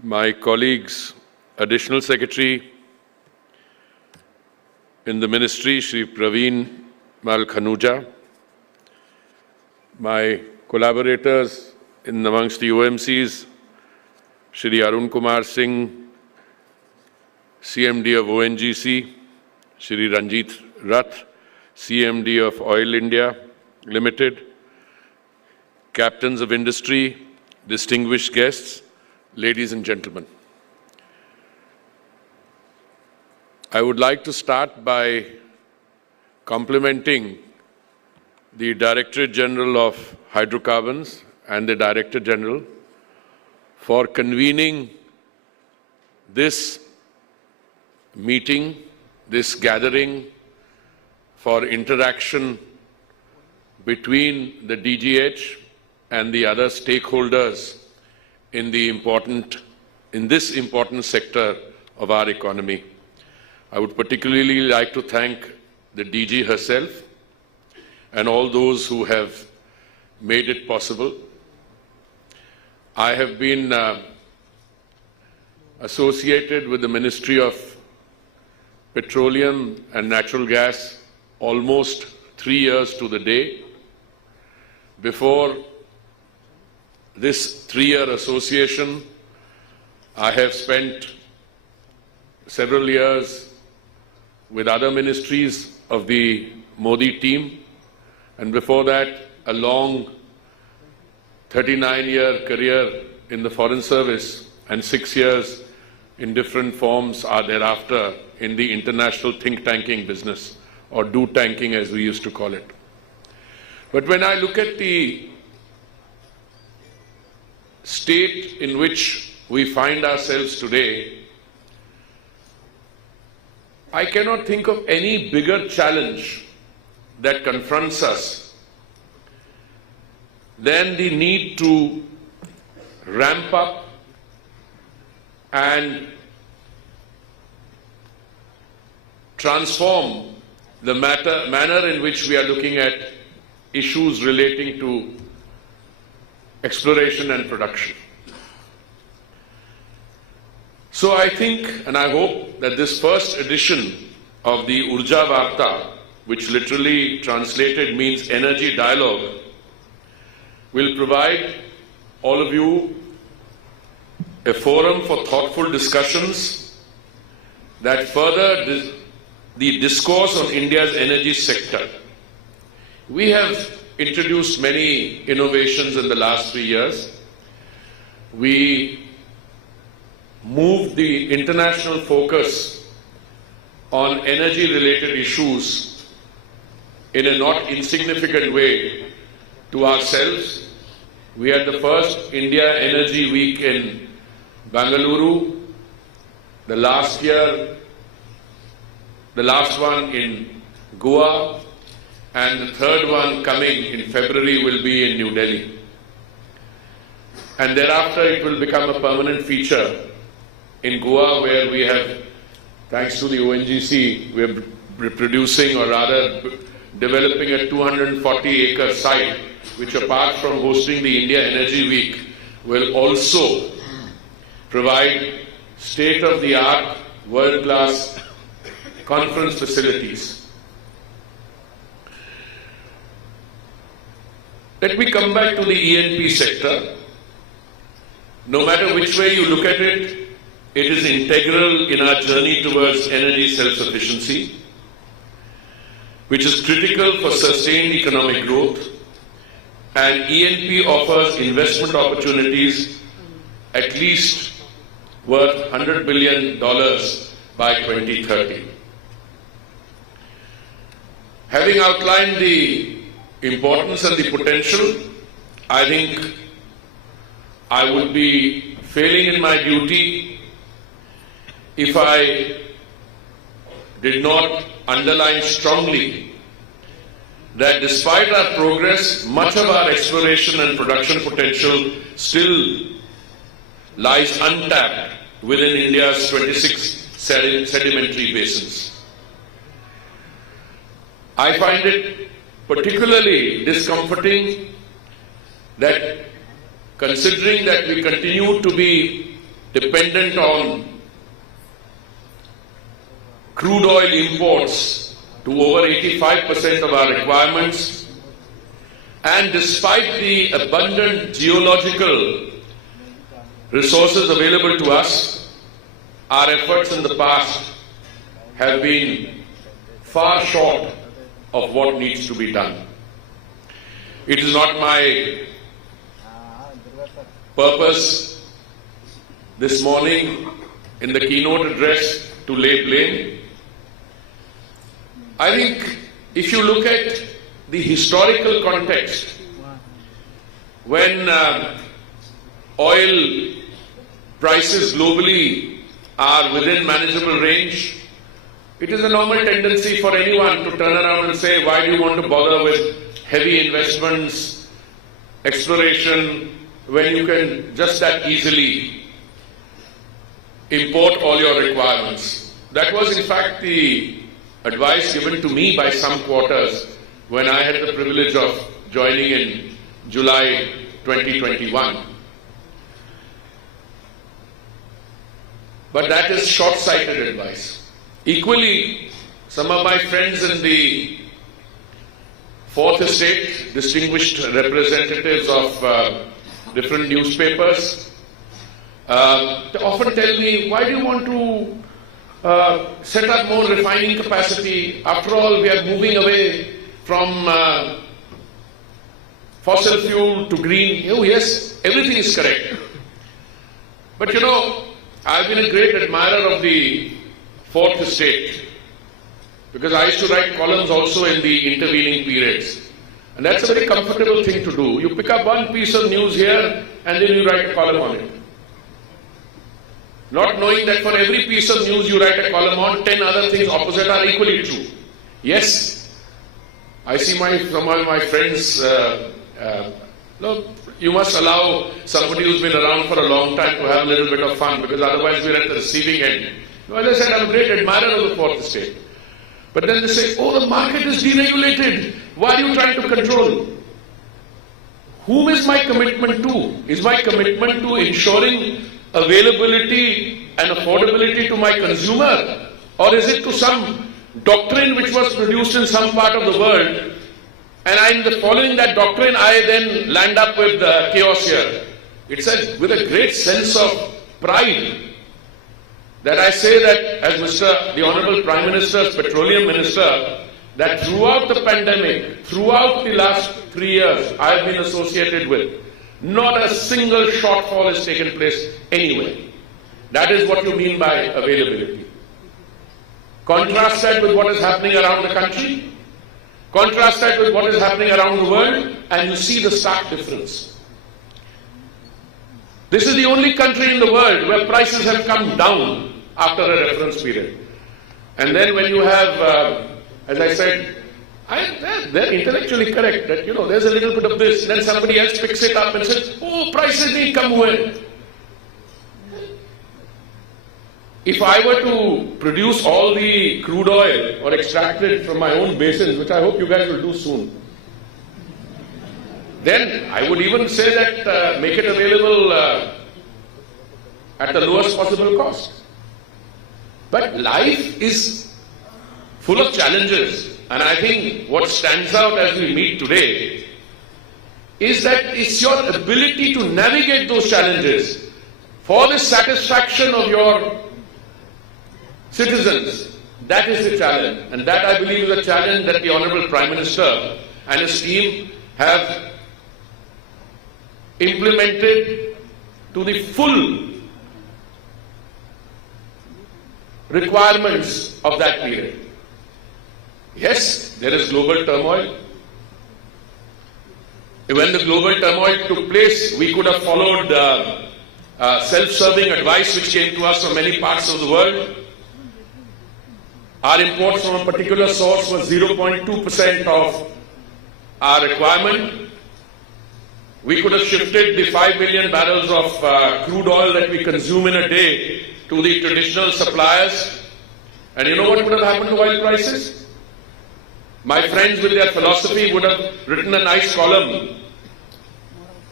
my colleagues, Additional Secretary in the Ministry, Shri Praveen Malkhanuja, my collaborators in amongst the OMCs, Shri Arun Kumar Singh, CMD of ONGC, Shri Ranjit Rath, CMD of Oil India Limited, captains of industry, distinguished guests, ladies and gentlemen. I would like to start by complimenting the Directorate General of Hydrocarbons and the Director General for convening this meeting, this gathering for interaction between the DGH and the other stakeholders in this important sector of our economy. I would particularly like to thank the DG herself and all those who have made it possible. I have been associated with the Ministry of Petroleum and Natural Gas almost 3 years to the day. Before this 3-year association, I have spent several years with other ministries of the Modi team, and before that, a long 39-year career in the Foreign Service and 6 years in different forms are thereafter in the international think tanking business, or do tanking as we used to call it. But when I look at the state in which we find ourselves today, I cannot think of any bigger challenge that confronts us than the need to ramp up and transform the manner in which we are looking at issues relating to exploration and production. So I think and I hope that this first edition of the Urja Varta, which literally translated means energy dialogue, will provide all of you a forum for thoughtful discussions that further the discourse on India's energy sector. We have introduced many innovations in the last 3 years. We moved the international focus on energy-related issues in a not insignificant way to ourselves. We had the first India Energy Week in Bangalore, the last one in Goa, and the third one coming in February will be in New Delhi. And thereafter it will become a permanent feature in Goa, where we have, thanks to the ONGC, we are producing, or rather developing a 240-acre site, which apart from hosting the India Energy Week, will also provide state-of-the-art, world-class conference facilities. Let me come back to the E&P sector. No matter which way you look at it, it is integral in our journey towards energy self-sufficiency, which is critical for sustained economic growth, and E&P offers investment opportunities at least worth $100 billion by 2030. Having outlined the importance and the potential, I think I would be failing in my duty if I did not underline strongly that despite our progress, much of our exploration and production potential still lies untapped within India's 26 sedimentary basins. I find it particularly discomforting that, considering that we continue to be dependent on crude oil imports to over 85% of our requirements, and despite the abundant geological resources available to us, our efforts in the past have been far short of what needs to be done. It is not my purpose this morning in the keynote address to lay blame. I think if you look at the historical context, when oil prices globally are within manageable range, it is a normal tendency for anyone to turn around and say, why do you want to bother with heavy investments, exploration, when you can just that easily import all your requirements. That was in fact the advice given to me by some quarters when I had the privilege of joining in July 2021. But that is short-sighted advice. Equally, some of my friends in the Fourth Estate, distinguished representatives of different newspapers, they often tell me, why do you want to set up more refining capacity? After all, we are moving away from fossil fuel to green. Oh yes, everything is correct. But you know, I've been a great admirer of the Fourth Estate because I used to write columns also in the intervening periods. And that's a very comfortable thing to do. You pick up one piece of news here and then you write a column on it. Not knowing that for every piece of news you write a column on, 10 other things opposite are equally true. Yes, I see some of my friends, no, you must allow somebody who's been around for a long time to have a little bit of fun, because otherwise we're at the receiving end. No, as I said, I'm a great admirer of the Fourth Estate. But then they say, oh, the market is deregulated. Why are you trying to control? Whom is my commitment to? Is my commitment to ensuring availability and affordability to my consumer? Or is it to some doctrine which was produced in some part of the world, and in following that doctrine I then land up with chaos here? It's with a great sense of pride that I say that, as the Honorable Prime Minister's Petroleum Minister, that throughout the pandemic, throughout the last 3 years I have been associated with, not a single shortfall has taken place anywhere. That is what you mean by availability. Contrast that with what is happening around the country, contrast that with what is happening around the world, and you see the stark difference. This is the only country in the world where prices have come down after a reference period. And then when you have, as I said, they're intellectually correct that, you know, there's a little bit of this, then somebody else picks it up and says, oh, prices need come away. If I were to produce all the crude oil or extract it from my own basins, which I hope you guys will do soon, then I would even say that make it available at the lowest possible cost. But life is full of challenges, and I think what stands out as we meet today is that it's your ability to navigate those challenges for the satisfaction of your citizens. That is the challenge, and that I believe is a challenge that the Honorable Prime Minister and his team have implemented to the full requirements of that period. Yes, there is global turmoil. When the global turmoil took place, we could have followed self-serving advice which came to us from many parts of the world. Our imports from a particular source was 0.2% of our requirement. We could have shifted the 5 million barrels of crude oil that we consume in a day to the traditional suppliers. And you know what would have happened to oil prices? My friends with their philosophy would have written a nice column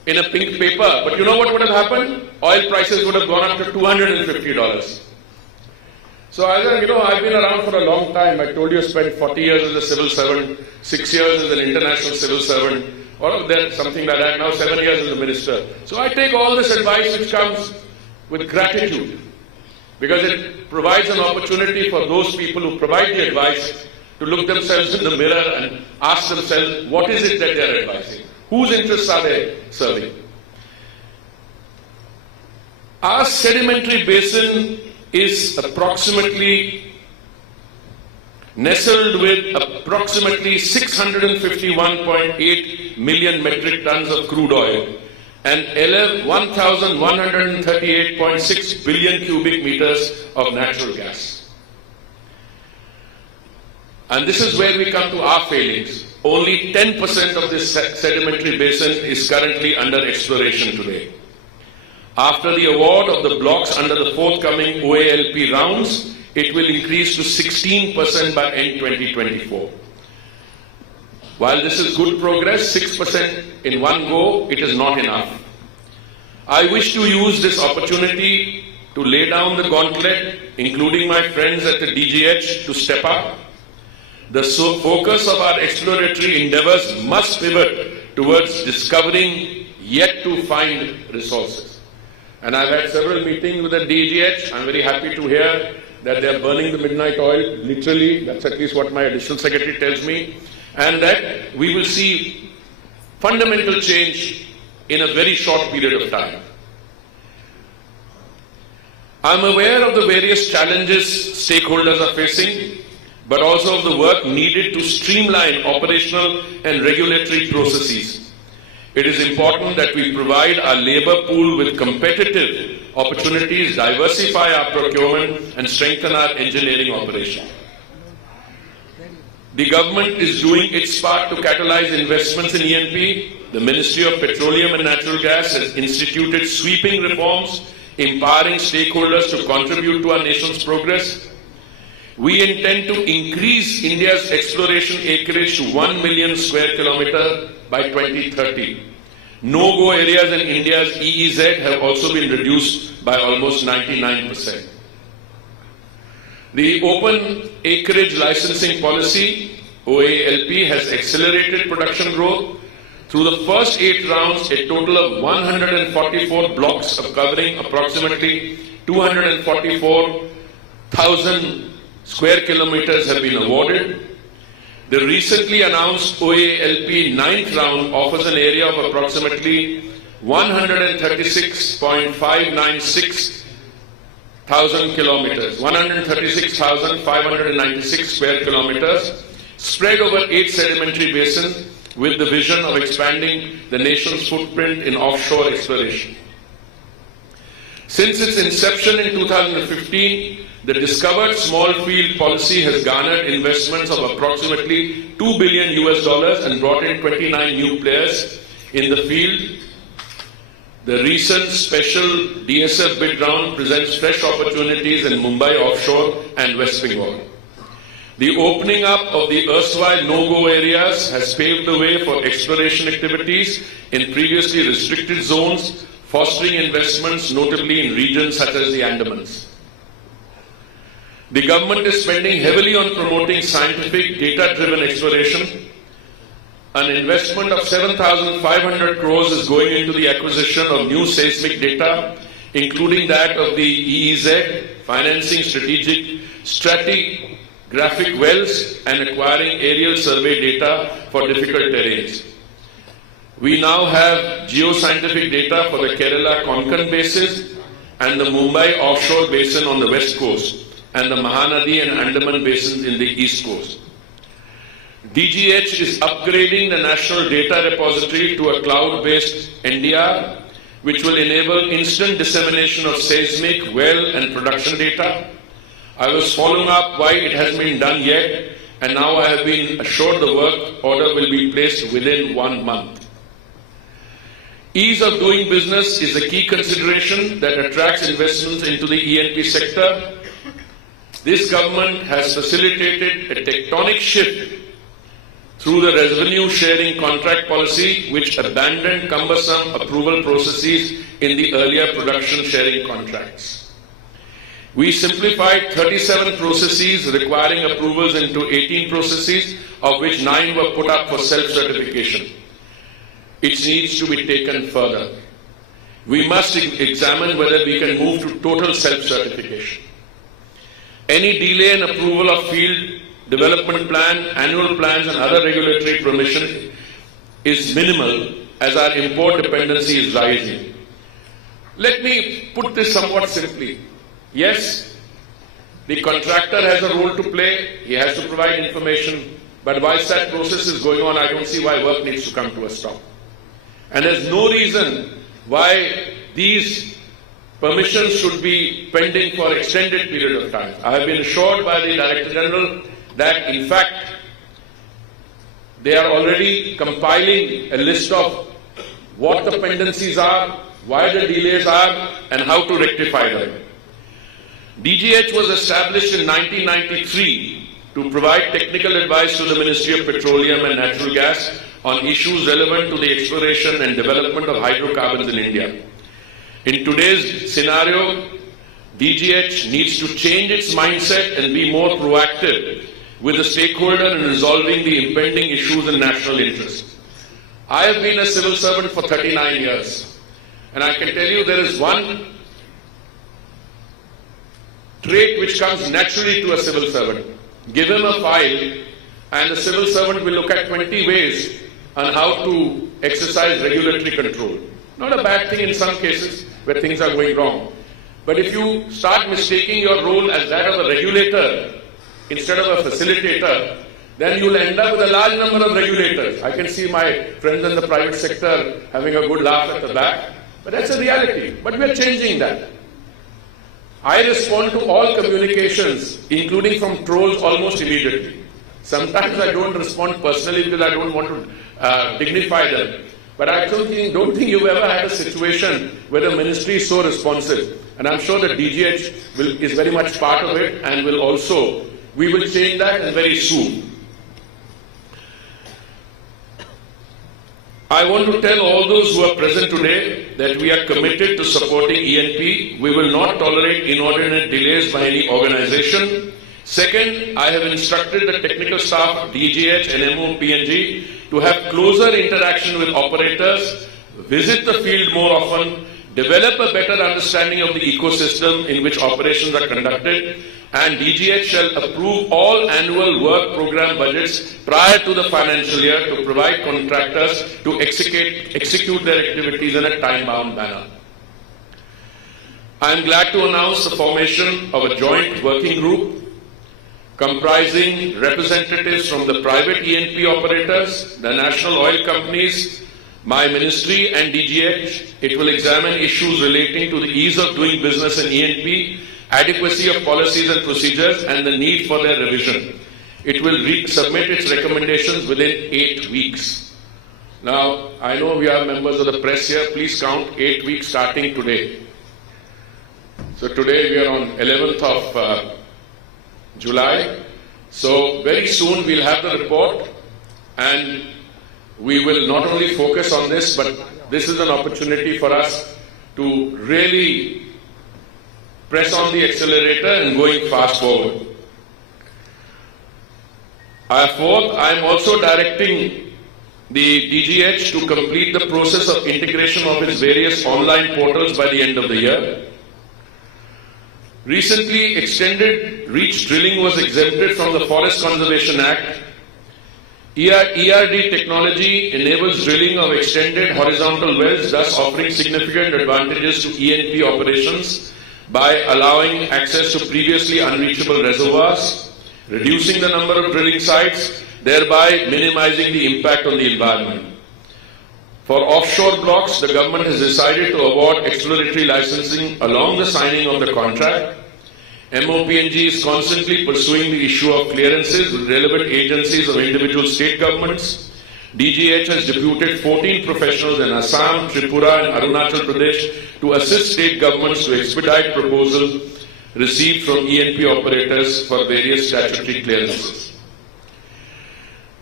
in a pink paper. But you know what would have happened? Oil prices would have gone up to $250. So I've been around for a long time. I told you I spent 40 years as a civil servant, 6 years as an international civil servant, or something like that, now 7 years as a minister. So I take all this advice which comes with gratitude, because it provides an opportunity for those people who provide the advice to look themselves in the mirror and ask themselves, what is it that they are advising? Whose interests are they serving? Our sedimentary basin is approximately nestled with approximately 651.8 million metric tons of crude oil and 1,138.6 billion cubic meters of natural gas. And this is where we come to our failings. Only 10% of this sedimentary basin is currently under exploration today. After the award of the blocks under the forthcoming OALP rounds, it will increase to 16% by end 2024. While this is good progress, 6% in one go, it is not enough. I wish to use this opportunity to lay down the gauntlet, including my friends at the DGH, to step up. The focus of our exploratory endeavors must pivot towards discovering yet to find resources. And I've had several meetings with the DGH. I'm very happy to hear that they're burning the midnight oil, literally. That's at least what my additional secretary tells me. And that we will see fundamental change in a very short period of time. I'm aware of the various challenges stakeholders are facing, but also of the work needed to streamline operational and regulatory processes. It is important that we provide our labour pool with competitive opportunities, diversify our procurement, and strengthen our engineering operation. The government is doing its part to catalyze investments in E&P. The Ministry of Petroleum and Natural Gas has instituted sweeping reforms, empowering stakeholders to contribute to our nation's progress. We intend to increase India's exploration acreage to 1 million square kilometre by 2030. No-go areas in India's EEZ have also been reduced by almost 99%. The Open Acreage Licensing Policy, OALP, has accelerated production growth. Through the first 8 rounds, a total of 144 blocks covering approximately 244,000 square kilometers have been awarded. The recently announced OALP 9th round offers an area of approximately 136.596 thousand kilometers, 136,596 square kilometers, spread over 8 sedimentary basins with the vision of expanding the nation's footprint in offshore exploration. Since its inception in 2015, the Discovered Small Field policy has garnered investments of approximately $2 billion and brought in 29 new players in the field. The recent special DSF bid round presents fresh opportunities in Mumbai offshore and West Bengal. The opening up of the erstwhile no-go areas has paved the way for exploration activities in previously restricted zones, fostering investments notably in regions such as the Andamans. The government is spending heavily on promoting scientific, data-driven exploration. An investment of 7,500 crores is going into the acquisition of new seismic data, including that of the EEZ, financing stratigraphic wells and acquiring aerial survey data for difficult terrains. We now have geoscientific data for the Kerala Konkan basin and the Mumbai offshore basin on the west coast, and the Mahanadi and Andaman basins in the east coast. DGH is upgrading the National Data Repository to a cloud-based NDR, which will enable instant dissemination of seismic, well and production data. I was following up why it hasn't been done yet, and now I have been assured the work order will be placed within 1 month. Ease of doing business is a key consideration that attracts investments into the E&P sector. This government has facilitated a tectonic shift through the revenue sharing contract policy, which abandoned cumbersome approval processes in the earlier production sharing contracts. We simplified 37 processes requiring approvals into 18 processes, of which 9 were put up for self-certification. It needs to be taken further. We must examine whether we can move to total self-certification. Any delay in approval of field development plan, annual plans and other regulatory permission is minimal as our import dependency is rising. Let me put this somewhat simply. Yes, the contractor has a role to play, he has to provide information, but whilst that process is going on, I don't see why work needs to come to a stop. And there's no reason why these permissions should be pending for extended period of time. I have been assured by the Director General that in fact they are already compiling a list of what the pendencies are, why the delays are, and how to rectify them. DGH was established in 1993 to provide technical advice to the Ministry of Petroleum and Natural Gas on issues relevant to the exploration and development of hydrocarbons in India. In today's scenario, DGH needs to change its mindset and be more proactive with the stakeholder in resolving the impending issues in national interest. I have been a civil servant for 39 years, and I can tell you there is one trait which comes naturally to a civil servant. Give him a file and the civil servant will look at 20 ways on how to exercise regulatory control. Not a bad thing in some cases where things are going wrong. But if you start mistaking your role as that of a regulator instead of a facilitator, then you will end up with a large number of regulators. I can see my friends in the private sector having a good laugh at the back, but that's a reality. But we are changing that. I respond to all communications, including from trolls, almost immediately. Sometimes I don't respond personally because I don't want to dignify them. But I don't think you've ever had a situation where the ministry is so responsive. And I'm sure that DGH is very much part of it and we will change that and very soon. I want to tell all those who are present today that we are committed to supporting ENP. We will not tolerate inordinate delays by any organization. Second, I have instructed the technical staff of DGH and MOPNG to have closer interaction with operators, visit the field more often, develop a better understanding of the ecosystem in which operations are conducted, and DGH shall approve all annual work program budgets prior to the financial year to provide contractors to execute their activities in a time-bound manner. I am glad to announce the formation of a joint working group comprising representatives from the private E&P operators, the national oil companies, my ministry and DGH. It will examine issues relating to the ease of doing business in E&P, adequacy of policies and procedures, and the need for their revision. It will submit its recommendations within 8 weeks. Now, I know we are members of the press here. Please count 8 weeks starting today. So today we are on 11th of July. So very soon we'll have the report and we will not only focus on this, but this is an opportunity for us to really press on the accelerator and going fast forward. Fourth, I am also directing the DGH to complete the process of integration of its various online portals by the end of the year. Recently, extended reach drilling was exempted from the Forest Conservation Act. ERD technology enables drilling of extended horizontal wells, thus offering significant advantages to E&P operations by allowing access to previously unreachable reservoirs, reducing the number of drilling sites, thereby minimizing the impact on the environment. For offshore blocks, the government has decided to award exploratory licensing along the signing of the contract. MOPNG is constantly pursuing the issue of clearances with relevant agencies of individual state governments. DGH has deputed 14 professionals in Assam, Tripura and Arunachal Pradesh to assist state governments to expedite proposals received from E&P operators for various statutory clearances.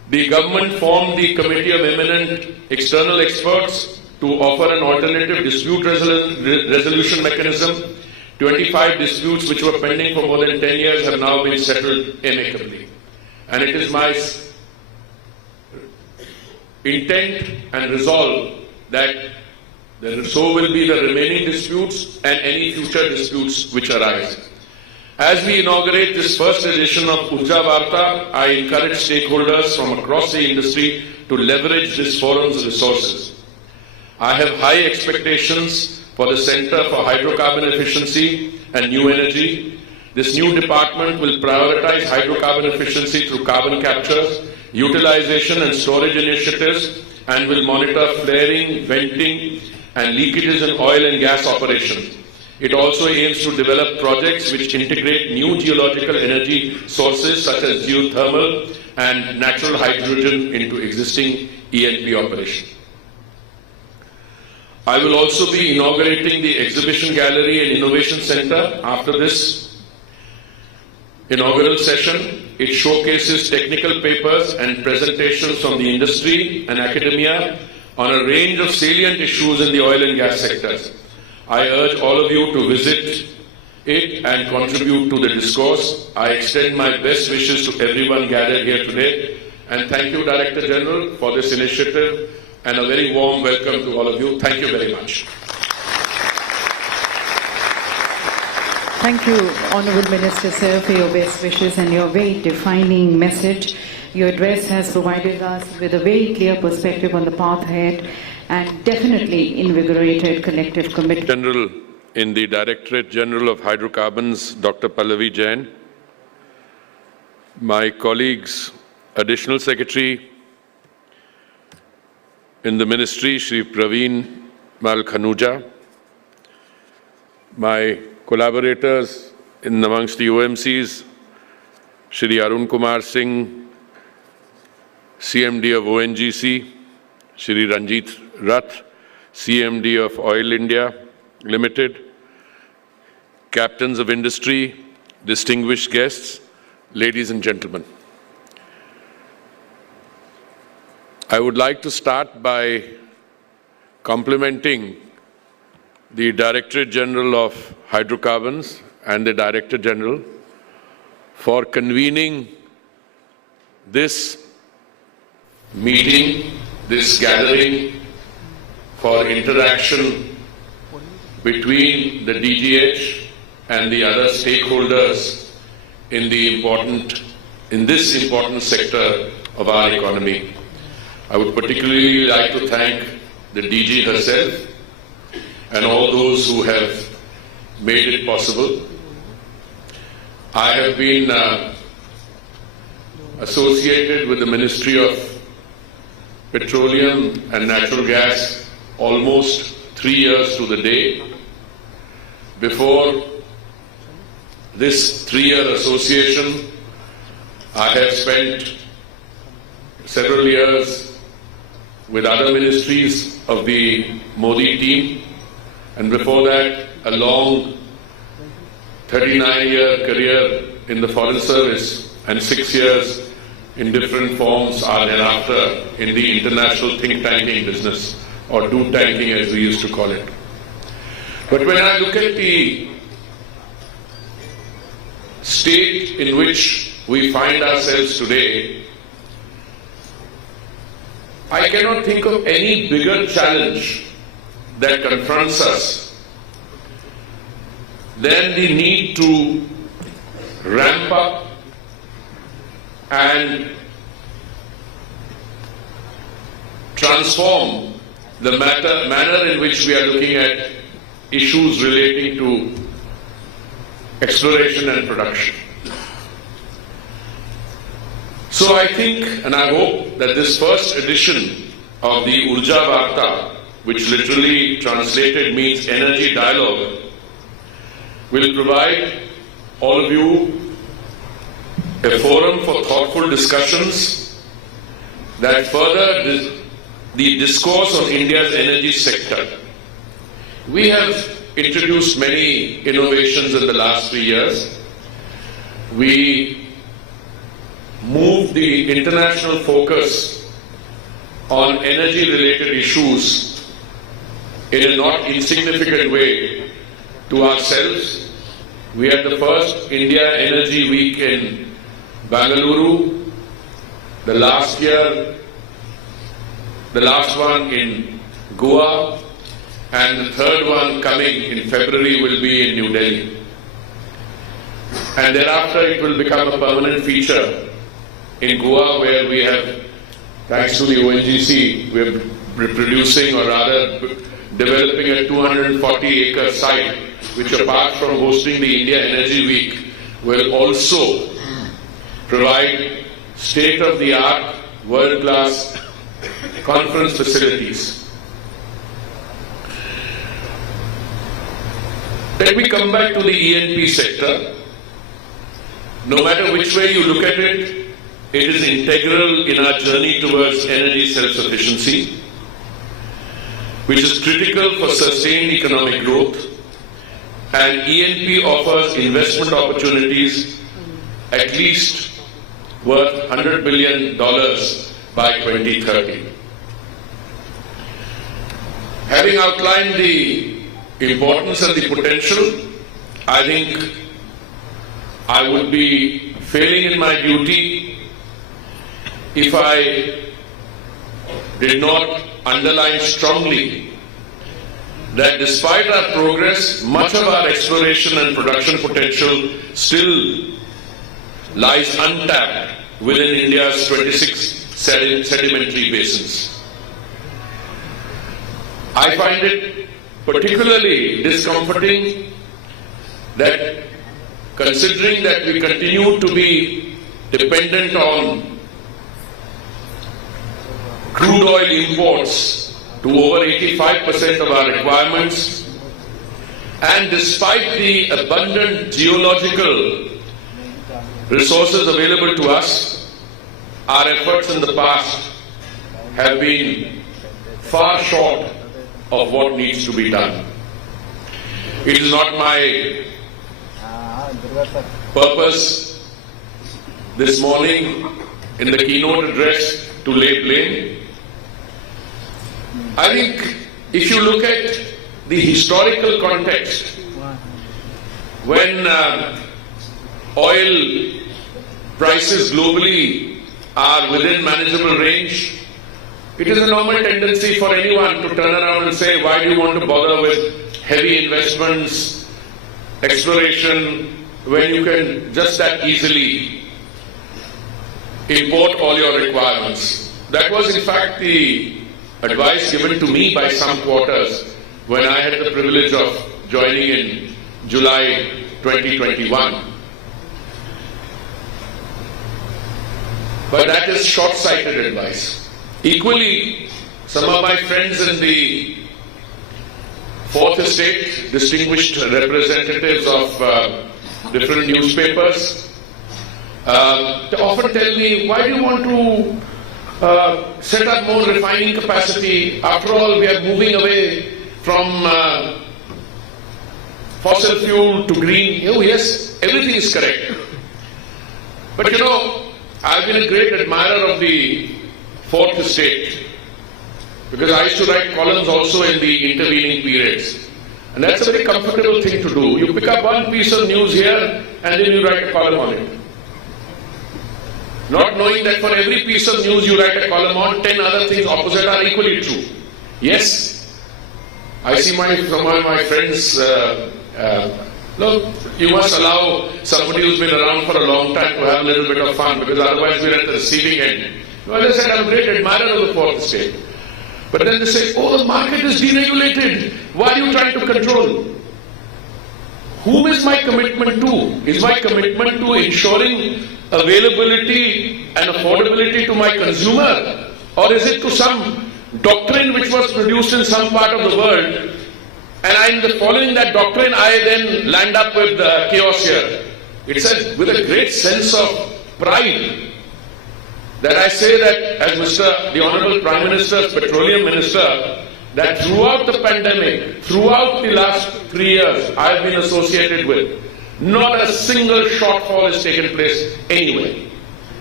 The government formed the Committee of Eminent External Experts to offer an alternative dispute resolution mechanism. 25 disputes which were pending for more than 10 years have now been settled amicably. And it is my intent and resolve that so will be the remaining disputes and any future disputes which arise. As we inaugurate this first edition of Urja Varta, I encourage stakeholders from across the industry to leverage this forum's resources. I have high expectations for the Center for Hydrocarbon Efficiency and New Energy. This new department will prioritize hydrocarbon efficiency through carbon capture, utilization and storage initiatives, and will monitor flaring, venting, and leakages in oil and gas operations. It also aims to develop projects which integrate new geological energy sources such as geothermal and natural hydrogen into existing E&P operations. I will also be inaugurating the Exhibition Gallery and Innovation Center after this inaugural session. It showcases technical papers and presentations from the industry and academia on a range of salient issues in the oil and gas sectors. I urge all of you to visit it and contribute to the discourse. I extend my best wishes to everyone gathered here today, and thank you, Director General, for this initiative, and a very warm welcome to all of you. Thank you very much. Thank you, Honourable Minister, sir, for your best wishes and your very defining message. Your address has provided us with a very clear perspective on the path ahead and definitely invigorated collective commitment. General in the Directorate General of Hydrocarbons, Dr. Pallavi Jain, my colleagues, Additional Secretary in the Ministry, Shri Praveen Mal Khanuja, my collaborators in amongst the OMCs, Shri Arun Kumar Singh, CMD of ONGC, Shri Ranjit Rath, CMD of Oil India Limited, captains of industry, distinguished guests, ladies and gentlemen. I would like to start by complimenting the Directorate General of Hydrocarbons and the Director General for convening this meeting, this gathering for interaction between the DGH and the other stakeholders in this important sector of our economy. I would particularly like to thank the DG herself and all those who have made it possible. I have been associated with the Ministry of Petroleum and Natural Gas almost 3 years to the day. Before this 3-year association, I have spent several years with other ministries of the Modi team, and before that, a long 39-year career in the Foreign Service and 6 years in different forms are thereafter in the international think tanking business, or do tanking as we used to call it. But when I look at the state in which we find ourselves today, I cannot think of any bigger challenge that confronts us than the need to ramp up and transform the manner in which we are looking at issues relating to exploration and production. So I think and I hope that this first edition of the Urja Varta, which literally translated means energy dialogue, will provide all of you a forum for thoughtful discussions that further the discourse on India's energy sector. We have introduced many innovations in the last 3 years. We moved the international focus on energy-related issues in a not insignificant way to ourselves. We had the first India Energy Week in Bangalore, the last one in Goa, and the third one coming in February will be in New Delhi. And thereafter it will become a permanent feature in Goa, where we have, thanks to the ONGC, we are producing, or rather developing a 240-acre site, which apart from hosting the India Energy Week, will also provide state-of-the-art, world-class conference facilities. Let me come back to the E&P sector. No matter which way you look at it, it is integral in our journey towards energy self-sufficiency, which is critical for sustained economic growth, and E&P offers investment opportunities at least worth $100 billion by 2030. Having outlined the importance and the potential, I think I would be failing in my duty if I did not underline strongly that despite our progress, much of our exploration and production potential still lies untapped within India's 26 sedimentary basins. I find it particularly discomforting that, considering that we continue to be dependent on crude oil imports to over 85% of our requirements, and despite the abundant geological resources available to us, our efforts in the past have been far short of what needs to be done. It is not my purpose this morning in the keynote address to lay blame. I think if you look at the historical context, when oil prices globally are within manageable range, it is a normal tendency for anyone to turn around and say, why do you want to bother with heavy investments, exploration, when you can just that easily import all your requirements. That was in fact the advice given to me by some quarters when I had the privilege of joining in July 2021. But that is short-sighted advice. Equally, some of my friends in the Fourth Estate, distinguished representatives of different newspapers, they often tell me, why do you want to set up more refining capacity? After all, we are moving away from fossil fuel to green. Oh yes, everything is correct. But you know, I've been a great admirer of the Fourth Estate, because I used to write columns also in the intervening periods. And that's a very comfortable thing to do. You pick up one piece of news here and then you write a column on it. Not knowing that for every piece of news you write a column on, 10 other things opposite are equally true. Yes, I see some of my friends, look, you must allow somebody who's been around for a long time to have a little bit of fun, because otherwise we're at the receiving end. As I said, I'm a great admirer of the Fourth Estate. But then they say, oh, the market is deregulated. Why are you trying to control? Whom is my commitment to? Is my commitment to ensuring availability and affordability to my consumer? Or is it to some doctrine which was produced in some part of the world, and following that doctrine I then land up with chaos here? It says with a great sense of pride that I say that as the Honorable Prime Minister's Petroleum Minister, that throughout the pandemic, throughout the last 3 years I have been associated with, not a single shortfall has taken place anywhere.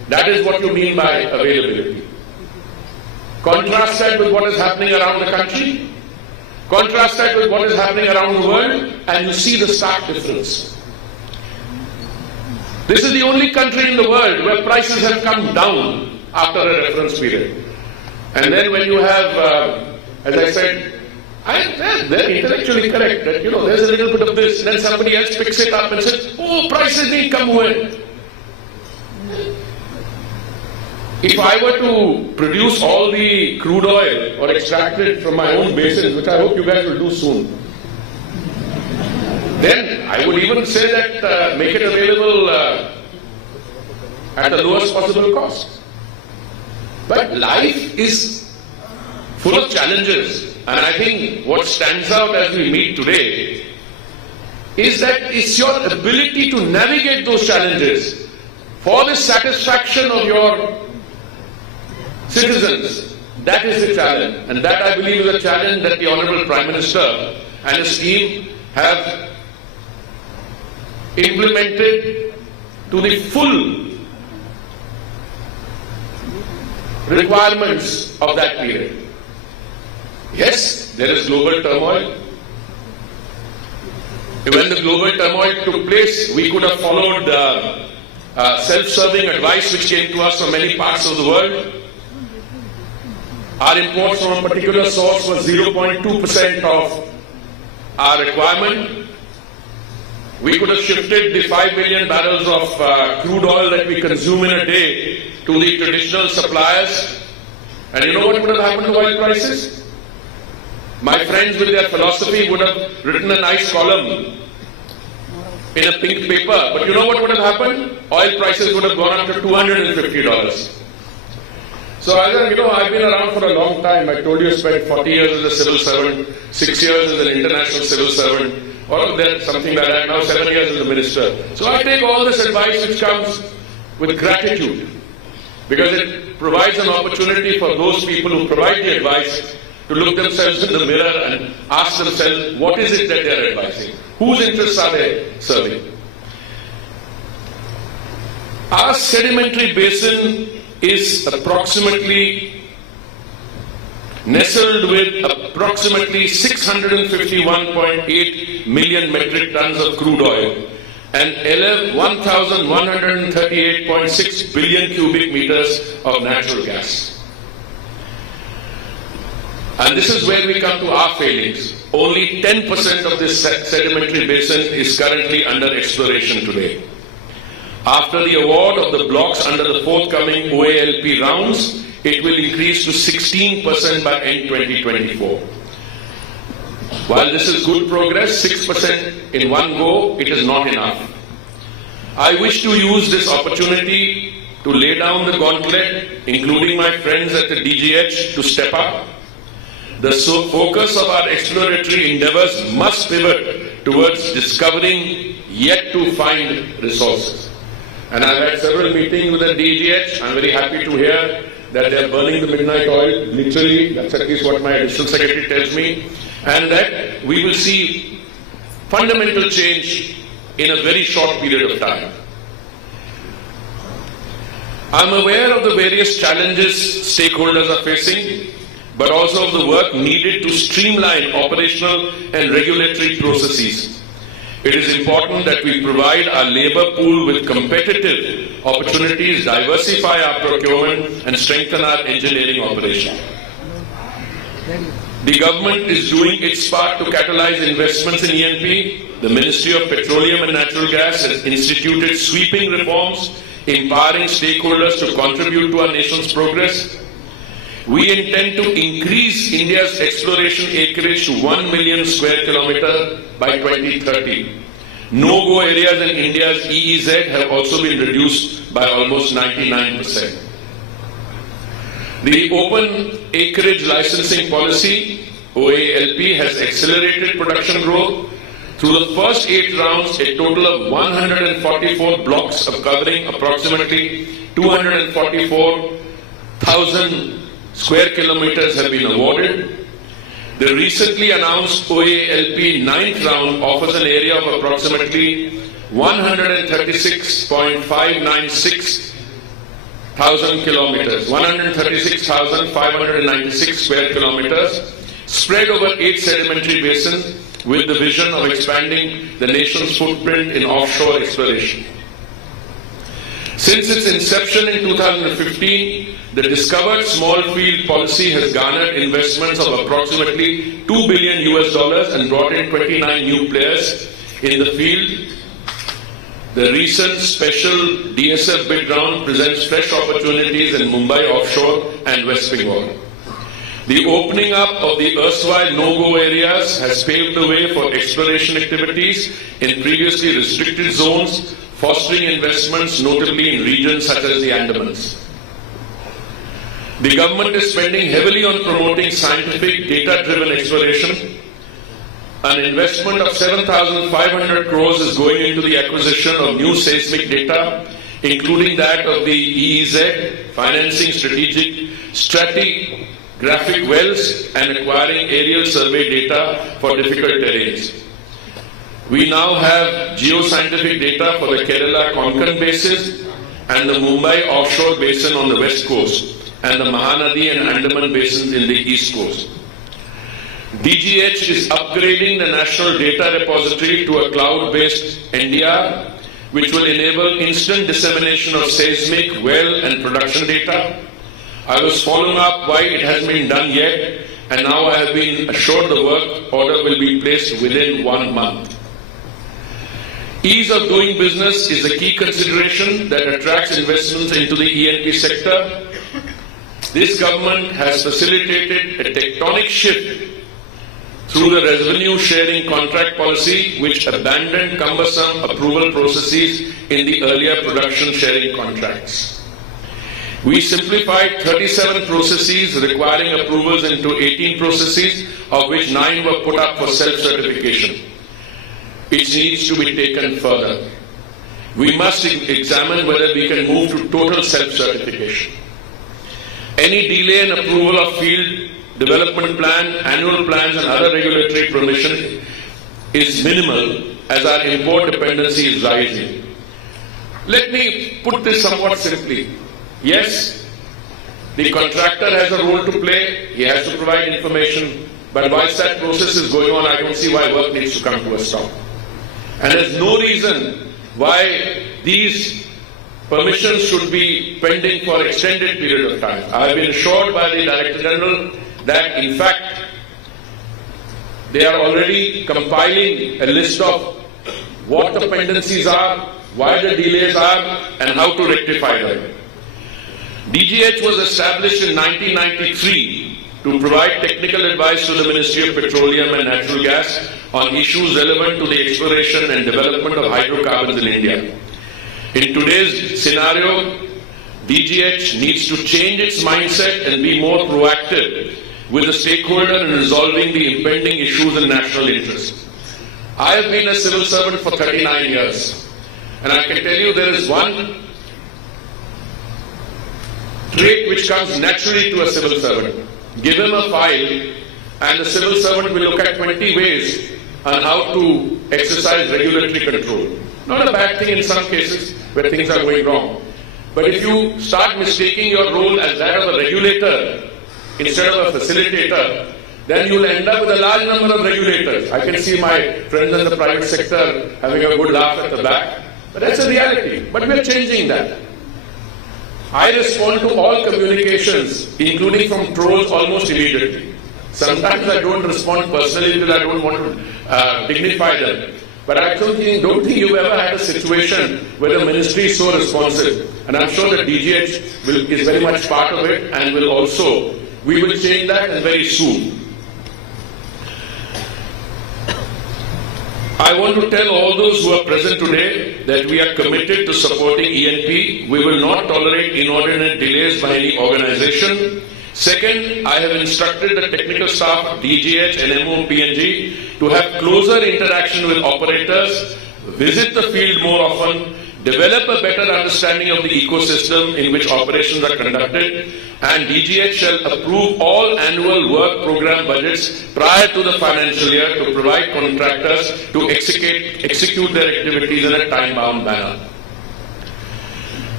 That is what you mean by availability. Contrast that with what is happening around the country. Contrast that with what is happening around the world, and you see the stark difference. This is the only country in the world where prices have come down after a reference period. And then when you have, as I said, they're intellectually correct that, there's a little bit of this, then somebody else picks it up and says, oh, prices didn't come when. If I were to produce all the crude oil or extract it from my own basins, which I hope you guys will do soon, then I would even say that make it available at the lowest possible cost. But life is full of challenges, and I think what stands out as we meet today is that it's your ability to navigate those challenges for the satisfaction of your citizens. That is the challenge, and that I believe is a challenge that the Honourable Prime Minister and his team have implemented to the full requirements of that period. Yes, there is global turmoil. When the global turmoil took place, we could have followed self-serving advice which came to us from many parts of the world. Our imports from a particular source was 0.2% of our requirement. We could have shifted the 5 million barrels of crude oil that we consume in a day to the traditional suppliers. And you know what would have happened to oil prices? My friends with their philosophy would have written a nice column in a pink paper. But you know what would have happened? Oil prices would have gone up to $250. So I've been around for a long time. I told you I spent 40 years as a civil servant, 6 years as an international civil servant, or something like that, now 7 years as a minister. So I take all this advice which comes with gratitude, because it provides an opportunity for those people who provide the advice to look themselves in the mirror and ask themselves, what is it that they are advising? Whose interests are they serving? Our sedimentary basin is approximately nestled with approximately 651.8 million metric tons of crude oil and 1,138.6 billion cubic meters of natural gas. And this is where we come to our failings. Only 10% of this sedimentary basin is currently under exploration today. After the award of the blocks under the forthcoming OALP rounds, it will increase to 16% by end 2024. While this is good progress, 6% in one go, it is not enough. I wish to use this opportunity to lay down the gauntlet, including my friends at the DGH, to step up. The focus of our exploratory endeavours must pivot towards discovering yet to find resources. And I've had several meetings with the DGH. I'm very happy to hear that they're burning the midnight oil, literally. That's at least what my additional secretary tells me. And that we will see fundamental change in a very short period of time. I'm aware of the various challenges stakeholders are facing, but also of the work needed to streamline operational and regulatory processes. It is important that we provide our labour pool with competitive opportunities, diversify our procurement, and strengthen our engineering operation. The government is doing its part to catalyse investments in E&P. The Ministry of Petroleum and Natural Gas has instituted sweeping reforms, empowering stakeholders to contribute to our nation's progress. We intend to increase India's exploration acreage to 1 million square kilometre by 2030. No-go areas in India's EEZ have also been reduced by almost 99%. The Open Acreage Licensing Policy, OALP, has accelerated production growth. Through the first 8 rounds, a total of 144 blocks covering approximately 244,000 square kilometers have been awarded. The recently announced OALP 9th round offers an area of approximately 136.596 kilometers, 136,596 square kilometers, spread over 8 sedimentary basins with the vision of expanding the nation's footprint in offshore exploration. Since its inception in 2015, the Discovered Small Field policy has garnered investments of approximately $2 billion and brought in 29 new players in the field. The recent special DSF bid round presents fresh opportunities in Mumbai offshore and West Bengal. The opening up of the erstwhile no-go areas has paved the way for exploration activities in previously restricted zones, fostering investments notably in regions such as the Andamans. The government is spending heavily on promoting scientific, data-driven exploration. An investment of 7,500 crores is going into the acquisition of new seismic data, including that of the EEZ, financing strategic stratigraphic wells and acquiring aerial survey data for difficult terrains. We now have geoscientific data for the Kerala Konkan basin and the Mumbai offshore basin on the west coast and the Mahanadi and Andaman basins in the east coast. DGH is upgrading the National Data Repository to a cloud-based NDR, which will enable instant dissemination of seismic, well and production data. I was following up why it hasn't been done yet, and now I have been assured the work order will be placed within 1 month. Ease of doing business is a key consideration that attracts investments into the E&P sector. This government has facilitated a tectonic shift through the revenue sharing contract policy, which abandoned cumbersome approval processes in the earlier production sharing contracts. We simplified 37 processes requiring approvals into 18 processes, of which 9 were put up for self-certification. It needs to be taken further. We must examine whether we can move to total self-certification. Any delay in approval of field development plan, annual plans and other regulatory permission is minimal as our import dependency is rising. Let me put this somewhat simply. Yes, the contractor has a role to play, he has to provide information, but whilst that process is going on, I don't see why work needs to come to a stop. And there's no reason why these permissions should be pending for an extended period of time. I have been assured by the Director General that in fact they are already compiling a list of what the pendencies are, why the delays are, and how to rectify them. DGH was established in 1993 to provide technical advice to the Ministry of Petroleum and Natural Gas on issues relevant to the exploration and development of hydrocarbons in India. In today's scenario, DGH needs to change its mindset and be more proactive with the stakeholder in resolving the impending issues in national interest. I have been a civil servant for 39 years, and I can tell you there is one trait which comes naturally to a civil servant. Give him a file, and the civil servant will look at 20 ways on how to exercise regulatory control. Not a bad thing in some cases where things are going wrong. But if you start mistaking your role as that of a regulator instead of a facilitator, then you will end up with a large number of regulators. I can see my friends in the private sector having a good laugh at the back. But that's a reality. But we are changing that. I respond to all communications, including from trolls, almost immediately. Sometimes I don't respond personally because I don't want to dignify them. But I don't think you've ever had a situation where the ministry is so responsive. And I'm sure that DGH is very much part of it and we will change that and very soon. I want to tell all those who are present today that we are committed to supporting E&P. We will not tolerate inordinate delays by any organization. Second, I have instructed the technical staff of DGH and MOPNG to have closer interaction with operators, visit the field more often, develop a better understanding of the ecosystem in which operations are conducted, and DGH shall approve all annual work program budgets prior to the financial year to provide contractors to execute their activities in a time-bound manner.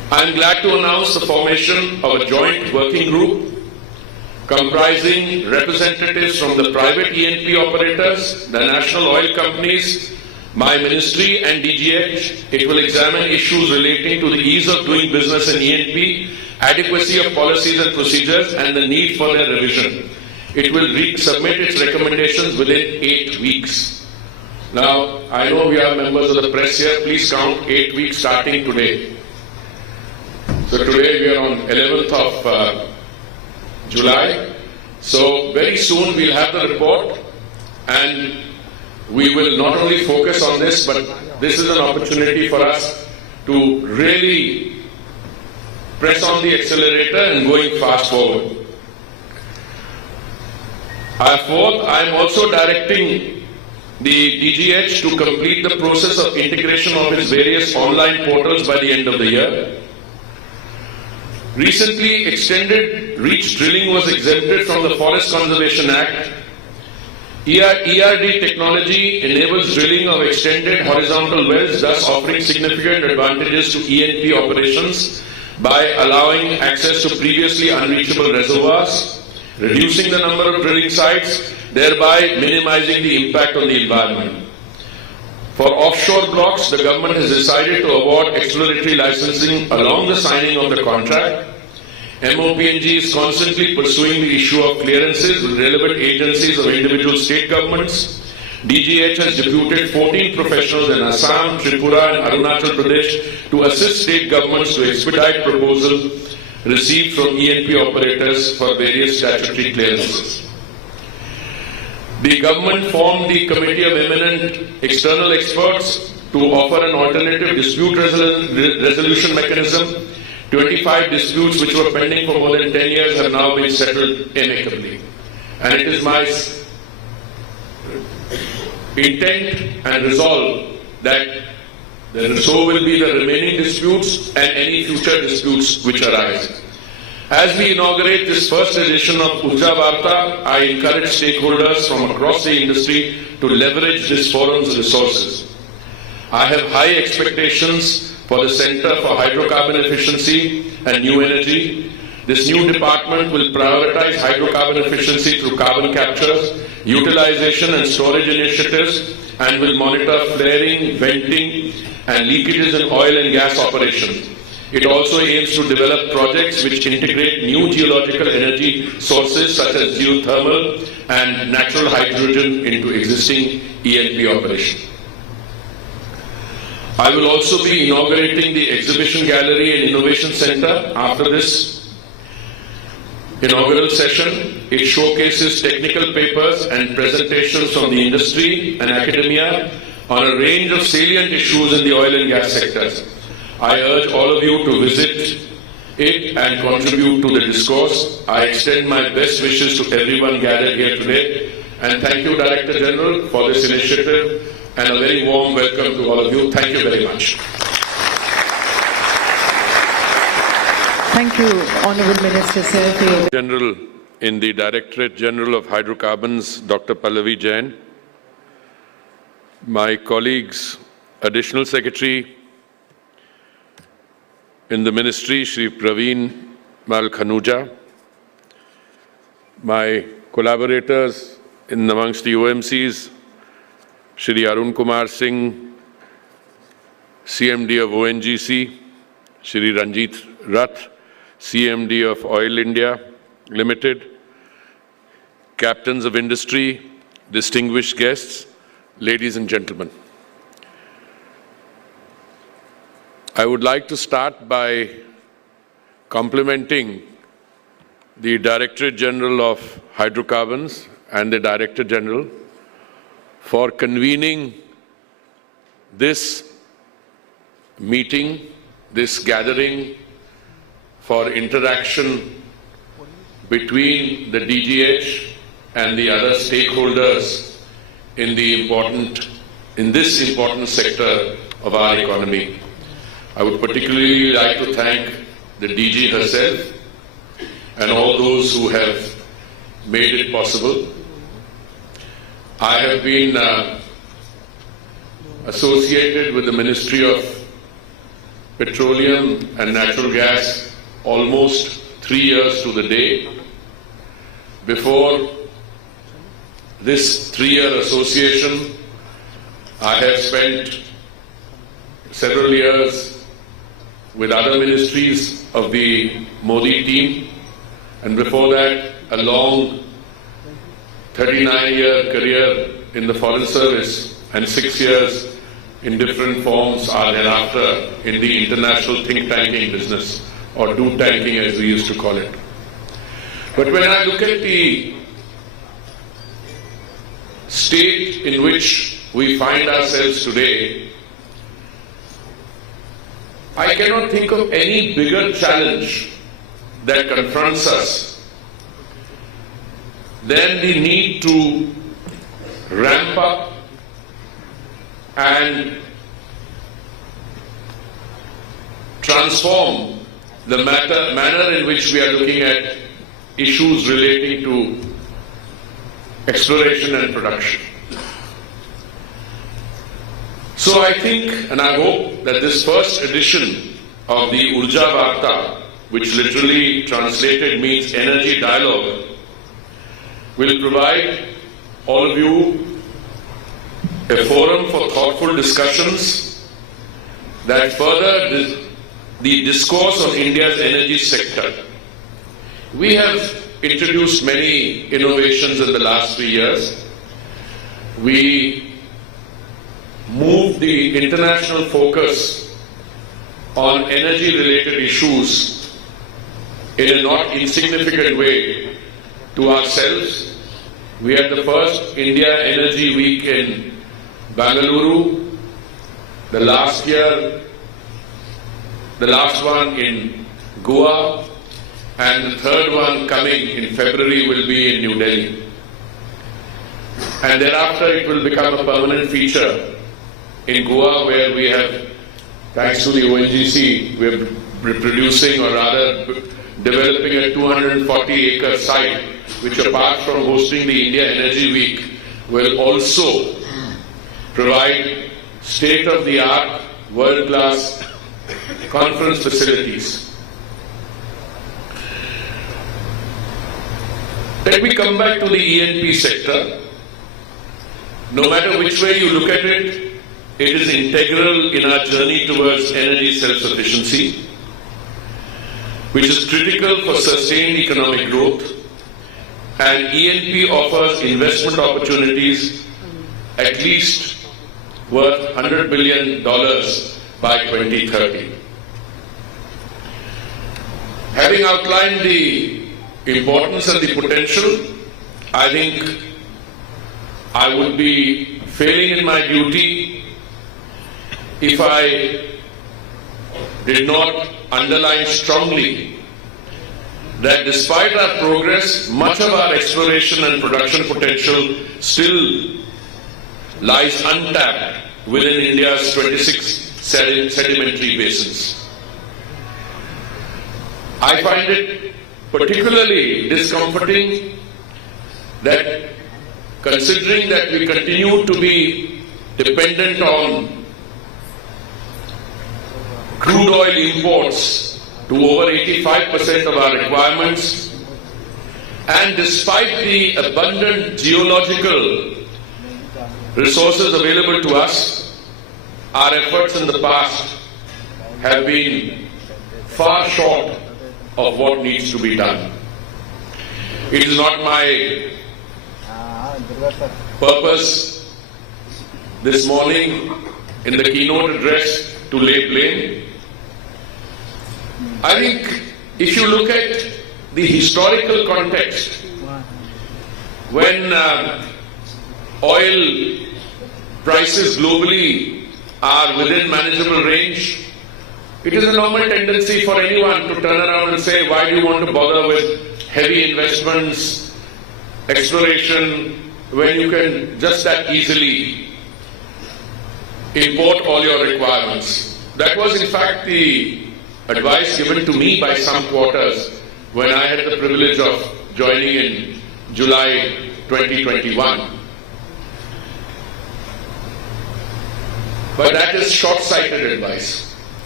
I am glad to announce the formation of a joint working group comprising representatives from the private E&P operators, the national oil companies, my ministry and DGH. It will examine issues relating to the ease of doing business in E&P, adequacy of policies and procedures, and the need for their revision. It will submit its recommendations within 8 weeks. Now, I know we have members of the press here. Please count 8 weeks starting today. So today we are on 11th of July. So very soon we'll have the report, and we will not only focus on this, but this is an opportunity for us to really press on the accelerator and going fast forward. Fourth, I am also directing the DGH to complete the process of integration of its various online portals by the end of the year. Recently, extended reach drilling was exempted from the Forest Conservation Act. ERD technology enables drilling of extended horizontal wells, thus offering significant advantages to E&P operations by allowing access to previously unreachable reservoirs, reducing the number of drilling sites, thereby minimizing the impact on the environment. For offshore blocks, the government has decided to award exploratory licensing along the signing of the contract. MOPNG is constantly pursuing the issue of clearances with relevant agencies of individual state governments. DGH has deputed 14 professionals in Assam, Tripura and Arunachal Pradesh to assist state governments to expedite proposals received from E&P operators for various statutory clearances. The government formed the Committee of Eminent External Experts to offer an alternative dispute resolution mechanism. 25 disputes which were pending for more than 10 years have now been settled amicably. And it is my intent and resolve that so will be the remaining disputes and any future disputes which arise. As we inaugurate this first edition of Urja Varta, I encourage stakeholders from across the industry to leverage this forum's resources. I have high expectations for the Center for Hydrocarbon Efficiency and New Energy. This new department will prioritize hydrocarbon efficiency through carbon capture, utilization and storage initiatives, and will monitor flaring, venting and leakages in oil and gas operations. It also aims to develop projects which integrate new geological energy sources such as geothermal and natural hydrogen into existing E&P operations. I will also be inaugurating the Exhibition Gallery and Innovation Center after this inaugural session. It showcases technical papers and presentations from the industry and academia on a range of salient issues in the oil and gas sectors. I urge all of you to visit it and contribute to the discourse. I extend my best wishes to everyone gathered here today, and thank you, Director General, for this initiative. And a very warm welcome to all of you. Thank you very much. Thank you, Honourable Minister, sir, for your... General in the Directorate General of Hydrocarbons, Dr. Pallavi Jain, my colleagues, Additional Secretary in the Ministry, Shri Praveen Malkhanuja, my collaborators in amongst the OMCs, Shri Arun Kumar Singh, CMD of ONGC, Shri Ranjit Rath, CMD of Oil India Limited, captains of industry, distinguished guests, ladies and gentlemen. I would like to start by complimenting the Directorate General of Hydrocarbons and the Director General for convening this meeting, this gathering for interaction between the DGH and the other stakeholders in this important sector of our economy. I would particularly like to thank the DG herself and all those who have made it possible. I have been associated with the Ministry of petroleum and natural gas almost 3 years to the day. Before this 3-year association, I have spent several years with other ministries of the Modi team, and before that, a long 39-year career in the Foreign Service and 6 years in different forms are thereafter in the international think tanking business, or do tanking as we used to call it. But when I look at the state in which we find ourselves today, I cannot think of any bigger challenge that confronts us than the need to ramp up and transform the manner in which we are looking at issues relating to exploration and production. So I think and I hope that this first edition of the Urja Varta, which literally translated means energy dialogue, will provide all of you a forum for thoughtful discussions that further the discourse on India's energy sector. We have introduced many innovations in the last 3 years. We moved the international focus on energy-related issues in a not insignificant way to ourselves. We had the first India Energy Week in Bangalore. The last one in Goa, and the third one coming in February will be in New Delhi. And thereafter it will become a permanent feature in Goa, where we have, thanks to the ONGC, we are producing, or rather developing a 240-acre site, which apart from hosting the India Energy Week, will also provide state-of-the-art, world-class conference facilities. Let me come back to the E&P sector. No matter which way you look at it, it is integral in our journey towards energy self-sufficiency, which is critical for sustained economic growth, and E&P offers investment opportunities at least worth $100 billion by 2030. Having outlined the importance and the potential, I think I would be failing in my duty if I did not underline strongly that despite our progress, much of our exploration and production potential still lies untapped within India's 26 sedimentary basins. I find it particularly discomforting that, considering that we continue to be dependent on crude oil imports to over 85% of our requirements, and despite the abundant geological resources available to us, our efforts in the past have been far short of what needs to be done. It is not my purpose this morning in the keynote address to lay blame. I think if you look at the historical context, when oil prices globally are within manageable range, it is a normal tendency for anyone to turn around and say, why do you want to bother with heavy investments, exploration, when you can just that easily import all your requirements? That was in fact the advice given to me by some quarters when I had the privilege of joining in July 2021. But that is short-sighted advice.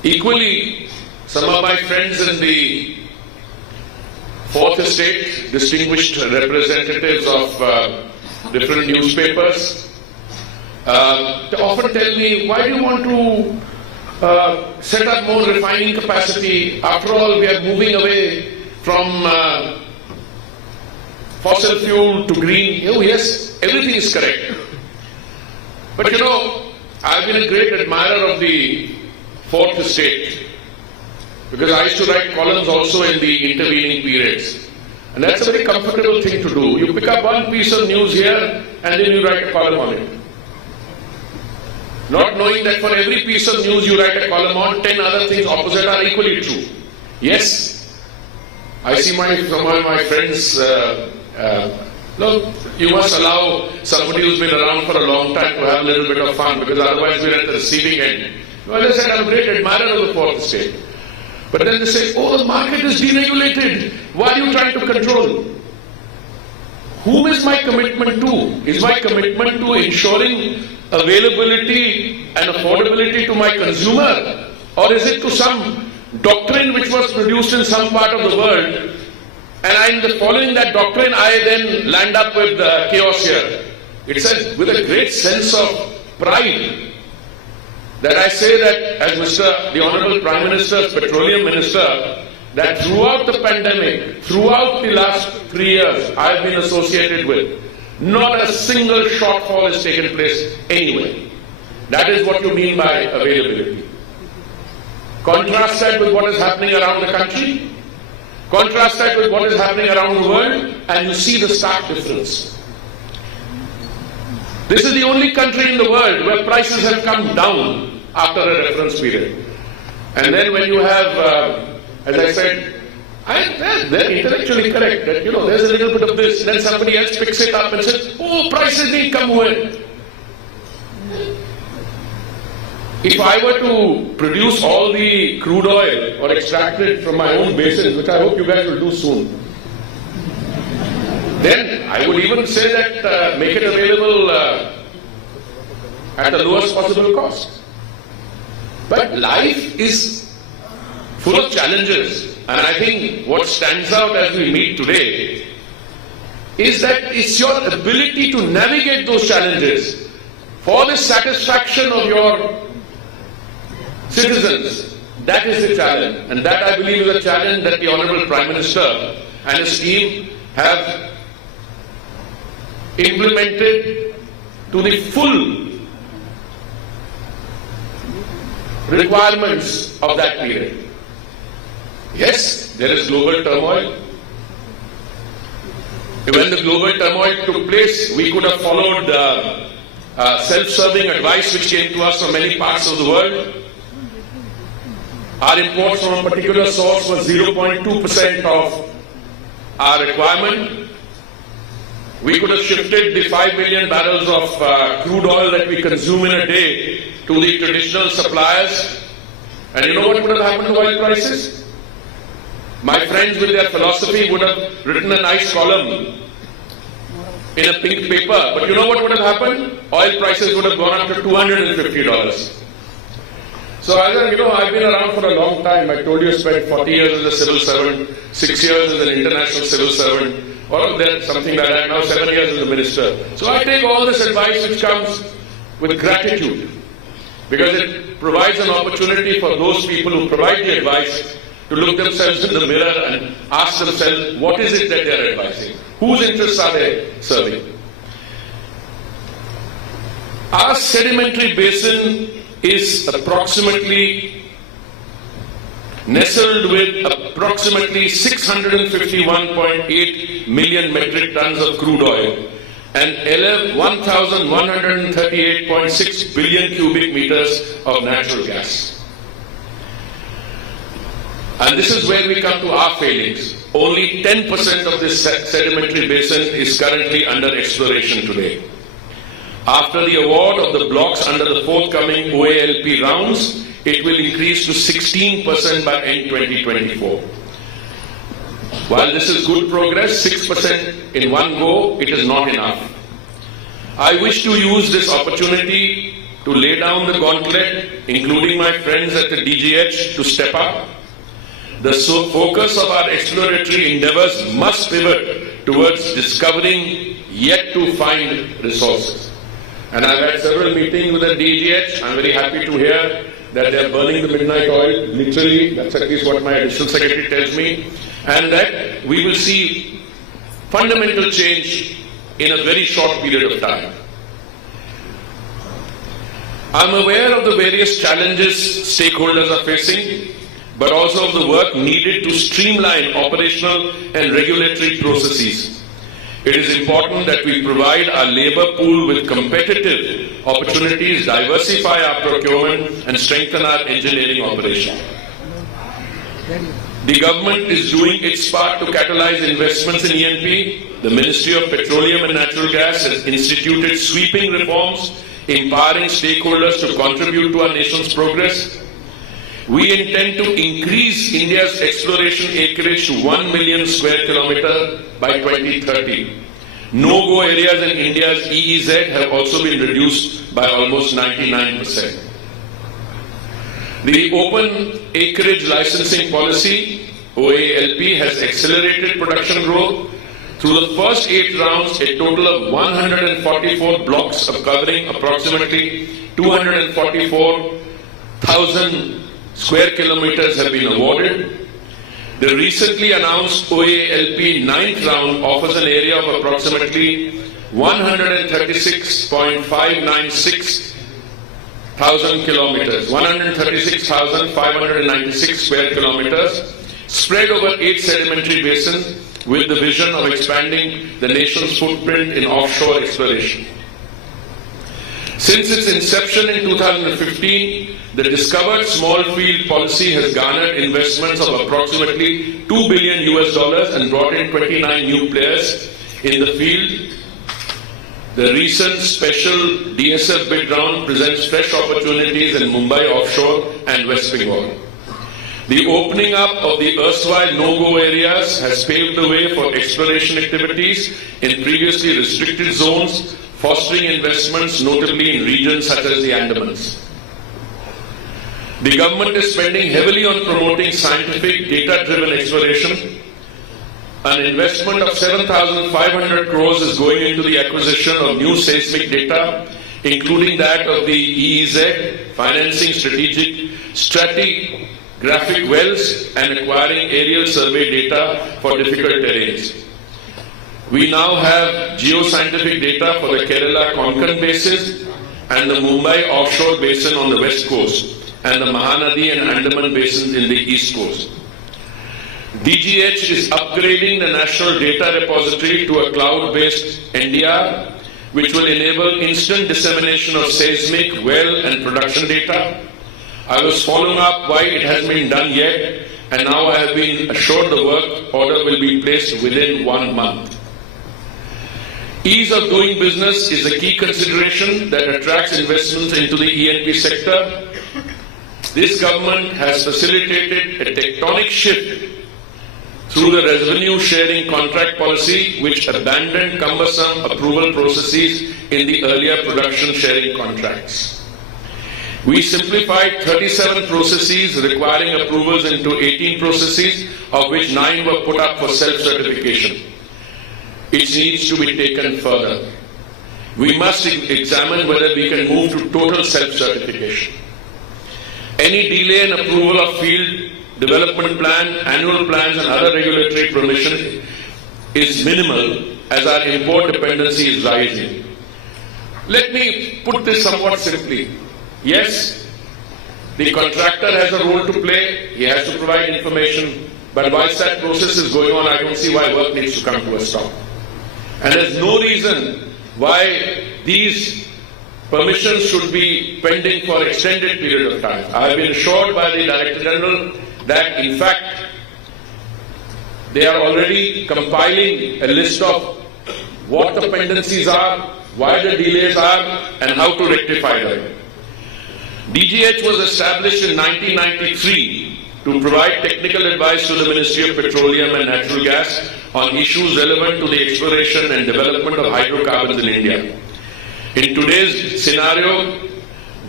Equally, some of my friends in the Fourth Estate, distinguished representatives of different newspapers, often tell me, why do you want to set up more refining capacity? After all, we are moving away from fossil fuel to green. Oh yes, everything is correct. But you know, I've been a great admirer of the Fourth Estate, because I used to write columns also in the intervening periods. And that's a very comfortable thing to do. You pick up one piece of news here and then you write a column on it. Not knowing that for every piece of news you write a column on, 10 other things opposite are equally true. Yes, I see some of my friends, look, you must allow somebody who's been around for a long time to have a little bit of fun, because otherwise we're at the receiving end. Well, as I said, I'm a great admirer of the Fourth Estate. But then they say, oh, the market is deregulated. Why are you trying to control? Whom is my commitment to? Is my commitment to ensuring availability and affordability to my consumer? Or is it to some doctrine which was produced in some part of the world, and in following that doctrine I then land up with chaos here? It says with a great sense of pride that I say that, as the Honorable Prime Minister's Petroleum Minister, that throughout the pandemic, throughout the last 3 years I've been associated with, not a single shortfall has taken place anywhere. That is what you mean by availability. Contrast that with what is happening around the country, contrast that with what is happening around the world, and you see the stark difference. This is the only country in the world where prices have come down after a reference period. And then when you have, as I said, they're intellectually correct that, you know, there's a little bit of this, then somebody else picks it up and says, oh, prices need come when. If I were to produce all the crude oil or extract it from my own basins, which I hope you guys will do soon, then I would even say that make it available at the lowest possible cost. But life is full of challenges, and I think what stands out as we meet today is that it's your ability to navigate those challenges for the satisfaction of your citizens. That is the challenge, and that I believe is a challenge that the Honorable Prime Minister and his team have implemented to the full requirements of that period. Yes, there is global turmoil. When the global turmoil took place, we could have followed self-serving advice which came to us from many parts of the world. Our imports from a particular source was 0.2% of our requirement. We could have shifted the 5 million barrels of crude oil that we consume in a day to the traditional suppliers. And you know what would have happened to oil prices? My friends with their philosophy would have written a nice column in a pink paper. But you know what would have happened? Oil prices would have gone up to $250. So I've been around for a long time. I told you I spent 40 years as a civil servant, 6 years as an international civil servant, or something like that, now 7 years as a minister. So I take all this advice which comes with gratitude, because it provides an opportunity for those people who provide the advice to look themselves in the mirror and ask themselves, what is it that they are advising? Whose interests are they serving? Our sedimentary basin is approximately nestled with approximately 651.8 million metric tons of crude oil and 1,138.6 billion cubic meters of natural gas. And this is where we come to our failings. Only 10% of this sedimentary basin is currently under exploration today. After the award of the blocks under the forthcoming OALP rounds, it will increase to 16% by end 2024. While this is good progress, 6% in one go, it is not enough. I wish to use this opportunity to lay down the gauntlet, including my friends at the DGH, to step up. The focus of our exploratory endeavors must pivot towards discovering yet to find resources. And I've had several meetings with the DGH. I'm very happy to hear that they're burning the midnight oil, literally. That's at least what my additional secretary tells me. And that we will see fundamental change in a very short period of time. I'm aware of the various challenges stakeholders are facing, but also of the work needed to streamline operational and regulatory processes. It is important that we provide our labour pool with competitive opportunities, diversify our procurement and strengthen our engineering operation. The government is doing its part to catalyse investments in E&P. The Ministry of Petroleum and Natural Gas has instituted sweeping reforms empowering stakeholders to contribute to our nation's progress. We intend to increase India's exploration acreage to 1 million square kilometre by 2030. No-go areas in India's EEZ have also been reduced by almost 99%. The Open Acreage Licensing Policy, OALP, has accelerated production growth. Through the first 8 rounds, a total of 144 blocks covering approximately 244,000 square kilometers have been awarded. The recently announced OALP 9th round offers an area of approximately 136.596 thousand kilometers, 136,596 square kilometers, spread over 8 sedimentary basins, with the vision of expanding the nation's footprint in offshore exploration. Since its inception in 2015, the Discovered Small Field policy has garnered investments of approximately $2 billion and brought in 29 new players in the field. The recent special DSF bid round presents fresh opportunities in Mumbai offshore and West Bengal. The opening up of the erstwhile no-go areas has paved the way for exploration activities in previously restricted zones, fostering investments notably in regions such as the Andamans. The government is spending heavily on promoting scientific, data-driven exploration. An investment of 7,500 crores is going into the acquisition of new seismic data, including that of the EEZ, financing stratigraphic wells and acquiring aerial survey data for difficult terrains. We now have geoscientific data for the Kerala Konkan basin and the Mumbai offshore basin on the west coast and the Mahanadi and Andaman basins in the east coast. DGH is upgrading the National Data Repository to a cloud-based NDR, which will enable instant dissemination of seismic, well and production data. I was following up why it hasn't been done yet, and now I have been assured the work order will be placed within 1 month. Ease of doing business is a key consideration that attracts investments into the E&P sector. This government has facilitated a tectonic shift through the revenue sharing contract policy, which abandoned cumbersome approval processes in the earlier production sharing contracts. We simplified 37 processes requiring approvals into 18 processes, of which 9 were put up for self-certification. It needs to be taken further. We must examine whether we can move to total self-certification. Any delay in approval of field development plan, annual plans and other regulatory permission is minimal as our import dependency is rising. Let me put this somewhat simply. Yes, the contractor has a role to play, he has to provide information, but whilst that process is going on, I don't see why work needs to come to a stop. And there's no reason why these permissions should be pending for extended period of time. I have been assured by the Director General that in fact they are already compiling a list of what the pendencies are, why the delays are and how to rectify them. DGH was established in 1993 to provide technical advice to the Ministry of Petroleum and Natural Gas on issues relevant to the exploration and development of hydrocarbons in India. In today's scenario,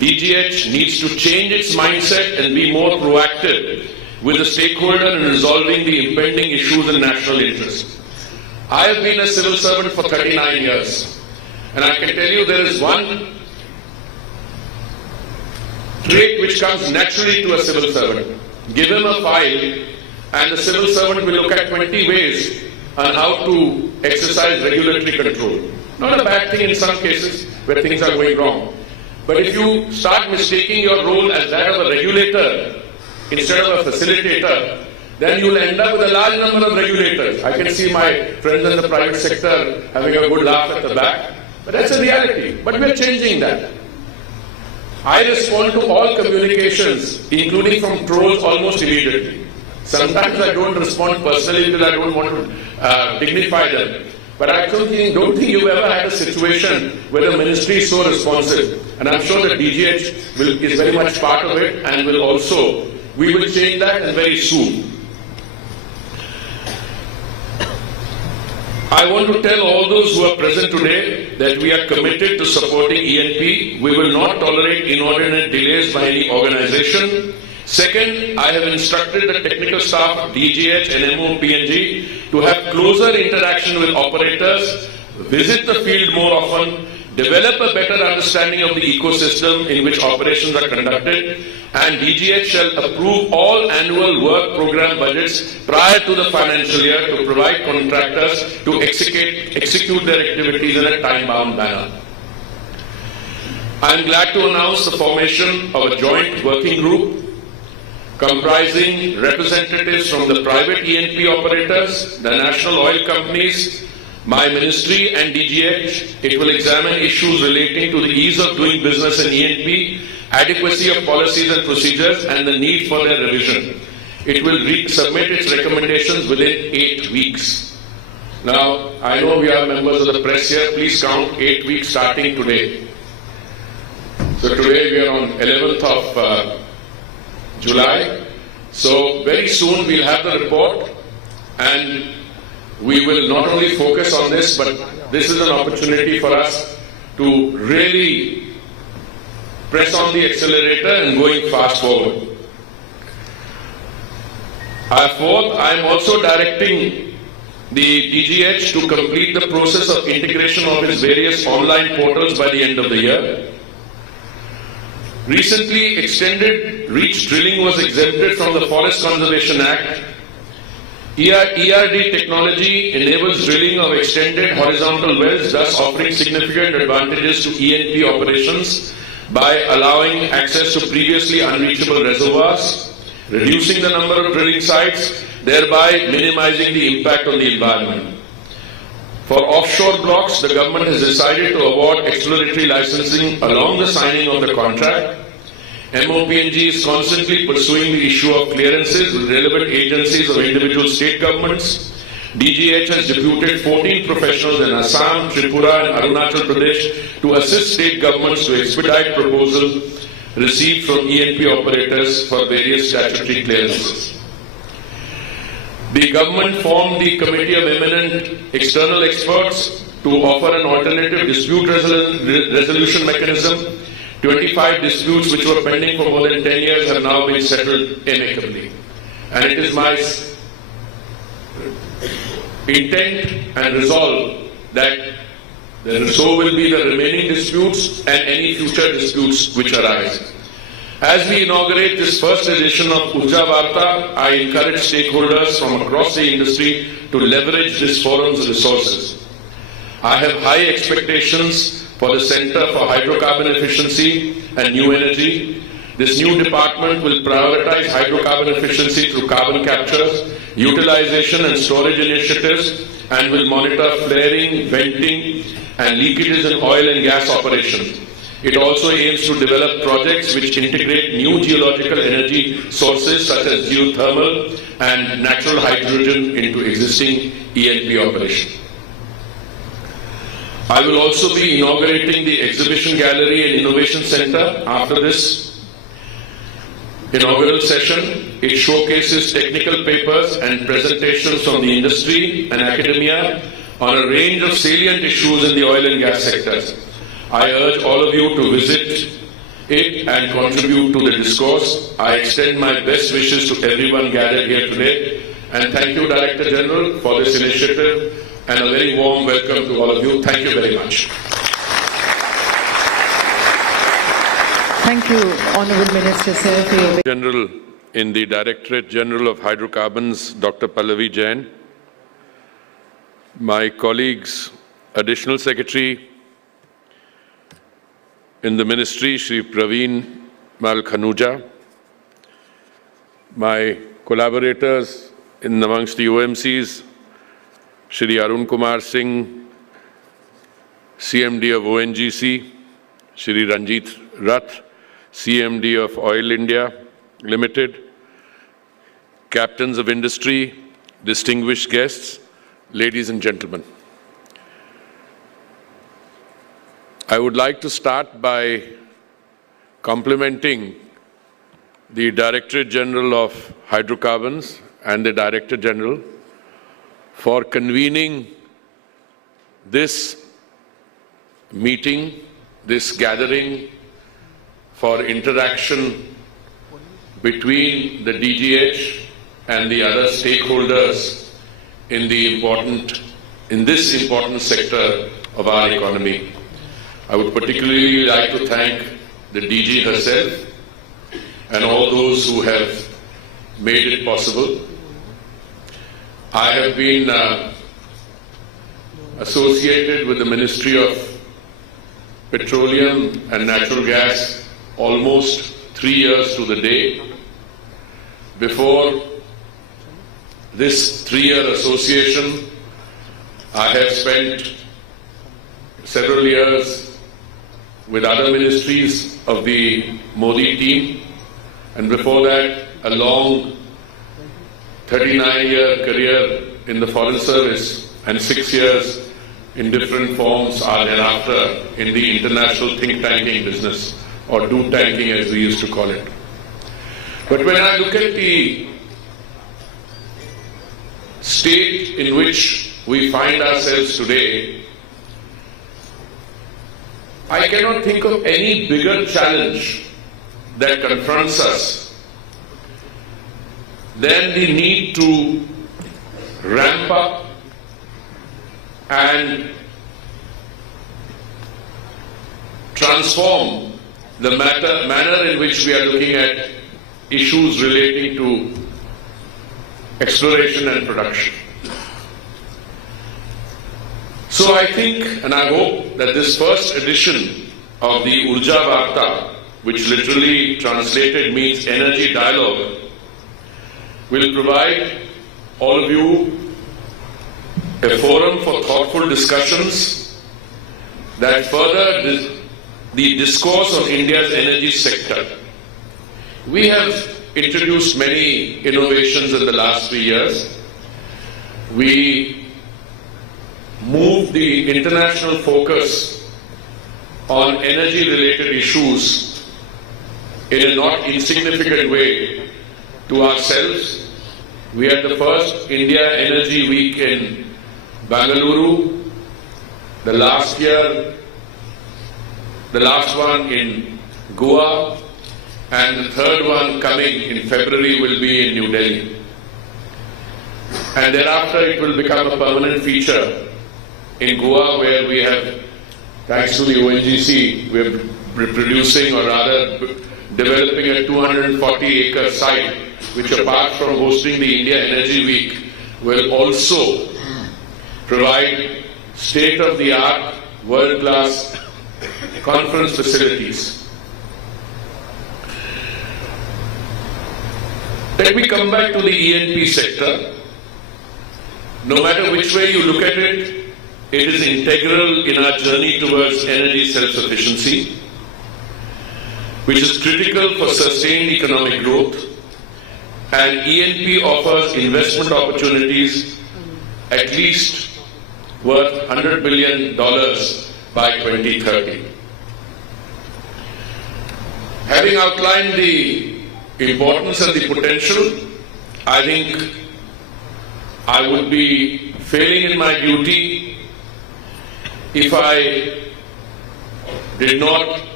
DGH needs to change its mindset and be more proactive with the stakeholder in resolving the impending issues in national interest. I have been a civil servant for 39 years, and I can tell you there is one trait which comes naturally to a civil servant. Give him a file and the civil servant will look at 20 ways on how to exercise regulatory control. Not a bad thing in some cases where things are going wrong. But if you start mistaking your role as that of a regulator instead of a facilitator, then you will end up with a large number of regulators. I can see my friends in the private sector having a good laugh at the back, but that's a reality. But we are changing that. I respond to all communications, including from trolls, almost immediately. Sometimes I don't respond personally because I don't want to dignify them. But I don't think you've ever had a situation where the ministry is so responsive. And I'm sure that DGH is very much part of it and we will change that and very soon. I want to tell all those who are present today that we are committed to supporting ENP. We will not tolerate inordinate delays by any organization. Second, I have instructed the technical staff of DGH and MOPNG to have closer interaction with operators, visit the field more often, develop a better understanding of the ecosystem in which operations are conducted, and DGH shall approve all annual work program budgets prior to the financial year to provide contractors to execute their activities in a time-bound manner. I am glad to announce the formation of a joint working group comprising representatives from the private ENP operators, the national oil companies, my ministry and DGH. It will examine issues relating to the ease of doing business in ENP, adequacy of policies and procedures, and the need for their revision. It will submit its recommendations within 8 weeks. Now, I know we are members of the press here. Please count 8 weeks starting today. So today we are on 11th of July. So very soon we'll have the report and we will not only focus on this, but this is an opportunity for us to really press on the accelerator and going fast forward. Fourth, I am also directing the DGH to complete the process of integration of its various online portals by the end of the year. Recently, extended reach drilling was exempted from the Forest Conservation Act. ERD technology enables drilling of extended horizontal wells, thus offering significant advantages to ENP operations by allowing access to previously unreachable reservoirs, reducing the number of drilling sites, thereby minimizing the impact on the environment. For offshore blocks, the government has decided to award exploratory licensing along the signing of the contract. MOPNG is constantly pursuing the issue of clearances with relevant agencies of individual state governments. DGH has deputed 14 professionals in Assam, Tripura and Arunachal Pradesh to assist state governments to expedite proposals received from ENP operators for various statutory clearances. The government formed the Committee of Eminent External Experts to offer an alternative dispute resolution mechanism. 25 disputes which were pending for more than 10 years have now been settled amicably. And it is my intent and resolve that so will be the remaining disputes and any future disputes which arise. As we inaugurate this first edition of Urja Varta, I encourage stakeholders from across the industry to leverage this forum's resources. I have high expectations for the Center for Hydrocarbon Efficiency and New Energy. This new department will prioritize hydrocarbon efficiency through carbon capture, utilization and storage initiatives, and will monitor flaring, venting, and leakages in oil and gas operations. It also aims to develop projects which integrate new geological energy sources such as geothermal and natural hydrogen into existing ENP operations. I will also be inaugurating the Exhibition Gallery and Innovation Center after this inaugural session. It showcases technical papers and presentations from the industry and academia on a range of salient issues in the oil and gas sectors. I urge all of you to visit it and contribute to the discourse. I extend my best wishes to everyone gathered here today, and thank you, Director General, for this initiative, and a very warm welcome to all of you. Thank you very much. Thank you, Honourable Minister, sir, for your... General in the Directorate General of Hydrocarbons, Dr. Pallavi Jain, my colleagues, Additional Secretary in the Ministry, Shri Praveen Mal Khanuja, my collaborators in amongst the OMCs, Shri Arun Kumar Singh, CMD of ONGC, Shri Ranjit Rath, CMD of Oil India Limited, captains of industry, distinguished guests, ladies and gentlemen. I would like to start by complimenting the Directorate General of Hydrocarbons and the Director General for convening this meeting, this gathering for interaction between the DGH and the other stakeholders in this important sector of our economy. I would particularly like to thank the DG herself and all those who have made it possible. I have been associated with the Ministry of Petroleum and Natural Gas almost 3 years to the day. Before this 3-year association, I have spent several years with other ministries of the Modi team, and before that, a long 39-year career in the Foreign Service and 6 years in different forms are thereafter in the international think tanking business, or do tanking as we used to call it. But when I look at the state in which we find ourselves today, I cannot think of any bigger challenge that confronts us than the need to ramp up and transform the manner in which we are looking at issues relating to exploration and production. So I think and I hope that this first edition of the Urja Varta, which literally translated means energy dialogue, will provide all of you a forum for thoughtful discussions that further the discourse on India's energy sector. We have introduced many innovations in the last 3 years. We moved the international focus on energy-related issues in a not insignificant way to ourselves. We had the first India Energy Week in Bangalore, the last one in Goa, and the third one coming in February will be in New Delhi. And thereafter it will become a permanent feature in Goa, where we have, thanks to the ONGC, we are producing, or rather developing a 240-acre site, which apart from hosting the India Energy Week, will also provide state-of-the-art, world-class conference facilities. Let me come back to the E&P sector. No matter which way you look at it, it is integral in our journey towards energy self-sufficiency, which is critical for sustained economic growth, and E&P offers investment opportunities at least worth $100 billion by 2030. Having outlined the importance and the potential, I think I would be failing in my duty if I did not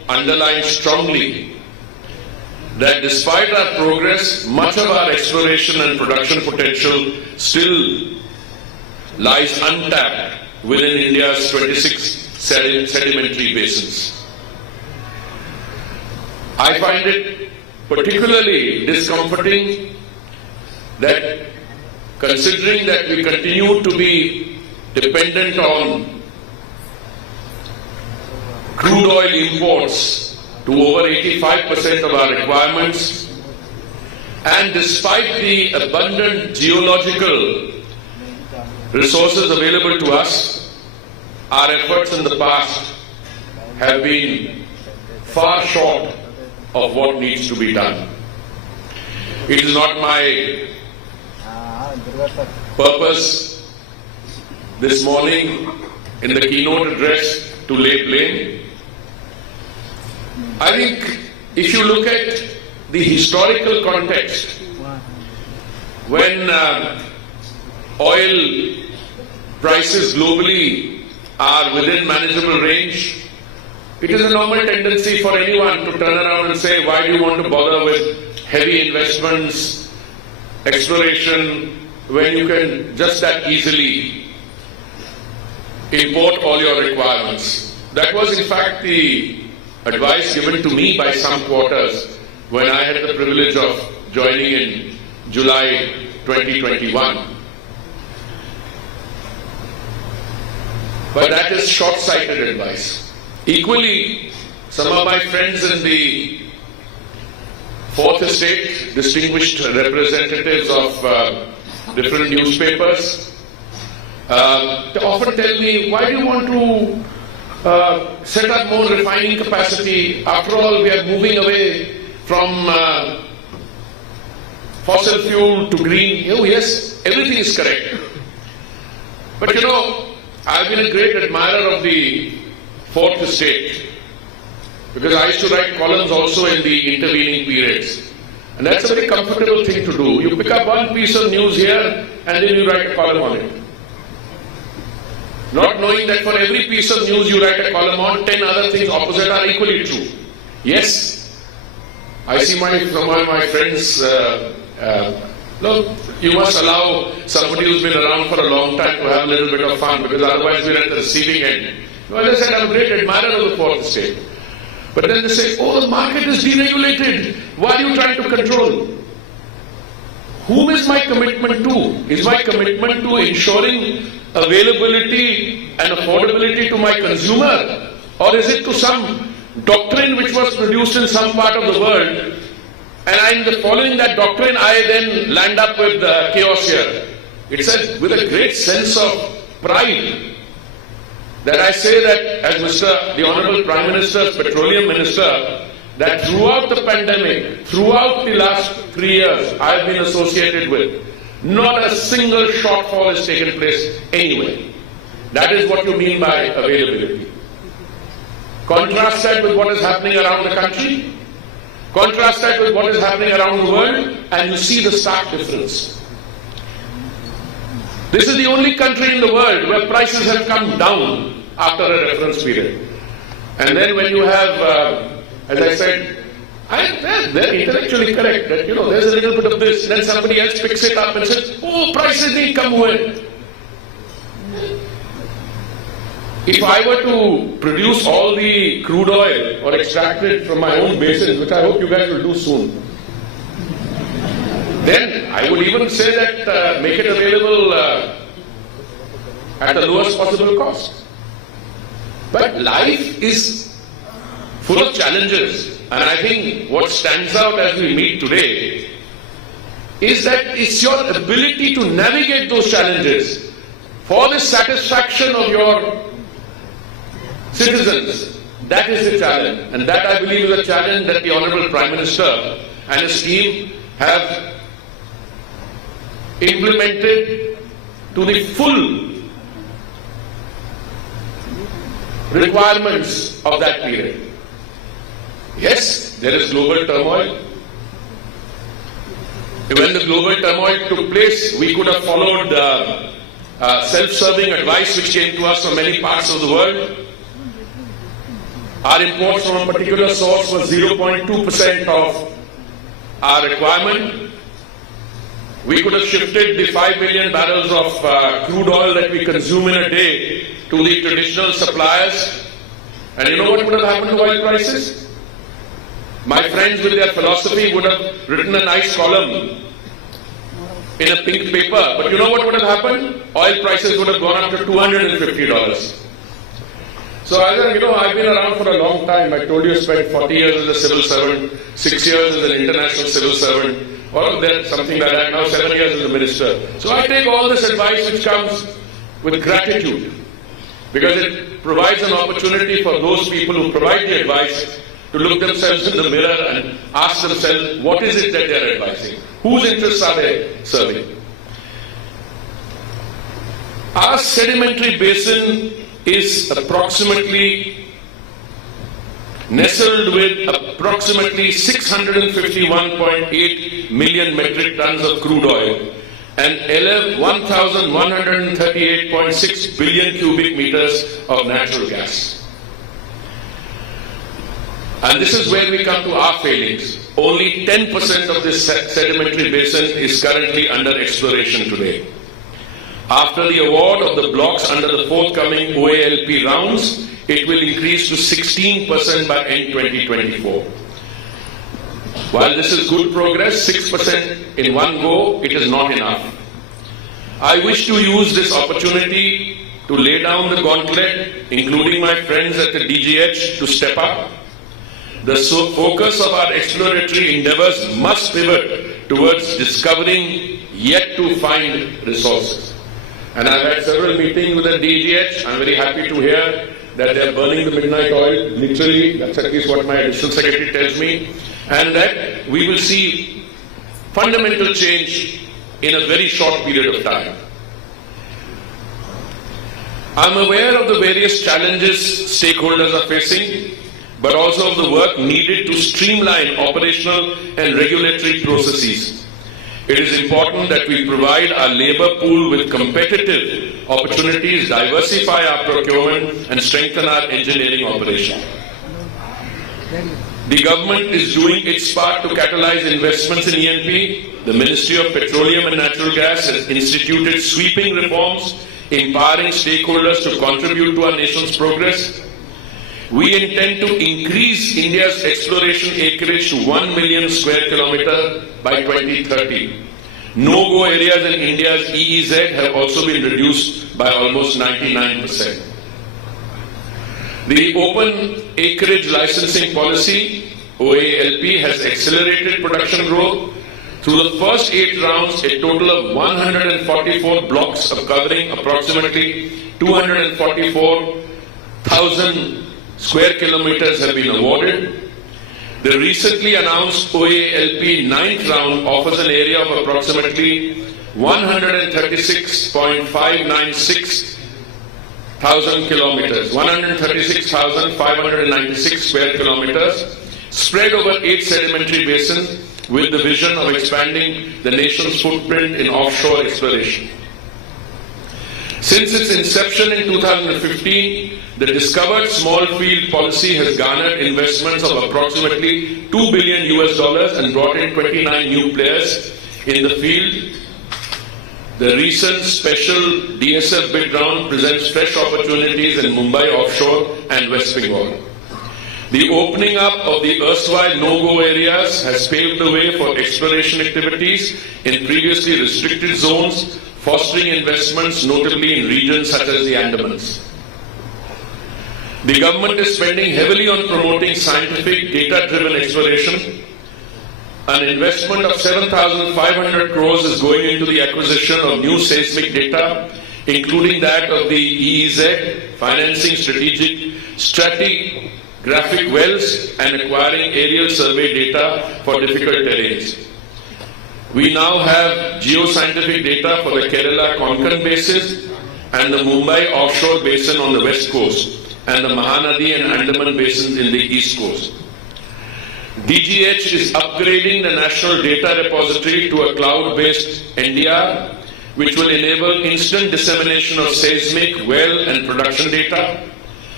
underline strongly that despite our progress, much of our exploration and production potential still lies untapped within India's 26 sedimentary basins. I find it particularly discomforting that, considering that we continue to be dependent on crude oil imports to over 85% of our requirements, and despite the abundant geological resources available to us, our efforts in the past have been far short of what needs to be done. It is not my purpose this morning in the keynote address to lay blame. I think if you look at the historical context, when oil prices globally are within manageable range, it is a normal tendency for anyone to turn around and say, why do you want to bother with heavy investments, exploration, when you can just that easily import all your requirements? That was in fact the advice given to me by some quarters when I had the privilege of joining in July 2021. But that is short-sighted advice. Equally, some of my friends in the Fourth Estate, distinguished representatives of different newspapers, they often tell me, why do you want to set up more refining capacity? After all, we are moving away from fossil fuel to green. Oh yes, everything is correct. But you know, I've been a great admirer of the Fourth Estate, because I used to write columns also in the intervening periods. And that's a very comfortable thing to do. You pick up one piece of news here and then you write a column on it. Not knowing that for every piece of news you write a column on, 10 other things opposite are equally true. Yes, I see some of my friends, no, you must allow somebody who's been around for a long time to have a little bit of fun, because otherwise we're at the receiving end. As I said, I'm a great admirer of the Fourth Estate. But then they say, oh, the market is deregulated. Why are you trying to control? Whom is my commitment to? Is my commitment to ensuring availability and affordability to my consumer? Or is it to some doctrine which was produced in some part of the world, and in following that doctrine I then land up with chaos here? It said with a great sense of pride that I say that, as the Honorable Prime Minister's Petroleum Minister, that throughout the pandemic, throughout the last 3 years I have been associated with, not a single shortfall has taken place anywhere. That is what you mean by availability. Contrast that with what is happening around the country, contrast that with what is happening around the world, and you see the stark difference. This is the only country in the world where prices have come down after a reference period. And then when you have, as I said, they're intellectually correct that, there's a little bit of this, then somebody else picks it up and says, oh, prices need come in. If I were to produce all the crude oil or extract it from my own basins, which I hope you guys will do soon, then I would even say that make it available at the lowest possible cost. But life is full of challenges, and I think what stands out as we meet today is that it's your ability to navigate those challenges for the satisfaction of your citizens. That is the challenge, and that I believe is a challenge that the Honorable Prime Minister and his team have implemented to the full requirements of that period. Yes, there is global turmoil. When the global turmoil took place, we could have followed self-serving advice which came to us from many parts of the world. Our imports from a particular source was 0.2% of our requirement. We could have shifted the 5 million barrels of crude oil that we consume in a day to the traditional suppliers. And you know what would have happened to oil prices? My friends with their philosophy would have written a nice column in a pink paper. But you know what would have happened? Oil prices would have gone up to $250. So I've been around for a long time. I told you I spent 40 years as a civil servant, 6 years as an international civil servant, or something like that, now 7 years as a minister. So I take all this advice which comes with gratitude, because it provides an opportunity for those people who provide the advice to look themselves in the mirror and ask themselves, what is it that they are advising? Whose interests are they serving? Our sedimentary basin is approximately nestled with approximately 651.8 million metric tons of crude oil and 1,138.6 billion cubic meters of natural gas. And this is where we come to our failings. Only 10% of this sedimentary basin is currently under exploration today. After the award of the blocks under the forthcoming OALP rounds, it will increase to 16% by end 2024. While this is good progress, 6% in one go, it is not enough. I wish to use this opportunity to lay down the gauntlet, including my friends at the DGH, to step up. The focus of our exploratory endeavors must pivot towards discovering yet to find resources. And I've had several meetings with the DGH. I'm very happy to hear that they're burning the midnight oil, literally. That's at least what my additional secretary tells me. And that we will see fundamental change in a very short period of time. I'm aware of the various challenges stakeholders are facing, but also of the work needed to streamline operational and regulatory processes. It is important that we provide our labour pool with competitive opportunities, diversify our procurement and strengthen our engineering operation. The government is doing its part to catalyse investments in E&P. The Ministry of Petroleum and Natural Gas has instituted sweeping reforms, empowering stakeholders to contribute to our nation's progress. We intend to increase India's exploration acreage to 1 million square kilometre by 2030. No-go areas in India's EEZ have also been reduced by almost 99%. The Open Acreage Licensing Policy, OALP, has accelerated production growth. Through the first 8 rounds, a total of 144 blocks covering approximately 244,000 square kilometers have been awarded. The recently announced OALP 9th round offers an area of approximately 136.596 thousand kilometers, 136,596 square kilometers, spread over 8 sedimentary basins with the vision of expanding the nation's footprint in offshore exploration. Since its inception in 2015, the Discovered Small Field policy has garnered investments of approximately $2 billion and brought in 29 new players in the field. The recent special DSF bid round presents fresh opportunities in Mumbai offshore and West Bengal. The opening up of the erstwhile no-go areas has paved the way for exploration activities in previously restricted zones, fostering investments notably in regions such as the Andamans. The government is spending heavily on promoting scientific, data-driven exploration. An investment of 7,500 crores is going into the acquisition of new seismic data, including that of the EEZ, financing strategic stratigraphic wells and acquiring aerial survey data for difficult terrains. We now have geoscientific data for the Kerala Konkan basin and the Mumbai offshore basin on the west coast and the Mahanadi and Andaman basins in the east coast. DGH is upgrading the National Data Repository to a cloud-based NDR, which will enable instant dissemination of seismic, well and production data.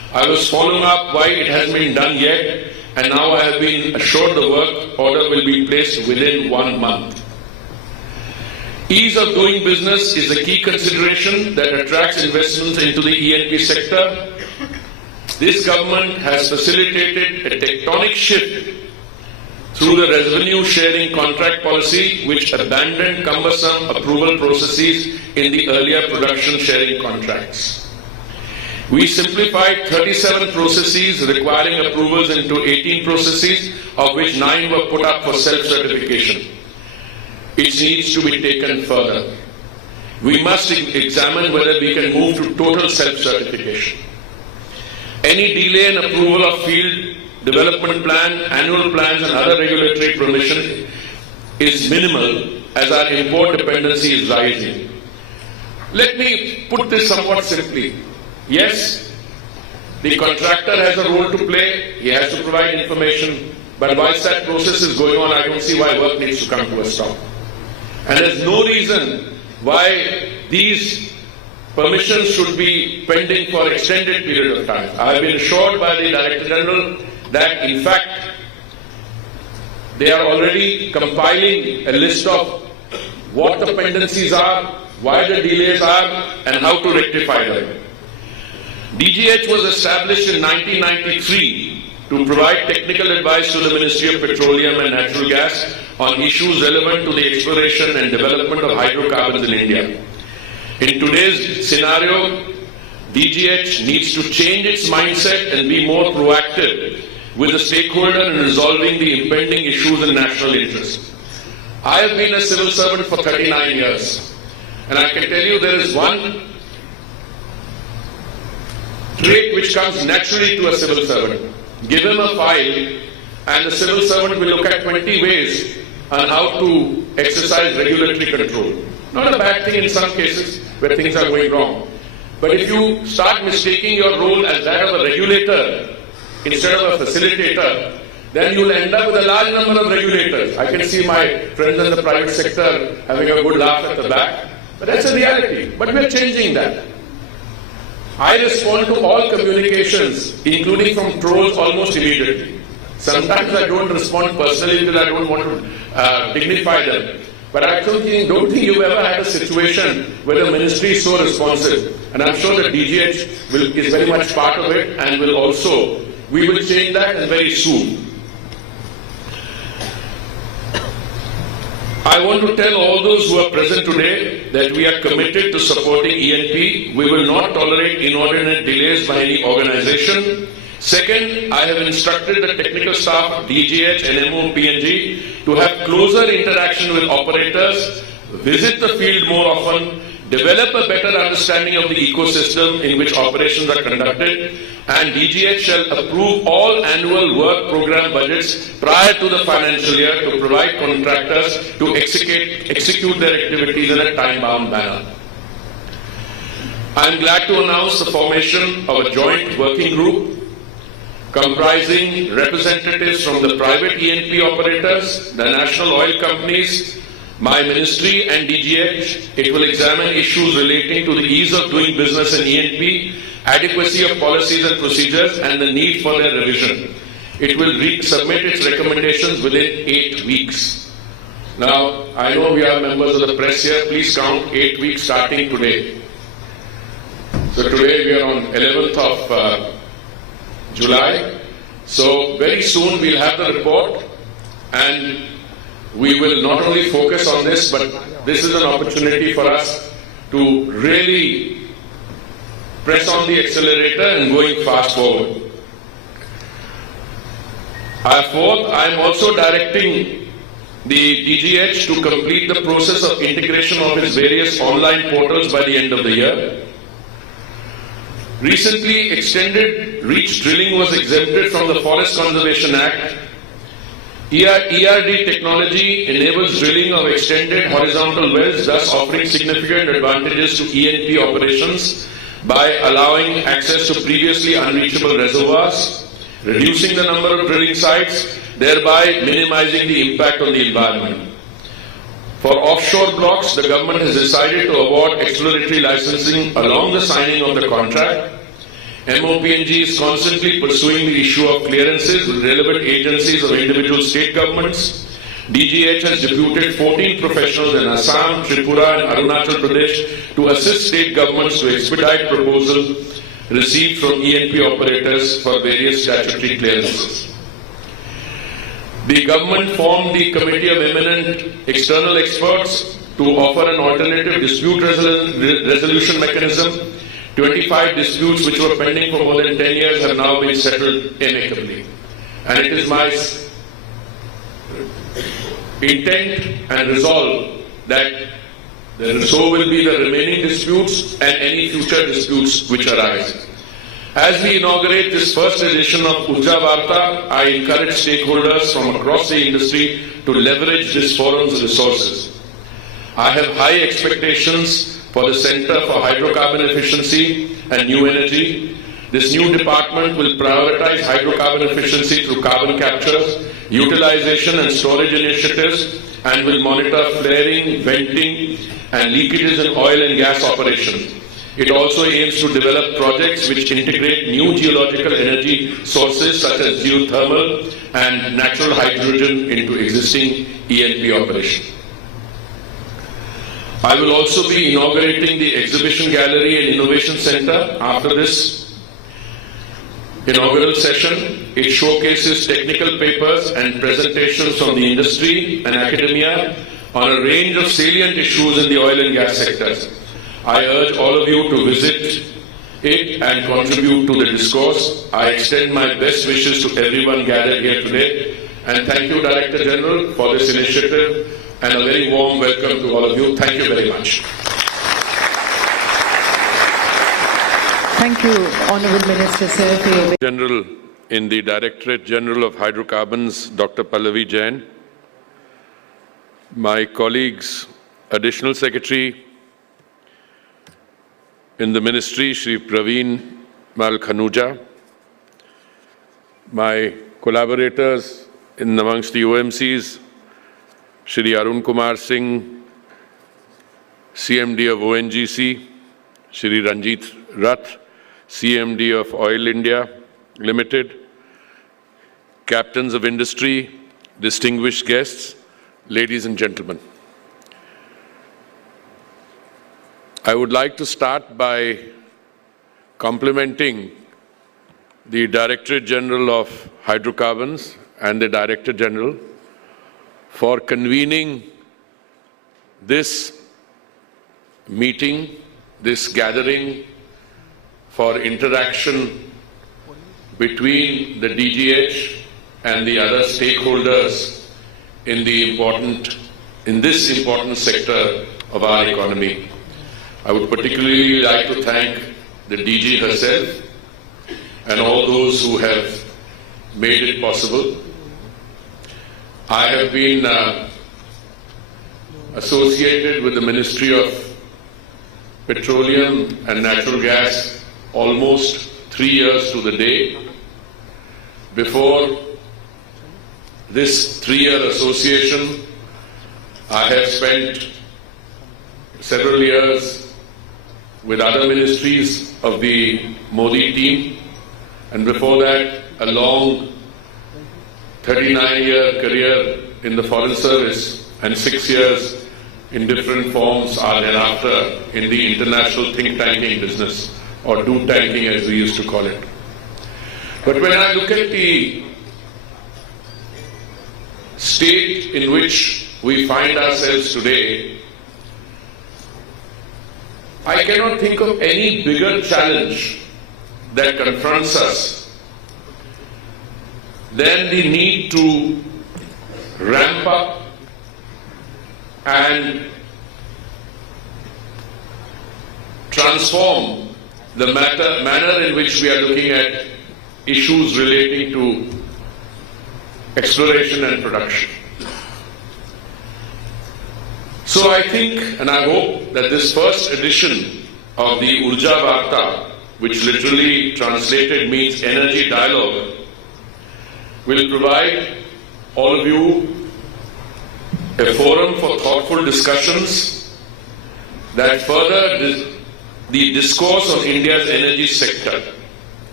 I was following up why it hasn't been done yet, and now I have been assured the work order will be placed within 1 month. Ease of doing business is a key consideration that attracts investments into the E&P sector. This government has facilitated a tectonic shift through the revenue sharing contract policy, which abandoned cumbersome approval processes in the earlier production sharing contracts. We simplified 37 processes requiring approvals into 18 processes, of which 9 were put up for self-certification. It needs to be taken further. We must examine whether we can move to total self-certification. Any delay in approval of field development plan, annual plans and other regulatory permission is minimal as our import dependency is rising. Let me put this somewhat simply. Yes, the contractor has a role to play, he has to provide information, but whilst that process is going on, I don't see why work needs to come to a stop. And there's no reason why these permissions should be pending for extended period of time. I have been assured by the Director General that in fact they are already compiling a list of what the pendencies are, why the delays are, and how to rectify them. DGH was established in 1993 to provide technical advice to the Ministry of Petroleum and Natural Gas on issues relevant to the exploration and development of hydrocarbons in India. In today's scenario, DGH needs to change its mindset and be more proactive with the stakeholder in resolving the impending issues in national interest. I have been a civil servant for 39 years, and I can tell you there is one trait which comes naturally to a civil servant. Give him a file and the civil servant will look at 20 ways on how to exercise regulatory control. Not a bad thing in some cases where things are going wrong. But if you start mistaking your role as that of a regulator instead of a facilitator, then you will end up with a large number of regulators. I can see my friends in the private sector having a good laugh at the back. But that's a reality. But we are changing that. I respond to all communications, including from trolls, almost immediately. Sometimes I don't respond personally because I don't want to dignify them. But I don't think you've ever had a situation where the ministry is so responsive. And I'm sure that DGH is very much part of it and we will change that and very soon. I want to tell all those who are present today that we are committed to supporting E&P. We will not tolerate inordinate delays by any organization. Second, I have instructed the technical staff of DGH, NMO, PNG to have closer interaction with operators, visit the field more often, develop a better understanding of the ecosystem in which operations are conducted, and DGH shall approve all annual work program budgets prior to the financial year to provide contractors to execute their activities in a time-bound manner. I am glad to announce the formation of a joint working group comprising representatives from the private E&P operators, the national oil companies, my ministry and DGH. It will examine issues relating to the ease of doing business in E&P, adequacy of policies and procedures, and the need for their revision. It will submit its recommendations within 8 weeks. Now, I know we are members of the press here. Please count 8 weeks starting today. So today we are on 11th of July. So very soon we'll have the report and we will not only focus on this, but this is an opportunity for us to really press on the accelerator and going fast forward. Fourth, I am also directing the DGH to complete the process of integration of its various online portals by the end of the year. Recently, extended reach drilling was exempted from the Forest Conservation Act. ERD technology enables drilling of extended horizontal wells, thus offering significant advantages to E&P operations by allowing access to previously unreachable reservoirs, reducing the number of drilling sites, thereby minimizing the impact on the environment. For offshore blocks, the government has decided to award exploratory licensing along the signing of the contract. MOPNG is constantly pursuing the issue of clearances with relevant agencies of individual state governments. DGH has deputed 14 professionals in Assam, Tripura and Arunachal Pradesh to assist state governments to expedite proposals received from ENP operators for various statutory clearances. The government formed the Committee of Eminent External Experts to offer an alternative dispute resolution mechanism. 25 disputes which were pending for more than 10 years have now been settled amicably. And it is my intent and resolve that so will be the remaining disputes and any future disputes which arise. As we inaugurate this first edition of Urja Varta, I encourage stakeholders from across the industry to leverage this forum's resources. I have high expectations for the Center for Hydrocarbon Efficiency and New Energy. This new department will prioritize hydrocarbon efficiency through carbon capture, utilization and storage initiatives, and will monitor flaring, venting and leakages in oil and gas operations. It also aims to develop projects which integrate new geological energy sources such as geothermal and natural hydrogen into existing ENP operations. I will also be inaugurating the Exhibition Gallery and Innovation Center after this inaugural session. It showcases technical papers and presentations from the industry and academia on a range of salient issues in the oil and gas sectors. I urge all of you to visit it and contribute to the discourse. I extend my best wishes to everyone gathered here today. And thank you, Director General, for this initiative. And a very warm welcome to all of you. Thank you very much. Thank you, Honourable Minister, sir, for your... General in the Directorate General of Hydrocarbons, Dr. Pallavi Jain, my colleagues, Additional Secretary in the Ministry, Shri Praveen Mal Khanuja, my collaborators in amongst the OMCs, Shri Arun Kumar Singh, CMD of ONGC, Shri Ranjit Rath, CMD of Oil India Limited, captains of industry, distinguished guests, ladies and gentlemen. I would like to start by complimenting the Directorate General of Hydrocarbons and the Director General for convening this meeting, this gathering for interaction between the DGH and the other stakeholders in this important sector of our economy. I would particularly like to thank the DG herself and all those who have made it possible. I have been associated with the Ministry of Petroleum and Natural Gas almost 3 years to the day. Before this 3-year association, I have spent several years with other ministries of the Modi team, and before that, a long 39-year career in the Foreign Service and 6 years in different forms are thereafter in the international think tanking business, or do tanking as we used to call it. But when I look at the state in which we find ourselves today, I cannot think of any bigger challenge that confronts us than the need to ramp up and transform the manner in which we are looking at issues relating to exploration and production. So I think and I hope that this first edition of the Urja Varta, which literally translated means energy dialogue, will provide all of you a forum for thoughtful discussions that further the discourse on India's energy sector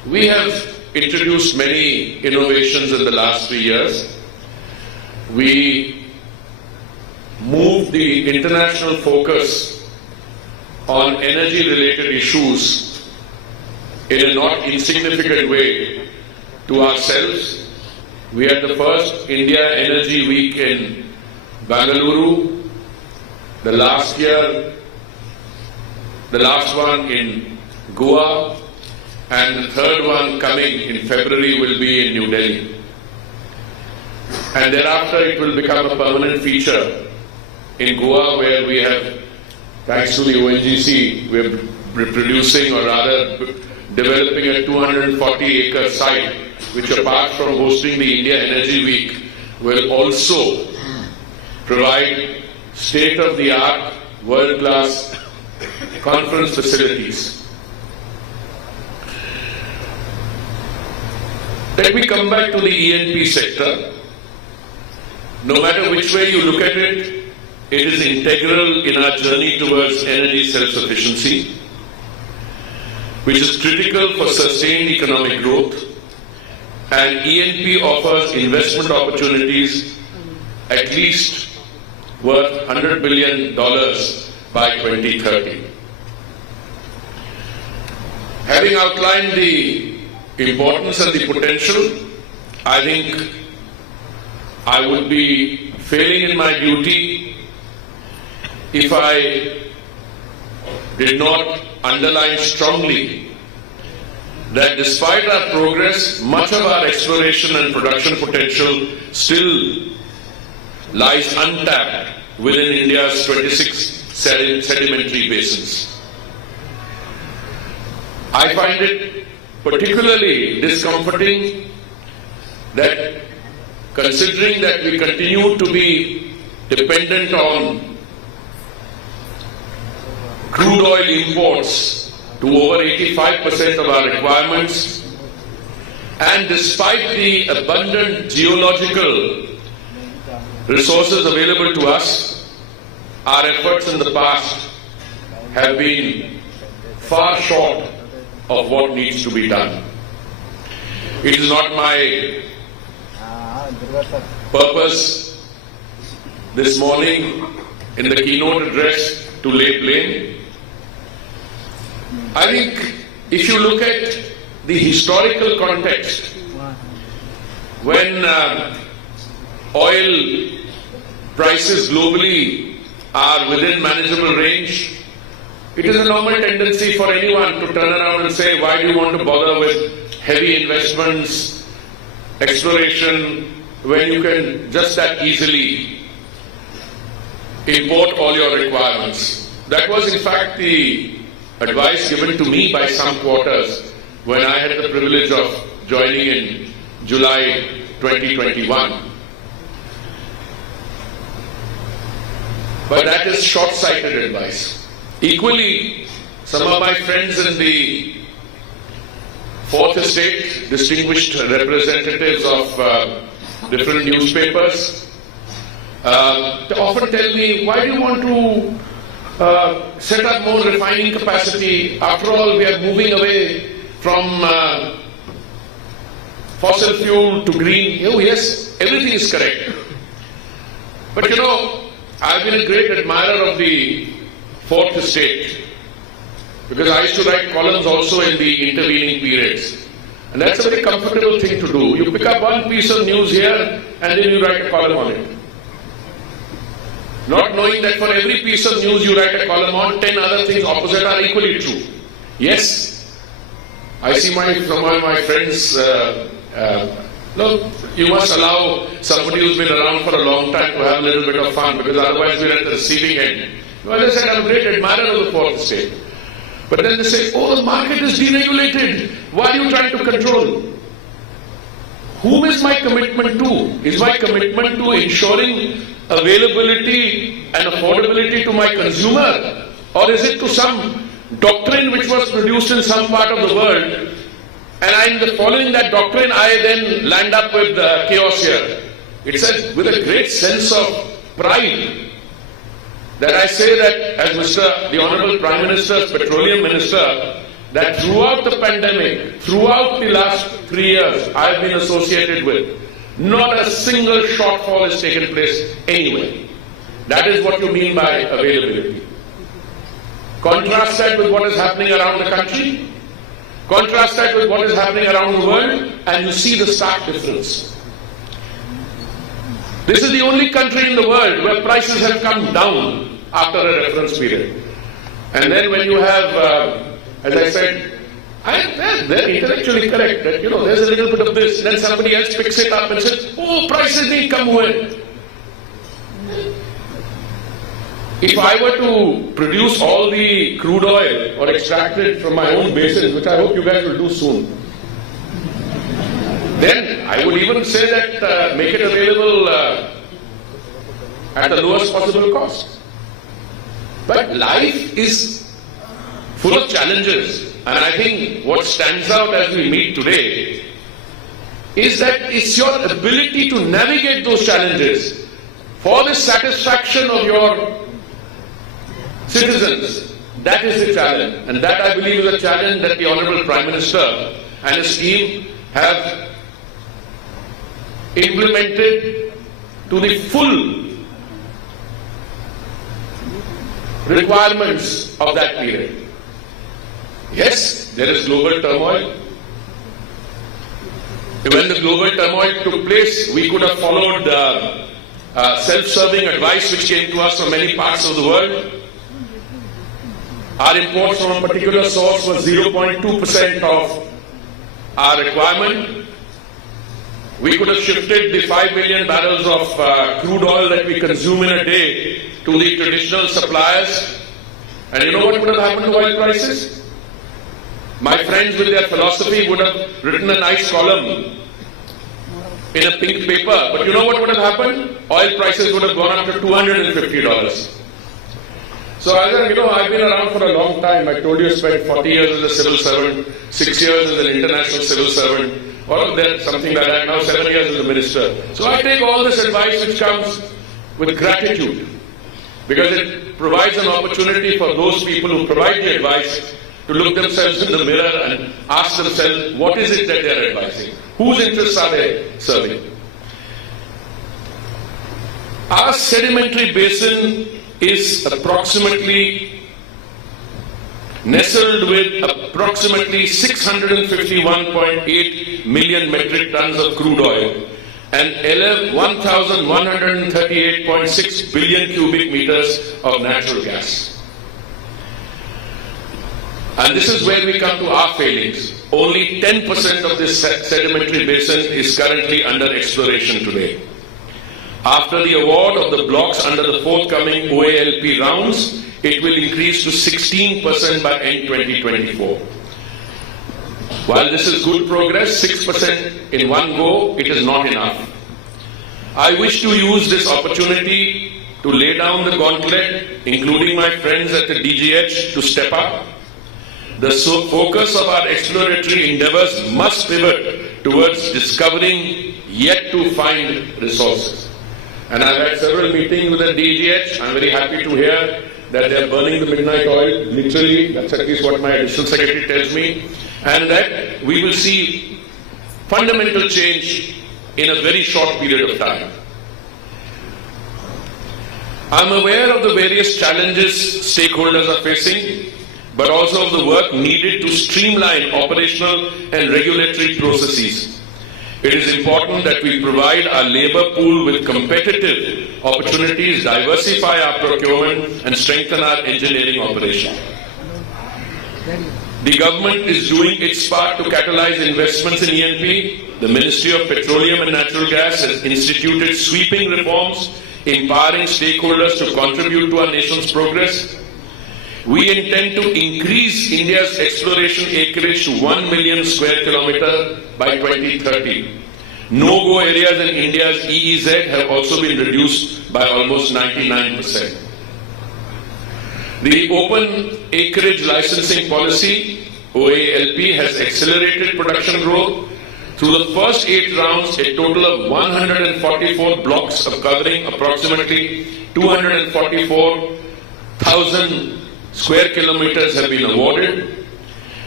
We have introduced many innovations in the last 3 years. We moved the international focus on energy-related issues in a not insignificant way to ourselves. We had the first India Energy Week in Bangalore, the last one in Goa, and the third one coming in February will be in New Delhi. And thereafter it will become a permanent feature in Goa, where we have, thanks to the ONGC, we are producing, or rather developing a 240-acre site, which apart from hosting the India Energy Week, will also provide state-of-the-art, world-class conference facilities. Let me come back to the E&P sector. No matter which way you look at it, it is integral in our journey towards energy self-sufficiency, which is critical for sustained economic growth, and E&P offers investment opportunities at least worth $100 billion by 2030. Having outlined the importance and the potential, I think I would be failing in my duty if I did not underline strongly that despite our progress, much of our exploration and production potential still lies untapped within India's 26 sedimentary basins. I find it particularly discomforting that, considering that we continue to be dependent on crude oil imports to over 85% of our requirements, and despite the abundant geological resources available to us, our efforts in the past have been far short of what needs to be done. It is not my purpose this morning in the keynote address to lay blame. I think if you look at the historical context, when oil prices globally are within manageable range, it is a normal tendency for anyone to turn around and say, why do you want to bother with heavy investments, exploration, when you can just that easily import all your requirements. That was in fact the advice given to me by some quarters when I had the privilege of joining in July 2021. But that is short-sighted advice. Equally, some of my friends in the Fourth Estate, distinguished representatives of different newspapers, often tell me, why do you want to set up more refining capacity? After all, we are moving away from fossil fuel to green. Oh yes, everything is correct. But you know, I've been a great admirer of the Fourth Estate, because I used to write columns also in the intervening periods. And that's a very comfortable thing to do. You pick up one piece of news here and then you write a column on it. Not knowing that for every piece of news you write a column on, 10 other things opposite are equally true. Yes, I see some of my friends, no, you must allow somebody who's been around for a long time to have a little bit of fun, because otherwise we're at the receiving end. Well, as I said, I'm a great admirer of the Fourth Estate. But then they say, oh, the market is deregulated. Why are you trying to control? Whom is my commitment to? Is my commitment to ensuring availability and affordability to my consumer? Or is it to some doctrine which was produced in some part of the world, and in following that doctrine I then land up with chaos here? It says with a great sense of pride that I say that as the Honorable Prime Minister's Petroleum Minister, that throughout the pandemic, throughout the last 3 years I've been associated with, not a single shortfall has taken place anywhere. That is what you mean by availability. Contrast that with what is happening around the country, contrast that with what is happening around the world, and you see the stark difference. This is the only country in the world where prices have come down after a reference period. And then when you have, as I said, they're intellectually correct that, there's a little bit of this, then somebody else picks it up and says, oh, prices need come away. If I were to produce all the crude oil or extract it from my own basins, which I hope you guys will do soon, then I would even say that make it available at the lowest possible cost. But life is full of challenges, and I think what stands out as we meet today is that it's your ability to navigate those challenges for the satisfaction of your citizens. That is the challenge, and that I believe is a challenge that the Honourable Prime Minister and his team have implemented to the full requirements of that period. Yes, there is global turmoil. When the global turmoil took place, we could have followed self-serving advice which came to us from many parts of the world. Our imports from a particular source were 0.2% of our requirement. We could have shifted the 5 million barrels of crude oil that we consume in a day to the traditional suppliers. And you know what would have happened to oil prices? My friends with their philosophy would have written a nice column in a pink paper. But you know what would have happened? Oil prices would have gone up to $250. So I've been around for a long time. I told you I spent 40 years as a civil servant, 6 years as an international civil servant, or something like that, now 7 years as a minister. So I take all this advice which comes with gratitude, because it provides an opportunity for those people who provide the advice to look themselves in the mirror and ask themselves, what is it that they are advising? Whose interests are they serving? Our sedimentary basin is approximately nestled with approximately 651.8 million metric tons of crude oil and 1,138.6 billion cubic meters of natural gas. And this is where we come to our failings. Only 10% of this sedimentary basin is currently under exploration today. After the award of the blocks under the forthcoming OALP rounds, it will increase to 16% by end 2024. While this is good progress, 6% in one go, it is not enough. I wish to use this opportunity to lay down the gauntlet, including my friends at the DGH, to step up. The focus of our exploratory endeavors must pivot towards discovering yet to find resources. And I've had several meetings with the DGH. I'm very happy to hear that they're burning the midnight oil, literally. That's at least what my additional secretary tells me. And that we will see fundamental change in a very short period of time. I'm aware of the various challenges stakeholders are facing, but also of the work needed to streamline operational and regulatory processes. It is important that we provide our labour pool with competitive opportunities, diversify our procurement and strengthen our engineering operation. The government is doing its part to catalyse investments in E&P. The Ministry of Petroleum and Natural Gas has instituted sweeping reforms, empowering stakeholders to contribute to our nation's progress. We intend to increase India's exploration acreage to 1 million square kilometre by 2030. No-go areas in India's EEZ have also been reduced by almost 99%. The Open Acreage Licensing Policy, OALP, has accelerated production growth. Through the first 8 rounds, a total of 144 blocks covering approximately 244,000 square kilometers have been awarded.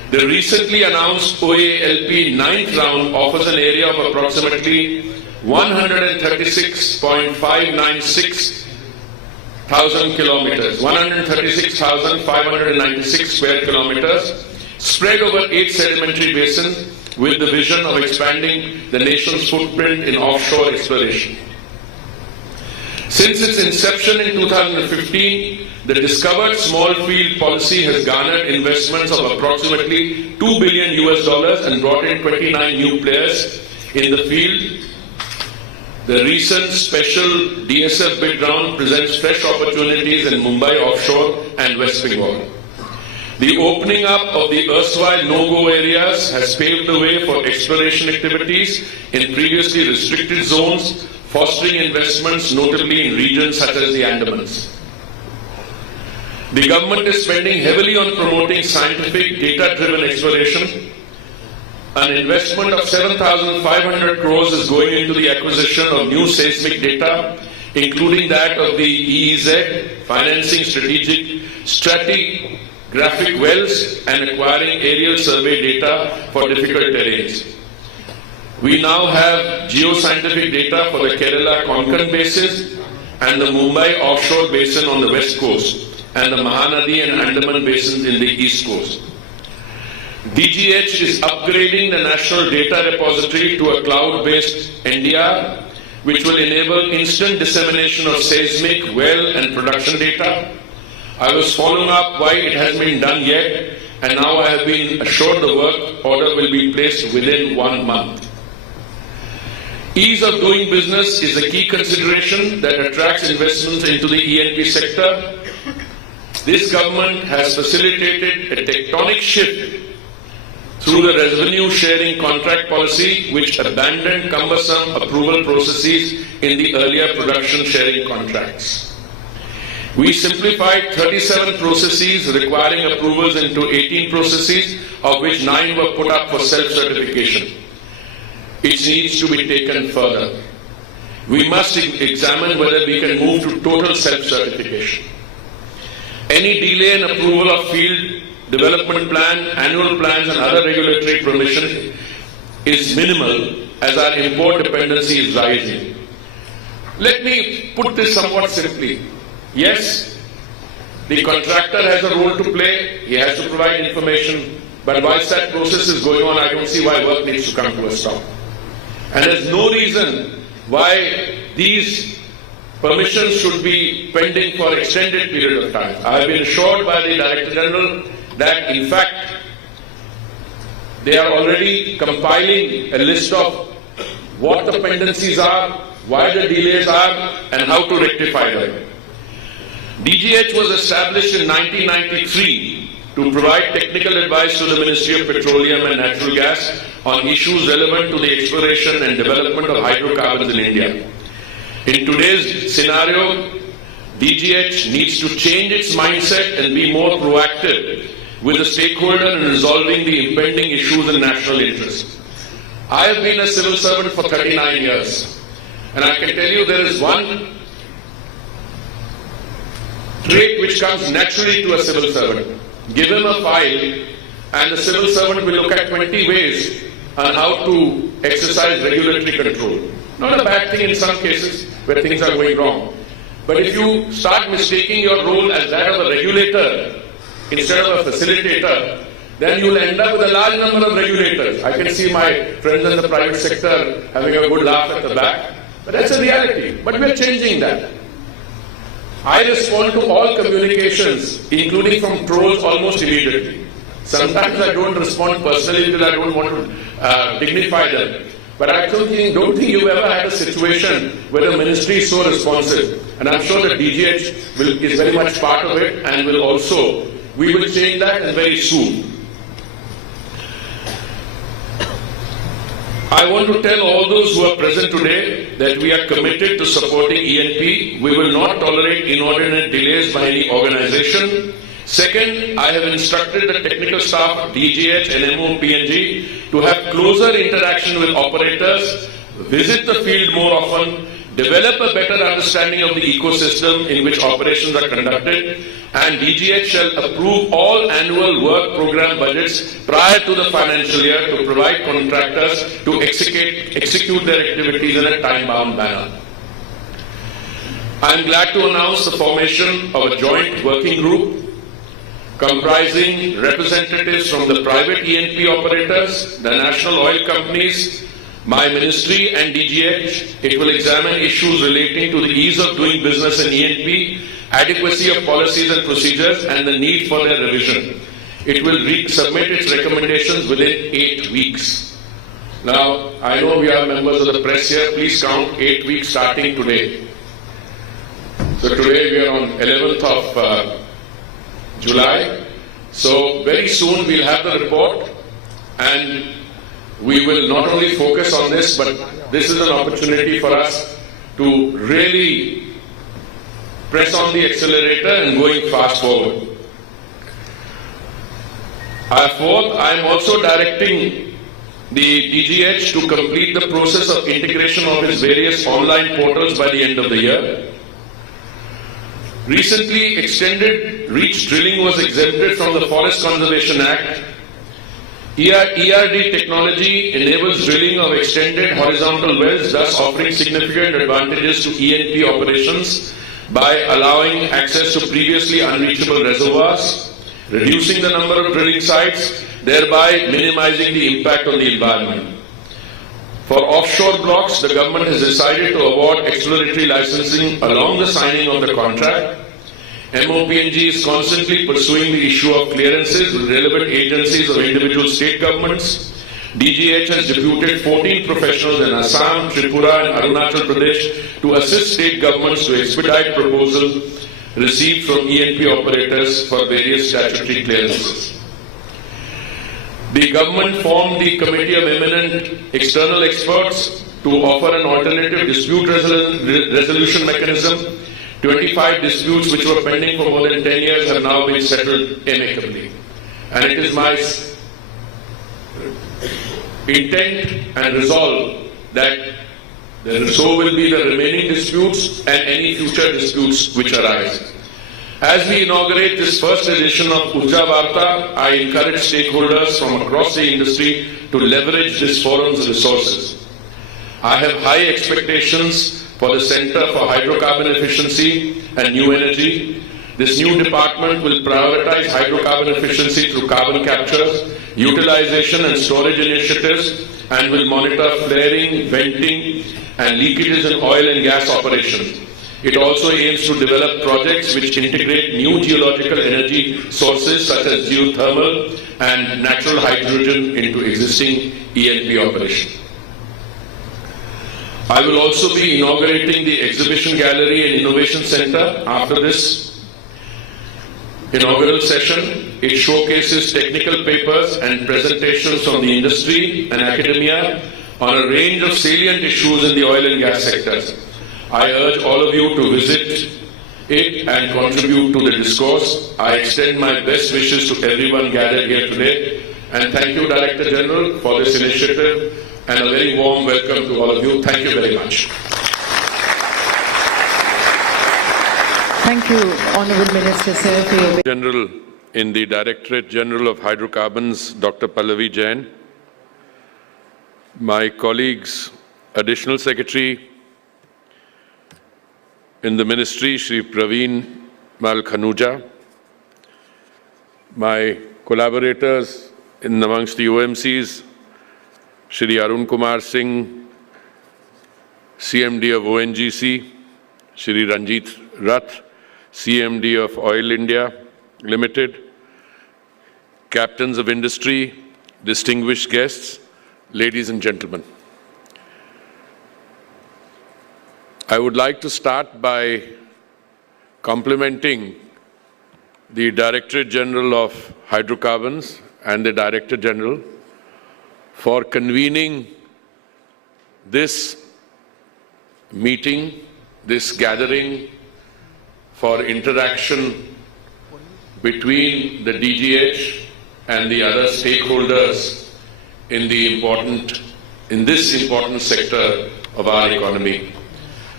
The recently announced OALP 9th round offers an area of approximately 136.596 thousand kilometers, 136,596 square kilometers, spread over 8 sedimentary basins with the vision of expanding the nation's footprint in offshore exploration. Since its inception in 2015, the Discovered Small Field policy has garnered investments of approximately $2 billion and brought in 29 new players in the field. The recent special DSF bid round presents fresh opportunities in Mumbai offshore and West Bengal. The opening up of the erstwhile no-go areas has paved the way for exploration activities in previously restricted zones, fostering investments notably in regions such as the Andamans. The government is spending heavily on promoting scientific, data-driven exploration. An investment of 7,500 crores is going into the acquisition of new seismic data, including that of the EEZ, financing strategic stratigraphic wells and acquiring aerial survey data for difficult terrains. We now have geoscientific data for the Kerala Konkan basin and the Mumbai offshore basin on the west coast and the Mahanadi and Andaman basins in the east coast. DGH is upgrading the national data repository to a cloud-based NDR, which will enable instant dissemination of seismic, well and production data. I was following up why it hasn't been done yet, and now I have been assured the work order will be placed within 1 month. Ease of doing business is a key consideration that attracts investments into the E&P sector. This government has facilitated a tectonic shift through the revenue sharing contract policy, which abandoned cumbersome approval processes in the earlier production sharing contracts. We simplified 37 processes requiring approvals into 18 processes, of which 9 were put up for self-certification. It needs to be taken further. We must examine whether we can move to total self-certification. Any delay in approval of field development plan, annual plans and other regulatory permission is minimal as our import dependency is rising. Let me put this somewhat simply. Yes, the contractor has a role to play, he has to provide information, but whilst that process is going on, I don't see why work needs to come to a stop. And there's no reason why these permissions should be pending for extended period of time. I have been assured by the Director General that in fact they are already compiling a list of what the pendencies are, why the delays are, and how to rectify them. DGH was established in 1993 to provide technical advice to the Ministry of Petroleum and Natural Gas on issues relevant to the exploration and development of hydrocarbons in India. In today's scenario, DGH needs to change its mindset and be more proactive with the stakeholder in resolving the impending issues in national interest. I have been a civil servant for 39 years, and I can tell you there is one trait which comes naturally to a civil servant. Give him a file and the civil servant will look at 20 ways on how to exercise regulatory control. Not a bad thing in some cases where things are going wrong. But if you start mistaking your role as that of a regulator instead of a facilitator, then you will end up with a large number of regulators. I can see my friends in the private sector having a good laugh at the back, but that's a reality. But we are changing that. I respond to all communications, including from trolls, almost immediately. Sometimes I don't respond personally because I don't want to dignify them. But I don't think you've ever had a situation where the ministry is so responsive. And I'm sure that DGH is very much part of it and we will change that and very soon. I want to tell all those who are present today that we are committed to supporting E&P. We will not tolerate inordinate delays by any organization. Second, I have instructed the technical staff of DGH, NMO, PNG to have closer interaction with operators, visit the field more often, develop a better understanding of the ecosystem in which operations are conducted, and DGH shall approve all annual work program budgets prior to the financial year to provide contractors to execute their activities in a time-bound manner. I am glad to announce the formation of a joint working group comprising representatives from the private E&P operators, the national oil companies, my ministry and DGH. It will examine issues relating to the ease of doing business in E&P, adequacy of policies and procedures, and the need for their revision. It will submit its recommendations within 8 weeks. Now, I know we have members of the press here. Please count 8 weeks starting today. So today we are on 11th of July. So very soon we'll have the report, and we will not only focus on this, but this is an opportunity for us to really press on the accelerator and going fast forward. Fourth, I am also directing the DGH to complete the process of integration of its various online portals by the end of the year. Recently, extended reach drilling was exempted from the Forest Conservation Act. ERD technology enables drilling of extended horizontal wells, thus offering significant advantages to E&P operations by allowing access to previously unreachable reservoirs, reducing the number of drilling sites, thereby minimizing the impact on the environment. For offshore blocks, the government has decided to award exploratory licensing along the signing of the contract. MOPNG is constantly pursuing the issue of clearances with relevant agencies of individual state governments. DGH has deputed 14 professionals in Assam, Tripura and Arunachal Pradesh to assist state governments to expedite proposals received from E&P operators for various statutory clearances. The government formed the Committee of Eminent External Experts to offer an alternative dispute resolution mechanism. 25 disputes which were pending for more than 10 years have now been settled amicably. And it is my intent and resolve that so will be the remaining disputes and any future disputes which arise. As we inaugurate this first edition of Urja Varta, I encourage stakeholders from across the industry to leverage this forum's resources. I have high expectations for the Center for Hydrocarbon Efficiency and New Energy. This new department will prioritize hydrocarbon efficiency through carbon capture, utilization and storage initiatives, and will monitor flaring, venting, and leakages in oil and gas operations. It also aims to develop projects which integrate new geological energy sources such as geothermal and natural hydrogen into existing E&P operations. I will also be inaugurating the Exhibition Gallery and Innovation Center after this inaugural session. It showcases technical papers and presentations from the industry and academia on a range of salient issues in the oil and gas sectors. I urge all of you to visit it and contribute to the discourse. I extend my best wishes to everyone gathered here today, and thank you, Director General, for this initiative, and a very warm welcome to all of you. Thank you very much. Thank you, Honourable Minister, sir, for your... General in the Directorate General of Hydrocarbons, Dr. Pallavi Jain, my colleagues, Additional Secretary in the Ministry, Shri Praveen Mal Khanuja, my collaborators in amongst the OMCs, Shri Arun Kumar Singh, CMD of ONGC, Shri Ranjit Rath, CMD of Oil India Limited, captains of industry, distinguished guests, ladies and gentlemen. I would like to start by complimenting the Directorate General of Hydrocarbons and the Director General for convening this meeting, this gathering for interaction between the DGH and the other stakeholders in this important sector of our economy.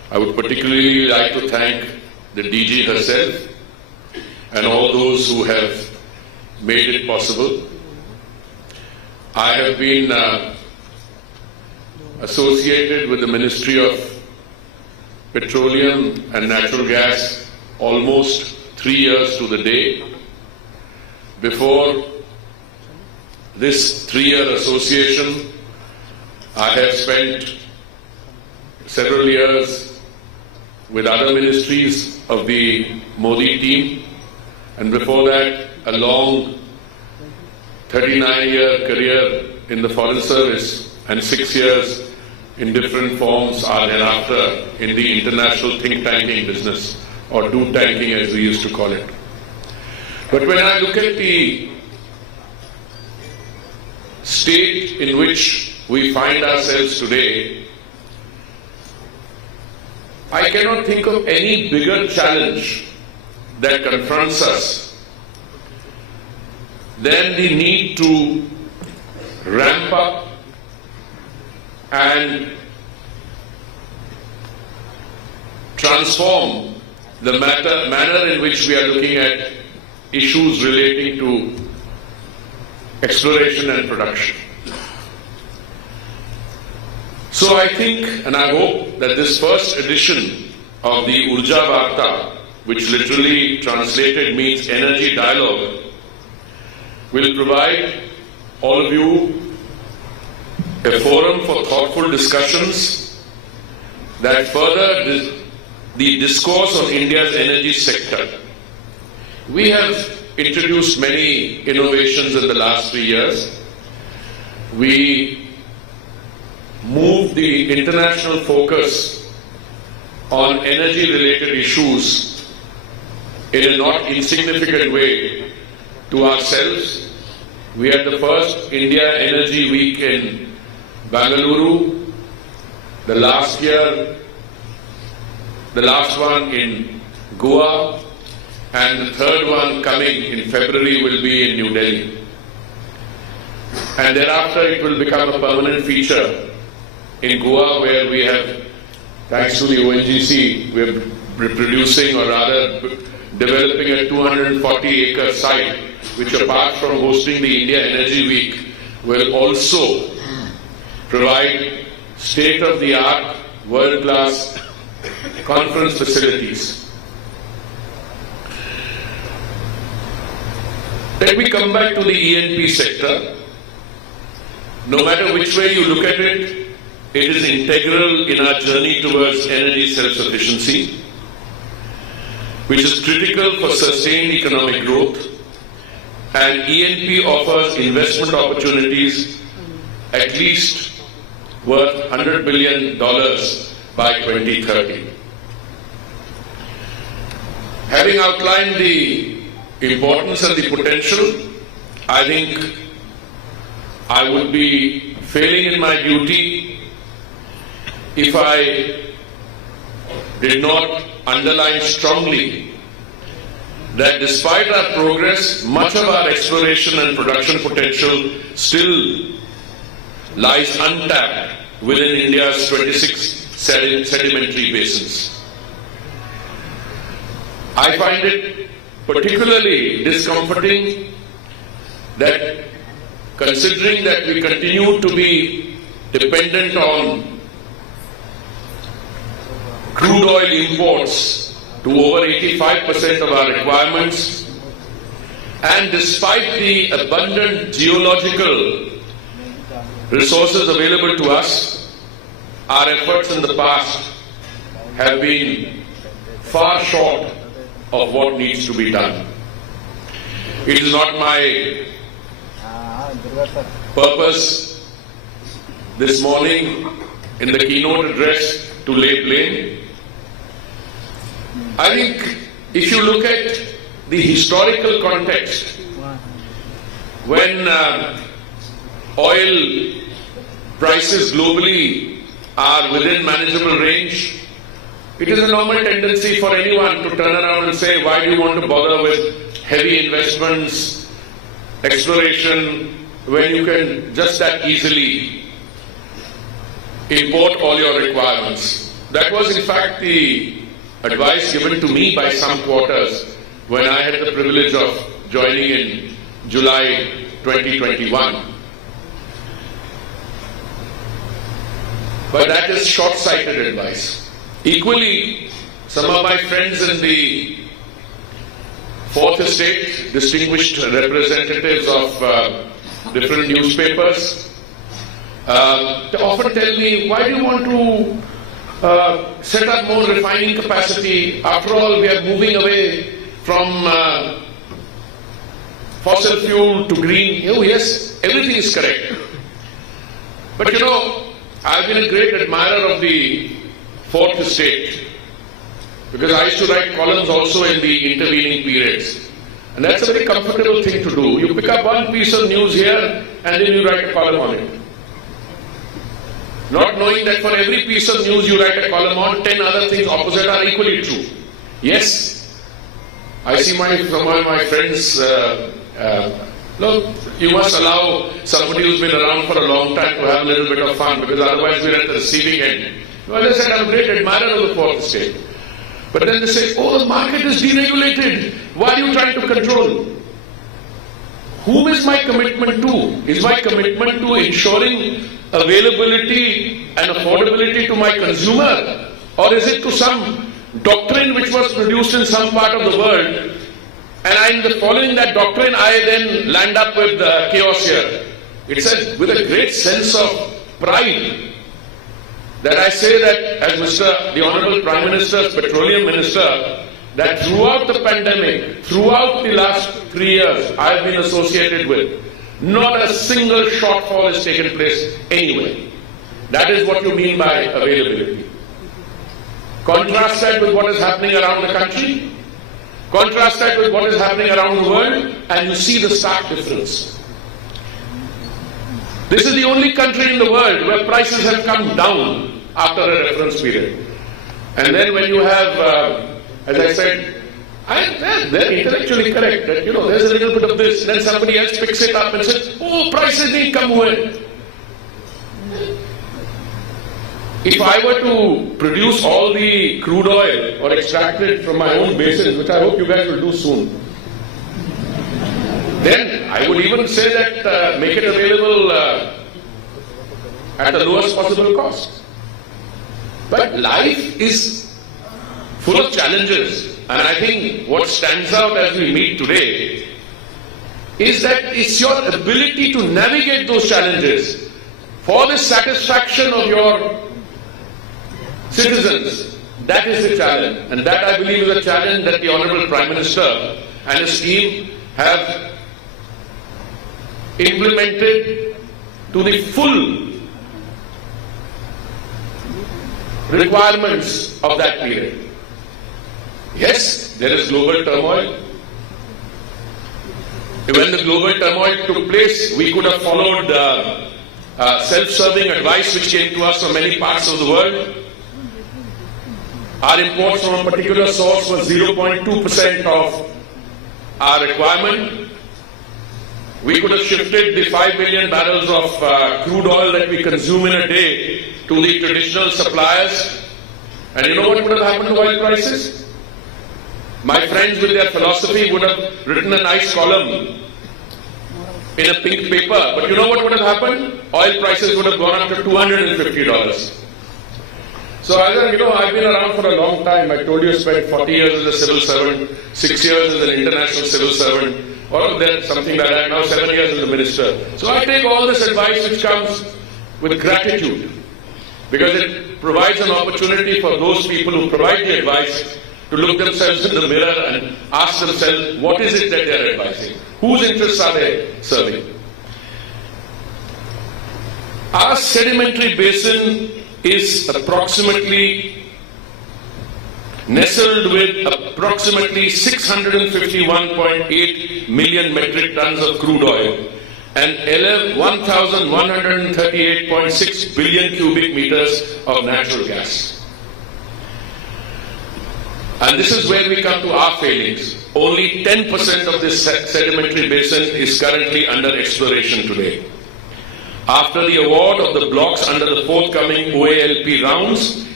I would particularly like to thank the DG herself and all those who have made it possible. I have been associated with the Ministry of Petroleum and Natural Gas almost 3 years to the day. Before this 3-year association, I have spent several years with other ministries of the Modi team, and before that, a long 39-year career in the Foreign Service and 6 years in different forms are thereafter in the international think tanking business, or do tanking as we used to call it. But when I look at the state in which we find ourselves today, I cannot think of any bigger challenge that confronts us than the need to ramp up and transform the manner in which we are looking at issues relating to exploration and production. So I think and I hope that this first edition of the Urja Varta, which literally translated means energy dialogue, will provide all of you a forum for thoughtful discussions that further the discourse on India's energy sector. We have introduced many innovations in the last 3 years. We moved the international focus on energy-related issues in a not insignificant way to ourselves. We had the first India Energy Week in Bangalore, the last one in Goa, and the third one coming in February will be in New Delhi. And thereafter it will become a permanent feature in Goa, where we have, thanks to the ONGC, we are producing, or rather developing a 240-acre site, which apart from hosting the India Energy Week, will also provide state-of-the-art, world-class conference facilities. Let me come back to the E&P sector. No matter which way you look at it, it is integral in our journey towards energy self-sufficiency, which is critical for sustained economic growth, and E&P offers investment opportunities at least worth $100 billion by 2030. Having outlined the importance and the potential, I think I would be failing in my duty if I did not underline strongly that despite our progress, much of our exploration and production potential still lies untapped within India's 26 sedimentary basins. I find it particularly discomforting that, considering that we continue to be dependent on crude oil imports to over 85% of our requirements, and despite the abundant geological resources available to us, our efforts in the past have been far short of what needs to be done. It is not my purpose this morning in the keynote address to lay blame. I think if you look at the historical context, when oil prices globally are within manageable range, it is a normal tendency for anyone to turn around and say, why do you want to bother with heavy investments, exploration, when you can just that easily import all your requirements? That was in fact the advice given to me by some quarters when I had the privilege of joining in July 2021. But that is short-sighted advice. Equally, some of my friends in the Fourth Estate, distinguished representatives of different newspapers, they often tell me, why do you want to set up more refining capacity? After all, we are moving away from fossil fuel to green. Oh yes, everything is correct. But you know, I've been a great admirer of the Fourth Estate because I used to write columns also in the intervening periods. And that's a very comfortable thing to do. You pick up one piece of news here and then you write a column on it. Not knowing that for every piece of news you write a column on, 10 other things opposite are equally true. Yes, I see some of my friends, look, you must allow somebody who's been around for a long time to have a little bit of fun because otherwise we're at the receiving end. As I said, I'm a great admirer of the Fourth Estate. But then they say, oh, the market is deregulated. Why are you trying to control? Whom is my commitment to? Is my commitment to ensuring availability and affordability to my consumer? Or is it to some doctrine which was produced in some part of the world, and in following that doctrine I then land up with chaos here? It says with a great sense of pride that I say that as the Honorable Prime Minister's Petroleum Minister, that throughout the pandemic, throughout the last 3 years I have been associated with, not a single shortfall has taken place anywhere. That is what you mean by availability. Contrast that with what is happening around the country, contrast that with what is happening around the world, and you see the stark difference. This is the only country in the world where prices have come down after a reference period. And then when you have, as I said, they're intellectually correct that, you know, there's a little bit of this, then somebody else picks it up and says, oh, prices need come away. If I were to produce all the crude oil or extract it from my own basins, which I hope you guys will do soon, then I would even say that make it available at the lowest possible cost. But life is full of challenges, and I think what stands out as we meet today is that it's your ability to navigate those challenges for the satisfaction of your citizens. That is the challenge, and that I believe is a challenge that the Honorable Prime Minister and his team have implemented to the full requirements of that period. Yes, there is global turmoil. When the global turmoil took place, we could have followed self-serving advice which came to us from many parts of the world. Our imports from a particular source was 0.2% of our requirement. We could have shifted the 5 million barrels of crude oil that we consume in a day to the traditional suppliers. And you know what would have happened to oil prices? My friends with their philosophy would have written a nice column in a pink paper. But you know what would have happened? Oil prices would have gone up to $250. So I've been around for a long time. I told you I spent 40 years as a civil servant, 6 years as an international civil servant, or something like that, now 7 years as a minister. So I take all this advice which comes with gratitude, because it provides an opportunity for those people who provide the advice to look themselves in the mirror and ask themselves, what is it that they are advising? Whose interests are they serving? Our sedimentary basin is approximately nestled with approximately 651.8 million metric tons of crude oil and 1,138.6 billion cubic meters of natural gas. And this is where we come to our failings. Only 10% of this sedimentary basin is currently under exploration today. After the award of the blocks under the forthcoming OALP rounds,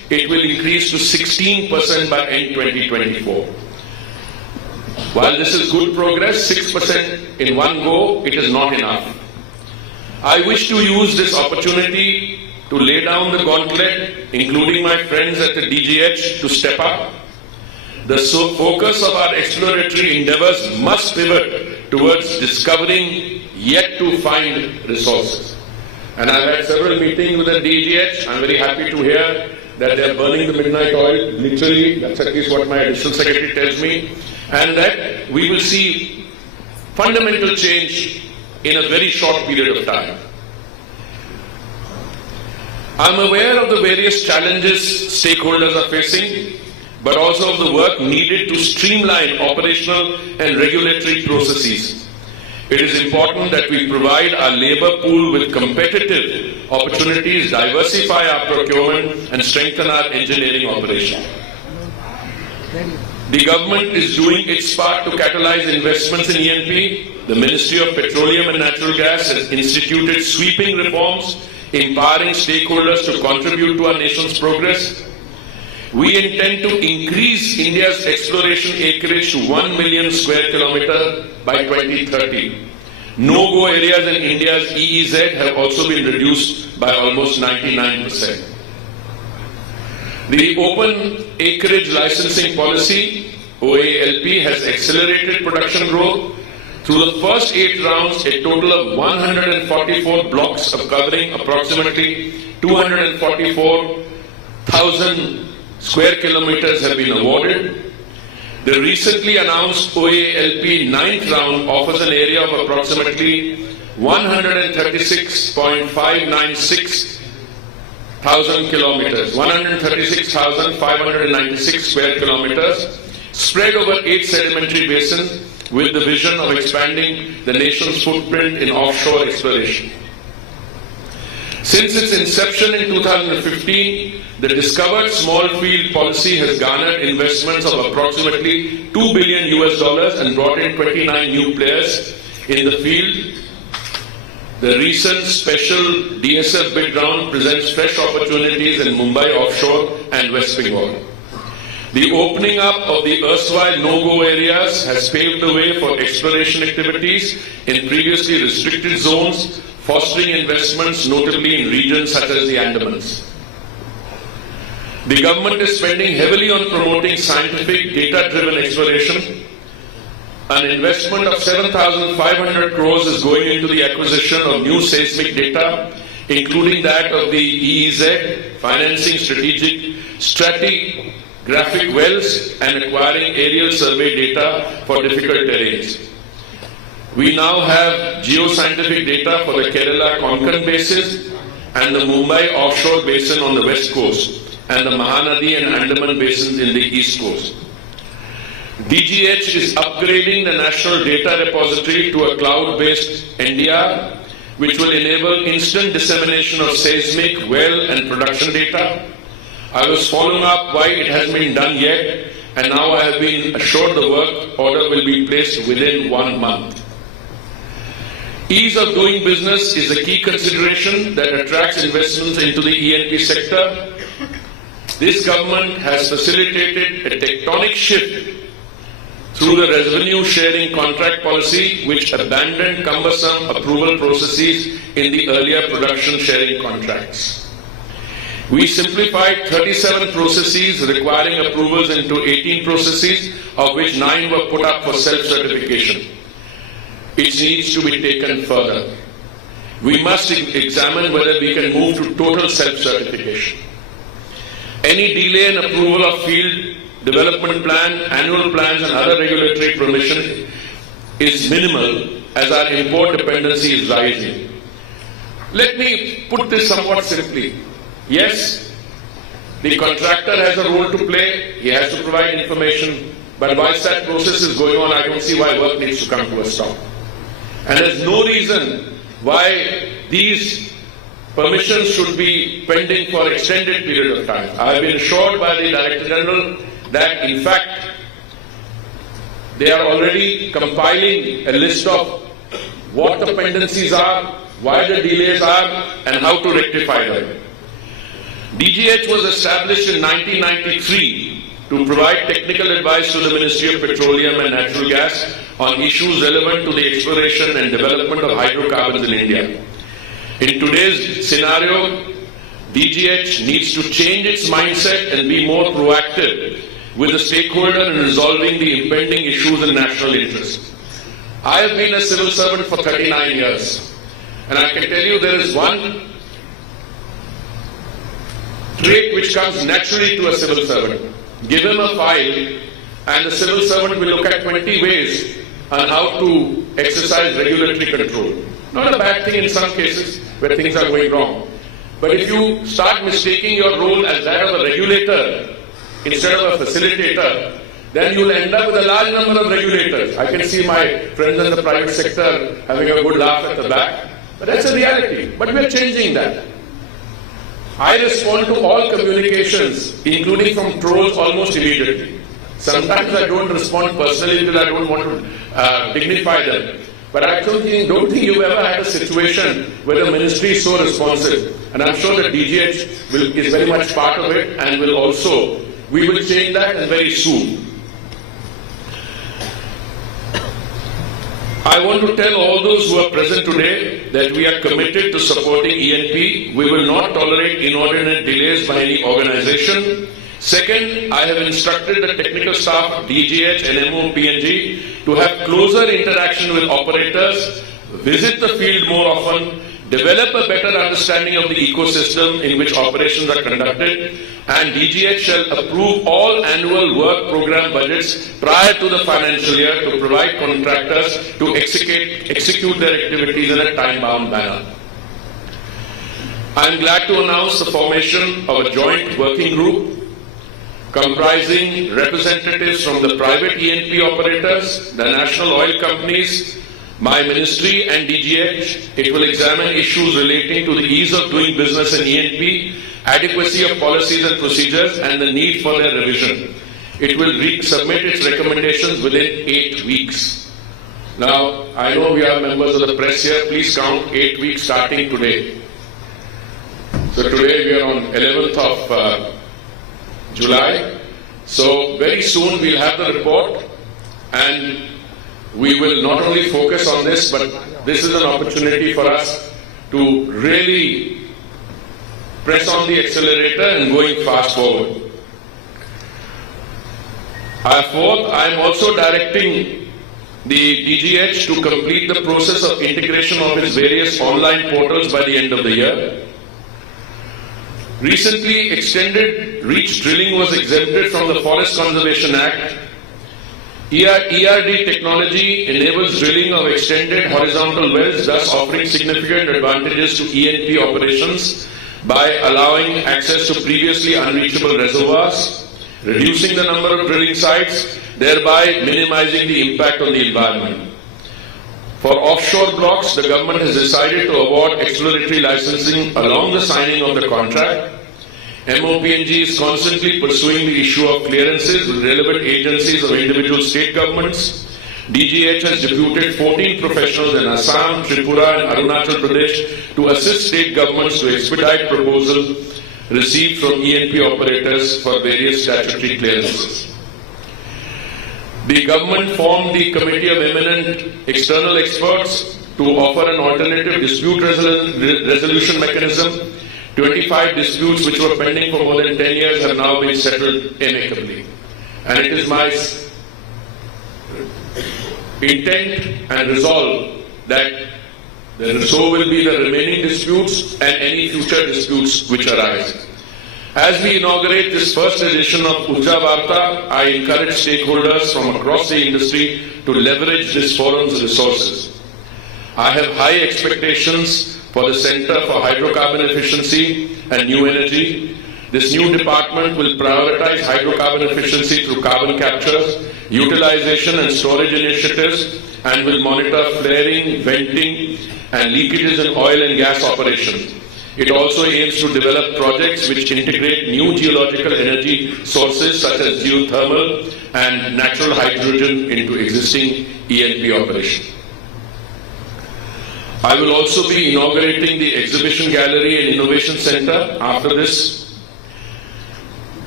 it will increase to 16% by end 2024. While this is good progress, 6% in one go, it is not enough. I wish to use this opportunity to lay down the gauntlet, including my friends at the DGH, to step up. The focus of our exploratory endeavors must pivot towards discovering yet to find resources. And I've had several meetings with the DGH. I'm very happy to hear that they're burning the midnight oil, literally. That's at least what my additional secretary tells me. And that we will see fundamental change in a very short period of time. I'm aware of the various challenges stakeholders are facing, but also of the work needed to streamline operational and regulatory processes. It is important that we provide our labour pool with competitive opportunities, diversify our procurement, and strengthen our engineering operation. The government is doing its part to catalyze investments in E&P. The Ministry of Petroleum and Natural Gas has instituted sweeping reforms, empowering stakeholders to contribute to our nation's progress. We intend to increase India's exploration acreage to 1 million square kilometre by 2030. No-go areas in India's EEZ have also been reduced by almost 99%. The Open Acreage Licensing Policy, OALP, has accelerated production growth. Through the first 8 rounds, a total of 144 blocks covering approximately 244,000 square kilometers have been awarded. The recently announced OALP 9th round offers an area of approximately 136.596 thousand kilometers, 136,596 square kilometers, spread over 8 sedimentary basins, with the vision of expanding the nation's footprint in offshore exploration. Since its inception in 2015, the Discovered Small Field policy has garnered investments of approximately $2 billion and brought in 29 new players in the field. The recent special DSF bid round presents fresh opportunities in Mumbai offshore and West Bengal. The opening up of the erstwhile no-go areas has paved the way for exploration activities in previously restricted zones, fostering investments notably in regions such as the Andamans. The government is spending heavily on promoting scientific, data-driven exploration. An investment of 7,500 crores is going into the acquisition of new seismic data, including that of the EEZ, financing strategic stratigraphic wells and acquiring aerial survey data for difficult terrains. We now have geoscientific data for the Kerala Konkan basin and the Mumbai offshore basin on the west coast and the Mahanadi and Andaman basins in the east coast. DGH is upgrading the National Data Repository to a cloud-based NDR, which will enable instant dissemination of seismic, well and production data. I was following up why it hasn't been done yet, and now I have been assured the work order will be placed within 1 month. Ease of doing business is a key consideration that attracts investments into the E&P sector. This government has facilitated a tectonic shift through the revenue sharing contract policy, which abandoned cumbersome approval processes in the earlier production sharing contracts. We simplified 37 processes requiring approvals into 18 processes, of which 9 were put up for self-certification. It needs to be taken further. We must examine whether we can move to total self-certification. Any delay in approval of field development plan, annual plans and other regulatory permission is minimal as our import dependency is rising. Let me put this somewhat simply. Yes, the contractor has a role to play, he has to provide information, but whilst that process is going on, I don't see why work needs to come to a stop. And there's no reason why these permissions should be pending for extended period of time. I have been assured by the Director General that in fact they are already compiling a list of what the pendencies are, why the delays are, and how to rectify them. DGH was established in 1993 to provide technical advice to the Ministry of Petroleum and Natural Gas on issues relevant to the exploration and development of hydrocarbons in India. In today's scenario, DGH needs to change its mindset and be more proactive with the stakeholder in resolving the impending issues in national interest. I have been a civil servant for 39 years, and I can tell you there is one trait which comes naturally to a civil servant. Give him a file and the civil servant will look at 20 ways on how to exercise regulatory control. Not a bad thing in some cases where things are going wrong. But if you start mistaking your role as that of a regulator instead of a facilitator, then you will end up with a large number of regulators. I can see my friends in the private sector having a good laugh at the back. But that's a reality. But we are changing that. I respond to all communications, including from trolls, almost immediately. Sometimes I don't respond personally because I don't want to dignify them. But I don't think you've ever had a situation where the ministry is so responsive. And I'm sure that DGH is very much part of it and we will change that and very soon. I want to tell all those who are present today that we are committed to supporting ENP. We will not tolerate inordinate delays by any organization. Second, I have instructed the technical staff of DGH and MOPNG to have closer interaction with operators, visit the field more often, develop a better understanding of the ecosystem in which operations are conducted, and DGH shall approve all annual work program budgets prior to the financial year to provide contractors to execute their activities in a time-bound manner. I am glad to announce the formation of a joint working group comprising representatives from the private ENP operators, the national oil companies, my ministry and DGH. It will examine issues relating to the ease of doing business in ENP, adequacy of policies and procedures, and the need for their revision. It will submit its recommendations within 8 weeks. Now, I know we have members of the press here. Please count 8 weeks starting today. So today we are on 11th of July. So very soon we'll have the report, and we will not only focus on this, but this is an opportunity for us to really press on the accelerator and going fast forward. Fourth, I am also directing the DGH to complete the process of integration of its various online portals by the end of the year. Recently, extended reach drilling was exempted from the Forest Conservation Act. ERD technology enables drilling of extended horizontal wells, thus offering significant advantages to ENP operations by allowing access to previously unreachable reservoirs, reducing the number of drilling sites, thereby minimizing the impact on the environment. For offshore blocks, the government has decided to award exploratory licensing along the signing of the contract. MOPNG is constantly pursuing the issue of clearances with relevant agencies of individual state governments. DGH has deputed 14 professionals in Assam, Tripura and Arunachal Pradesh to assist state governments to expedite proposals received from ENP operators for various statutory clearances. The government formed the Committee of Eminent External Experts to offer an alternative dispute resolution mechanism. 25 disputes which were pending for more than 10 years have now been settled amicably. And it is my intent and resolve that so will be the remaining disputes and any future disputes which arise. As we inaugurate this first edition of Urja Varta, I encourage stakeholders from across the industry to leverage this forum's resources. I have high expectations for the Center for Hydrocarbon Efficiency and New Energy. This new department will prioritize hydrocarbon efficiency through carbon capture, utilization and storage initiatives, and will monitor flaring, venting, and leakages in oil and gas operations. It also aims to develop projects which integrate new geological energy sources such as geothermal and natural hydrogen into existing ENP operations. I will also be inaugurating the Exhibition Gallery and Innovation Center after this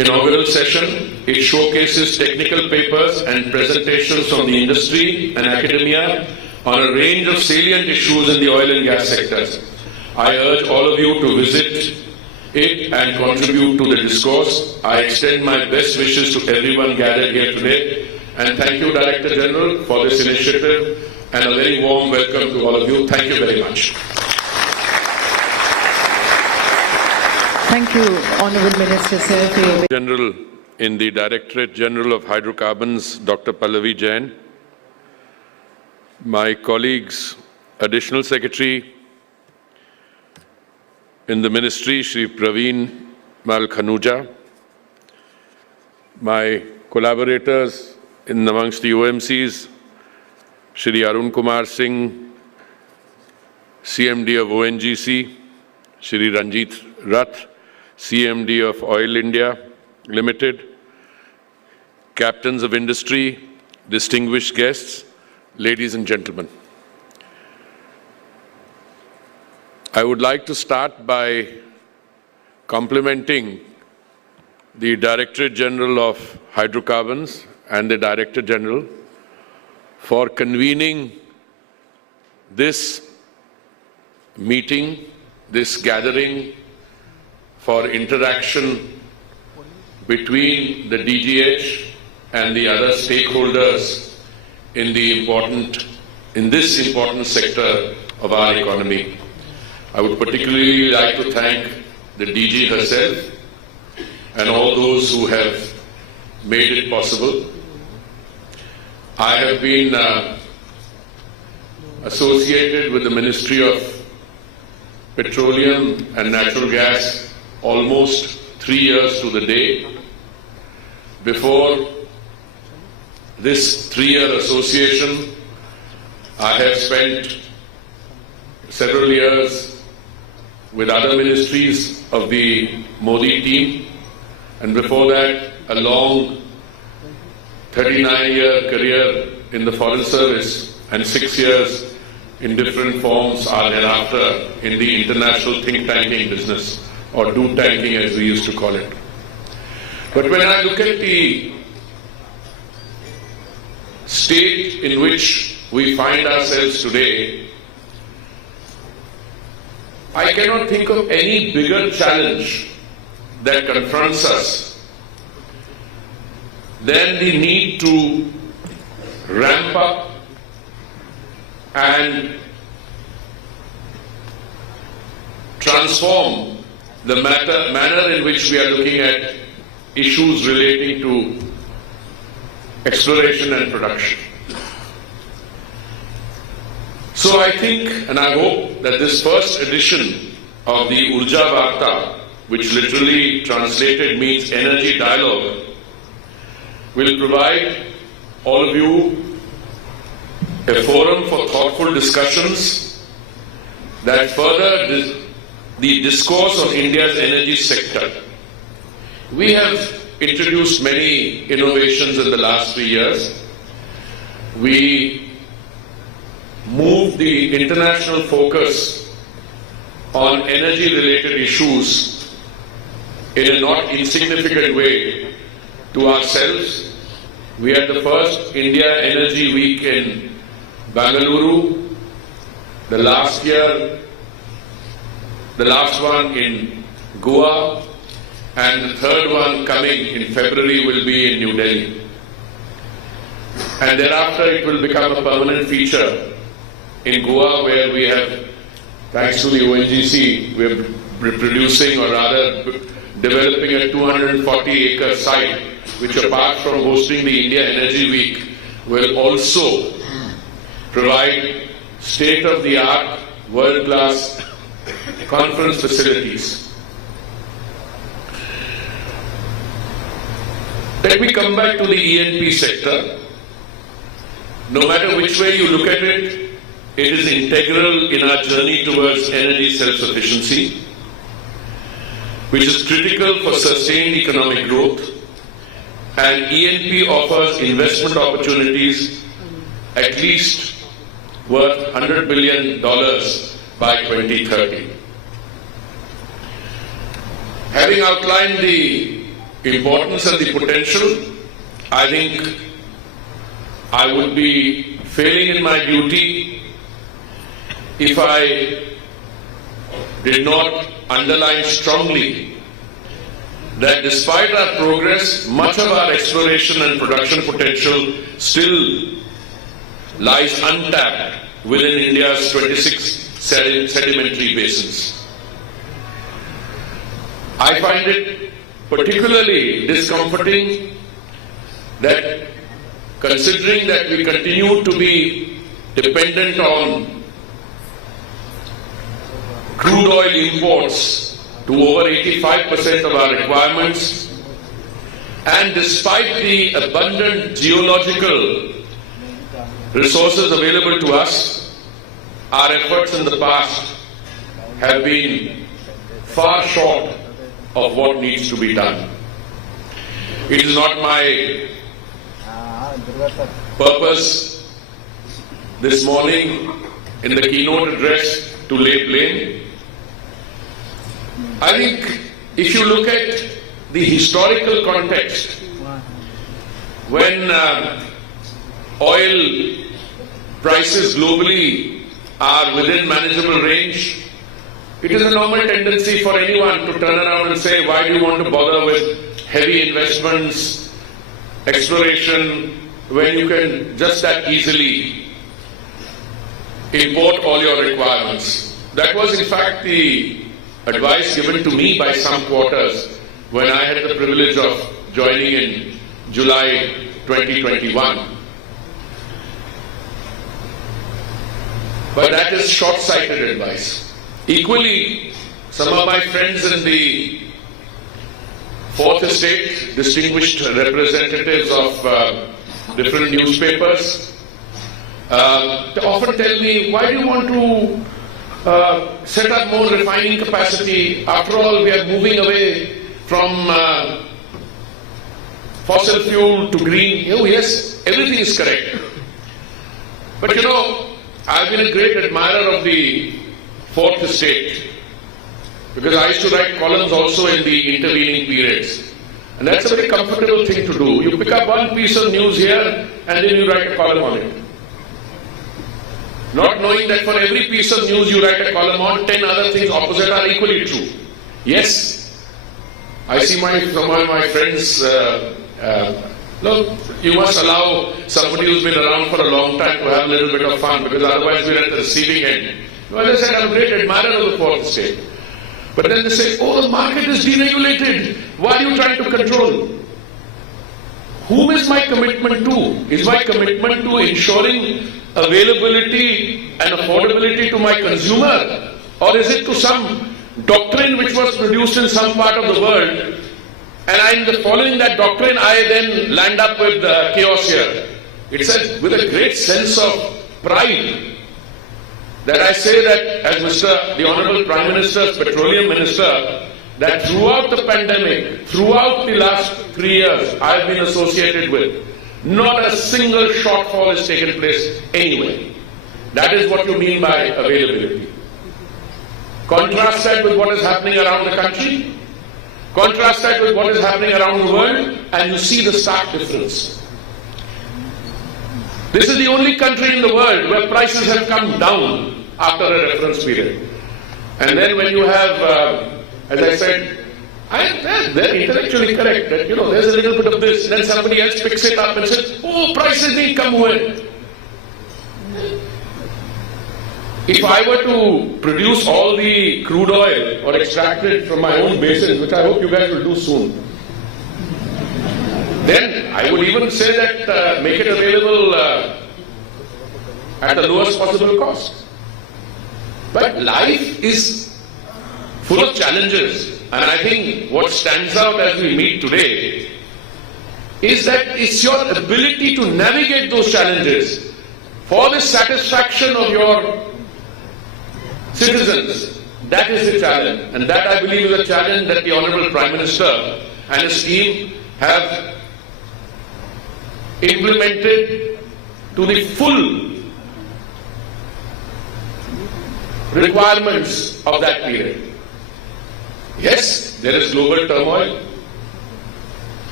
inaugural session. It showcases technical papers and presentations from the industry and academia on a range of salient issues in the oil and gas sectors. I urge all of you to visit it and contribute to the discourse. I extend my best wishes to everyone gathered here today, and thank you, Director General, for this initiative, and a very warm welcome to all of you. Thank you very much. Thank you, Honourable Minister, sir, for your... General in the Directorate General of Hydrocarbons, Dr. Pallavi Jain, my colleagues, Additional Secretary in the Ministry, Shri Praveen Mal Khanuja, my collaborators in amongst the OMCs, Shri Arun Kumar Singh, CMD of ONGC, Shri Ranjit Rath, CMD of Oil India Limited, captains of industry, distinguished guests, ladies and gentlemen. I would like to start by complimenting the Directorate General of Hydrocarbons and the Director General for convening this meeting, this gathering for interaction between the DGH and the other stakeholders in this important sector of our economy. I would particularly like to thank the DG herself and all those who have made it possible. I have been associated with the Ministry of Petroleum and Natural Gas almost 3 years to the day. Before this 3-year association, I have spent several years with other ministries of the Modi team, and before that, a long 39-year career in the Foreign Service and 6 years in different forms are thereafter in the international think tanking business, or do tanking as we used to call it. But when I look at the state in which we find ourselves today, I cannot think of any bigger challenge that confronts us than the need to ramp up and transform the manner in which we are looking at issues relating to exploration and production. So I think and I hope that this first edition of the Urja Varta, which literally translated means energy dialogue, will provide all of you a forum for thoughtful discussions that further the discourse on India's energy sector. We have introduced many innovations in the last 3 years. We moved the international focus on energy-related issues in a not insignificant way to ourselves. We had the first India Energy Week in Bangalore, the last one in Goa, and the third one coming in February will be in New Delhi. And thereafter it will become a permanent feature in Goa, where we have, thanks to the ONGC, we are producing, or rather developing a 240-acre site, which apart from hosting the India Energy Week, will also provide state-of-the-art, world-class conference facilities. Let me come back to the E&P sector. No matter which way you look at it, it is integral in our journey towards energy self-sufficiency, which is critical for sustained economic growth, and E&P offers investment opportunities at least worth $100 billion by 2030. Having outlined the importance and the potential, I think I would be failing in my duty if I did not underline strongly that despite our progress, much of our exploration and production potential still lies untapped within India's 26 sedimentary basins. I find it particularly discomforting that, considering that we continue to be dependent on crude oil imports to over 85% of our requirements, and despite the abundant geological resources available to us, our efforts in the past have been far short of what needs to be done. It is not my purpose this morning in the keynote address to lay blame. I think if you look at the historical context, when oil prices globally are within manageable range, it is a normal tendency for anyone to turn around and say, why do you want to bother with heavy investments, exploration, when you can just that easily import all your requirements. That was in fact the advice given to me by some quarters when I had the privilege of joining in July 2021. But that is short-sighted advice. Equally, some of my friends in the Fourth Estate, distinguished representatives of different newspapers, they often tell me, why do you want to set up more refining capacity? After all, we are moving away from fossil fuel to green. Oh yes, everything is correct. But you know, I've been a great admirer of the Fourth Estate, because I used to write columns also in the intervening periods. And that's a very comfortable thing to do. You pick up one piece of news here and then you write a column on it. Not knowing that for every piece of news you write a column on, 10 other things opposite are equally true. Yes, I see some of my friends, no, you must allow somebody who's been around for a long time to have a little bit of fun, because otherwise we're at the receiving end. As I said, I'm a great admirer of the Fourth Estate. But then they say, oh, the market is deregulated. Why are you trying to control? Whom is my commitment to? Is my commitment to ensuring availability and affordability to my consumer? Or is it to some doctrine which was produced in some part of the world, and in following that doctrine I then land up with chaos here? It says with a great sense of pride that I say that as the Honorable Prime Minister's Petroleum Minister, that throughout the pandemic, throughout the last 3 years I have been associated with, not a single shortfall has taken place anywhere. That is what you mean by availability. Contrast that with what is happening around the country, contrast that with what is happening around the world, and you see the stark difference. This is the only country in the world where prices have come down after a reference period. And then when you have, as I said, they're intellectually correct that, you know, there's a little bit of this, then somebody else picks it up and says, oh, prices need come when. If I were to produce all the crude oil or extract it from my own basins, which I hope you guys will do soon, then I would even say that make it available at the lowest possible cost. But life is full of challenges, and I think what stands out as we meet today is that it's your ability to navigate those challenges for the satisfaction of your citizens. That is the challenge, and that I believe is a challenge that the Honorable Prime Minister and his team have implemented to the full requirements of that period. Yes, there is global turmoil.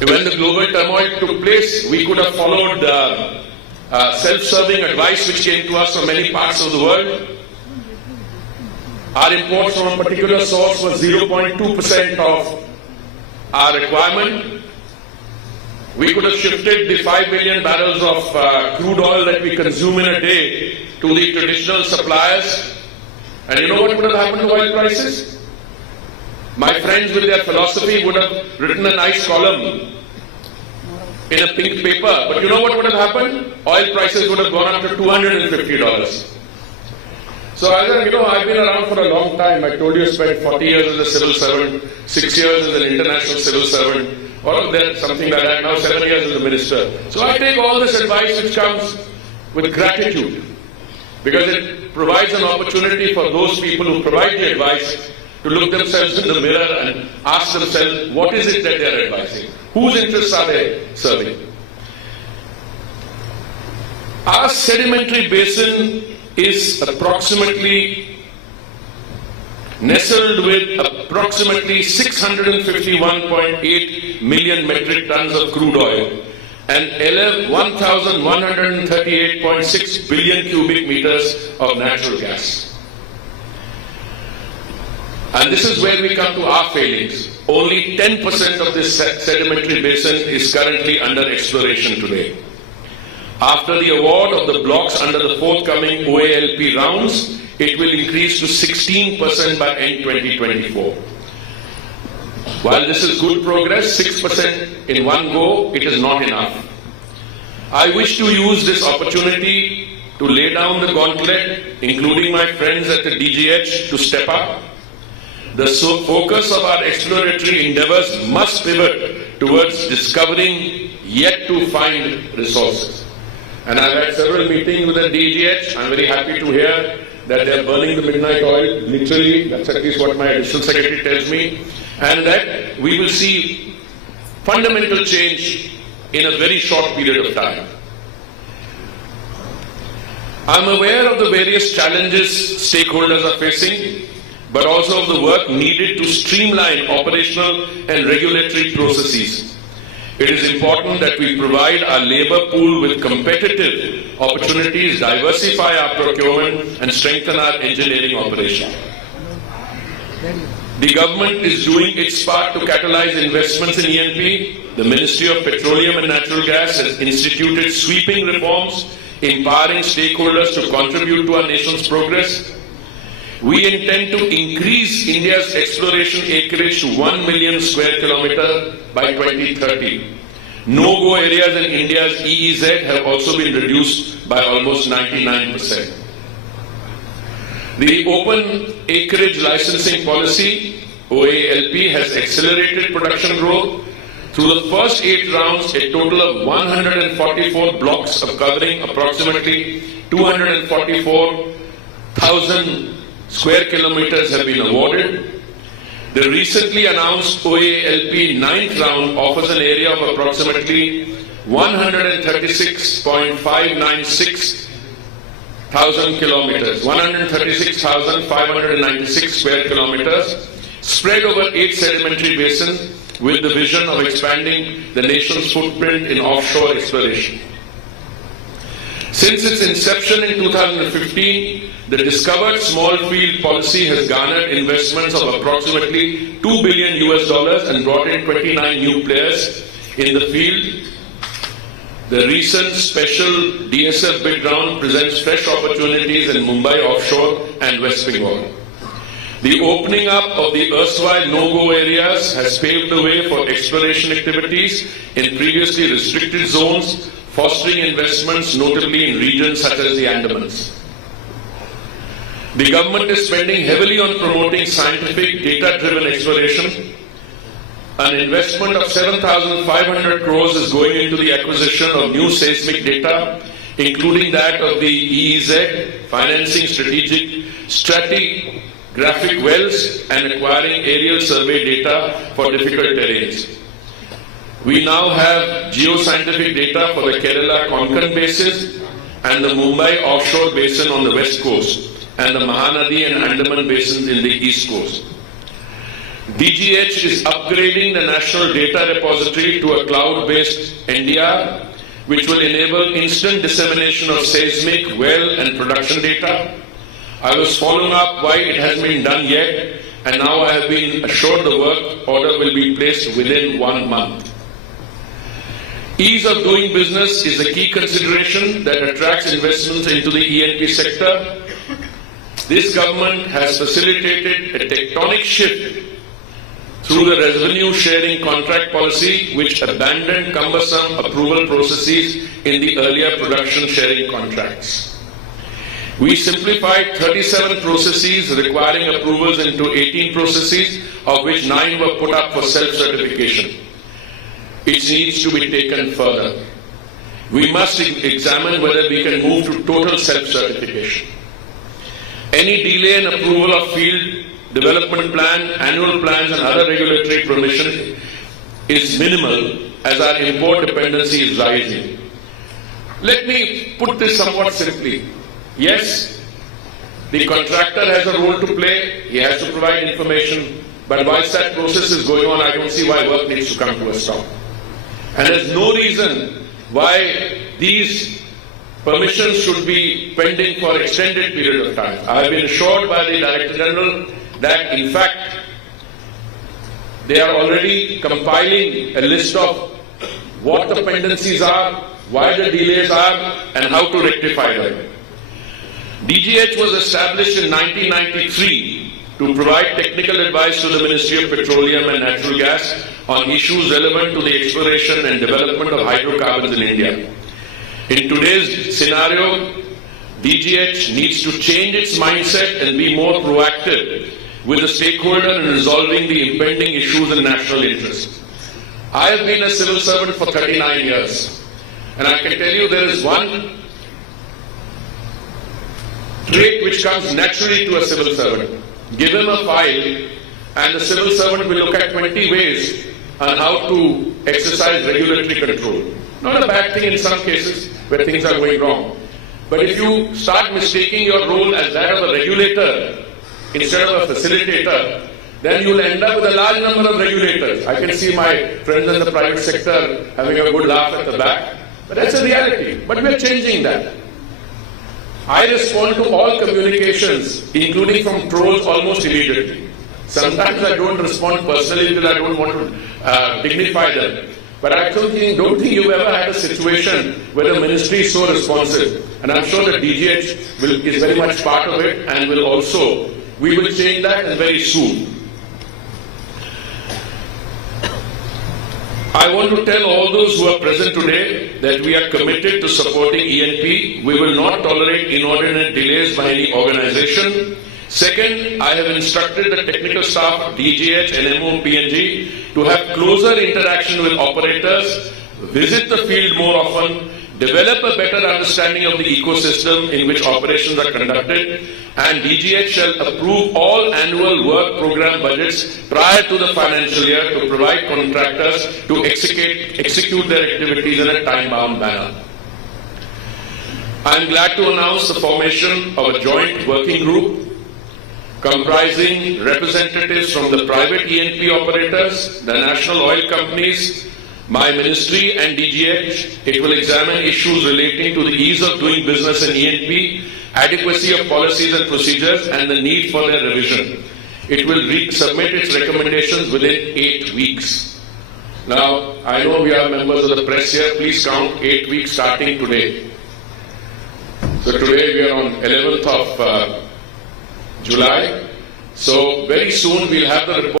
When the global turmoil took place, we could have followed self-serving advice which came to us from many parts of the world. Our imports from a particular source was 0.2% of our requirement. We could have shifted the 5 million barrels of crude oil that we consume in a day to the traditional suppliers. And you know what would have happened to oil prices? My friends with their philosophy would have written a nice column in a pink paper. But you know what would have happened? Oil prices would have gone up to $250. So I've been around for a long time. I told you I spent 40 years as a civil servant, 6 years as an international civil servant, all of that, something like that, now 7 years as a minister. So I take all this advice which comes with gratitude, because it provides an opportunity for those people who provide the advice to look themselves in the mirror and ask themselves, what is it that they are advising? Whose interests are they serving? Our sedimentary basin is approximately nestled with approximately 651.8 million metric tons of crude oil and 1,138.6 billion cubic meters of natural gas. And this is where we come to our failings. Only 10% of this sedimentary basin is currently under exploration today. After the award of the blocks under the forthcoming OALP rounds, it will increase to 16% by end 2024. While this is good progress, 6% in one go, it is not enough. I wish to use this opportunity to lay down the gauntlet, including my friends at the DGH, to step up. The focus of our exploratory endeavors must pivot towards discovering yet to find resources. And I've had several meetings with the DGH. I'm very happy to hear that they're burning the midnight oil, literally. That's at least what my additional secretary tells me. And that we will see fundamental change in a very short period of time. I'm aware of the various challenges stakeholders are facing, but also of the work needed to streamline operational and regulatory processes. It is important that we provide our labour pool with competitive opportunities, diversify our procurement, and strengthen our engineering operation. The government is doing its part to catalyze investments in E&P. The Ministry of Petroleum and Natural Gas has instituted sweeping reforms, empowering stakeholders to contribute to our nation's progress. We intend to increase India's exploration acreage to 1 million square kilometre by 2030. No-go areas in India's EEZ have also been reduced by almost 99%. The Open Acreage Licensing Policy, OALP, has accelerated production growth. Through the first 8 rounds, a total of 144 blocks covering approximately 244,000 square kilometers have been awarded. The recently announced OALP 9th round offers an area of approximately 136.596 thousand kilometers, 136,596 square kilometers, spread over 8 sedimentary basins with the vision of expanding the nation's footprint in offshore exploration. Since its inception in 2015, the Discovered Small Field policy has garnered investments of approximately $2 billion and brought in 29 new players in the field. The recent special DSF bid round presents fresh opportunities in Mumbai offshore and West Bengal. The opening up of the erstwhile no-go areas has paved the way for exploration activities in previously restricted zones, fostering investments notably in regions such as the Andamans. The government is spending heavily on promoting scientific, data-driven exploration. An investment of 7,500 crores is going into the acquisition of new seismic data, including that of the EEZ, financing strategic stratigraphic wells and acquiring aerial survey data for difficult terrains. We now have geoscientific data for the Kerala Konkan basin and the Mumbai offshore basin on the west coast and the Mahanadi and Andaman basins in the east coast. DGH is upgrading the National Data Repository to a cloud-based NDR, which will enable instant dissemination of seismic, well and production data. I was following up why it hasn't been done yet, and now I have been assured the work order will be placed within 1 month. Ease of doing business is a key consideration that attracts investments into the E&P sector. This government has facilitated a tectonic shift through the revenue sharing contract policy, which abandoned cumbersome approval processes in the earlier production sharing contracts. We simplified 37 processes requiring approvals into 18 processes, of which 9 were put up for self-certification. It needs to be taken further. We must examine whether we can move to total self-certification. Any delay in approval of field development plan, annual plans and other regulatory permission is minimal as our import dependency is rising. Let me put this somewhat simply. Yes, the contractor has a role to play, he has to provide information, but whilst that process is going on, I don't see why work needs to come to a stop. And there's no reason why these permissions should be pending for an extended period of time. I have been assured by the Director General that in fact they are already compiling a list of what the pendencies are, why the delays are, and how to rectify them. DGH was established in 1993 to provide technical advice to the Ministry of Petroleum and Natural Gas on issues relevant to the exploration and development of hydrocarbons in India. In today's scenario, DGH needs to change its mindset and be more proactive with the stakeholder in resolving the impending issues in national interest. I have been a civil servant for 39 years, and I can tell you there is one trait which comes naturally to a civil servant. Give him a file and the civil servant will look at 20 ways on how to exercise regulatory control. Not a bad thing in some cases where things are going wrong. But if you start mistaking your role as that of a regulator instead of a facilitator, then you will end up with a large number of regulators. I can see my friends in the private sector having a good laugh at the back. But that's a reality. But we are changing that. I respond to all communications, including from trolls, almost immediately. Sometimes I don't respond personally because I don't want to dignify them. But I don't think you've ever had a situation where the ministry is so responsive. And I'm sure that DGH is very much part of it and we will change that and very soon. I want to tell all those who are present today that we are committed to supporting E&P. We will not tolerate inordinate delays by any organization. Second, I have instructed the technical staff of DGH and MOPNG to have closer interaction with operators, visit the field more often, develop a better understanding of the ecosystem in which operations are conducted, and DGH shall approve all annual work program budgets prior to the financial year to provide contractors to execute their activities in a time-bound manner. I am glad to announce the formation of a joint working group comprising representatives from the private E&P operators, the national oil companies, my ministry and DGH. It will examine issues relating to the ease of doing business in E&P, adequacy of policies and procedures, and the need for their revision. It will submit its recommendations within 8 weeks. Now, I know we have members of the press here. Please count 8 weeks starting today. So today we are on 11th of July. So very soon we'll have the report.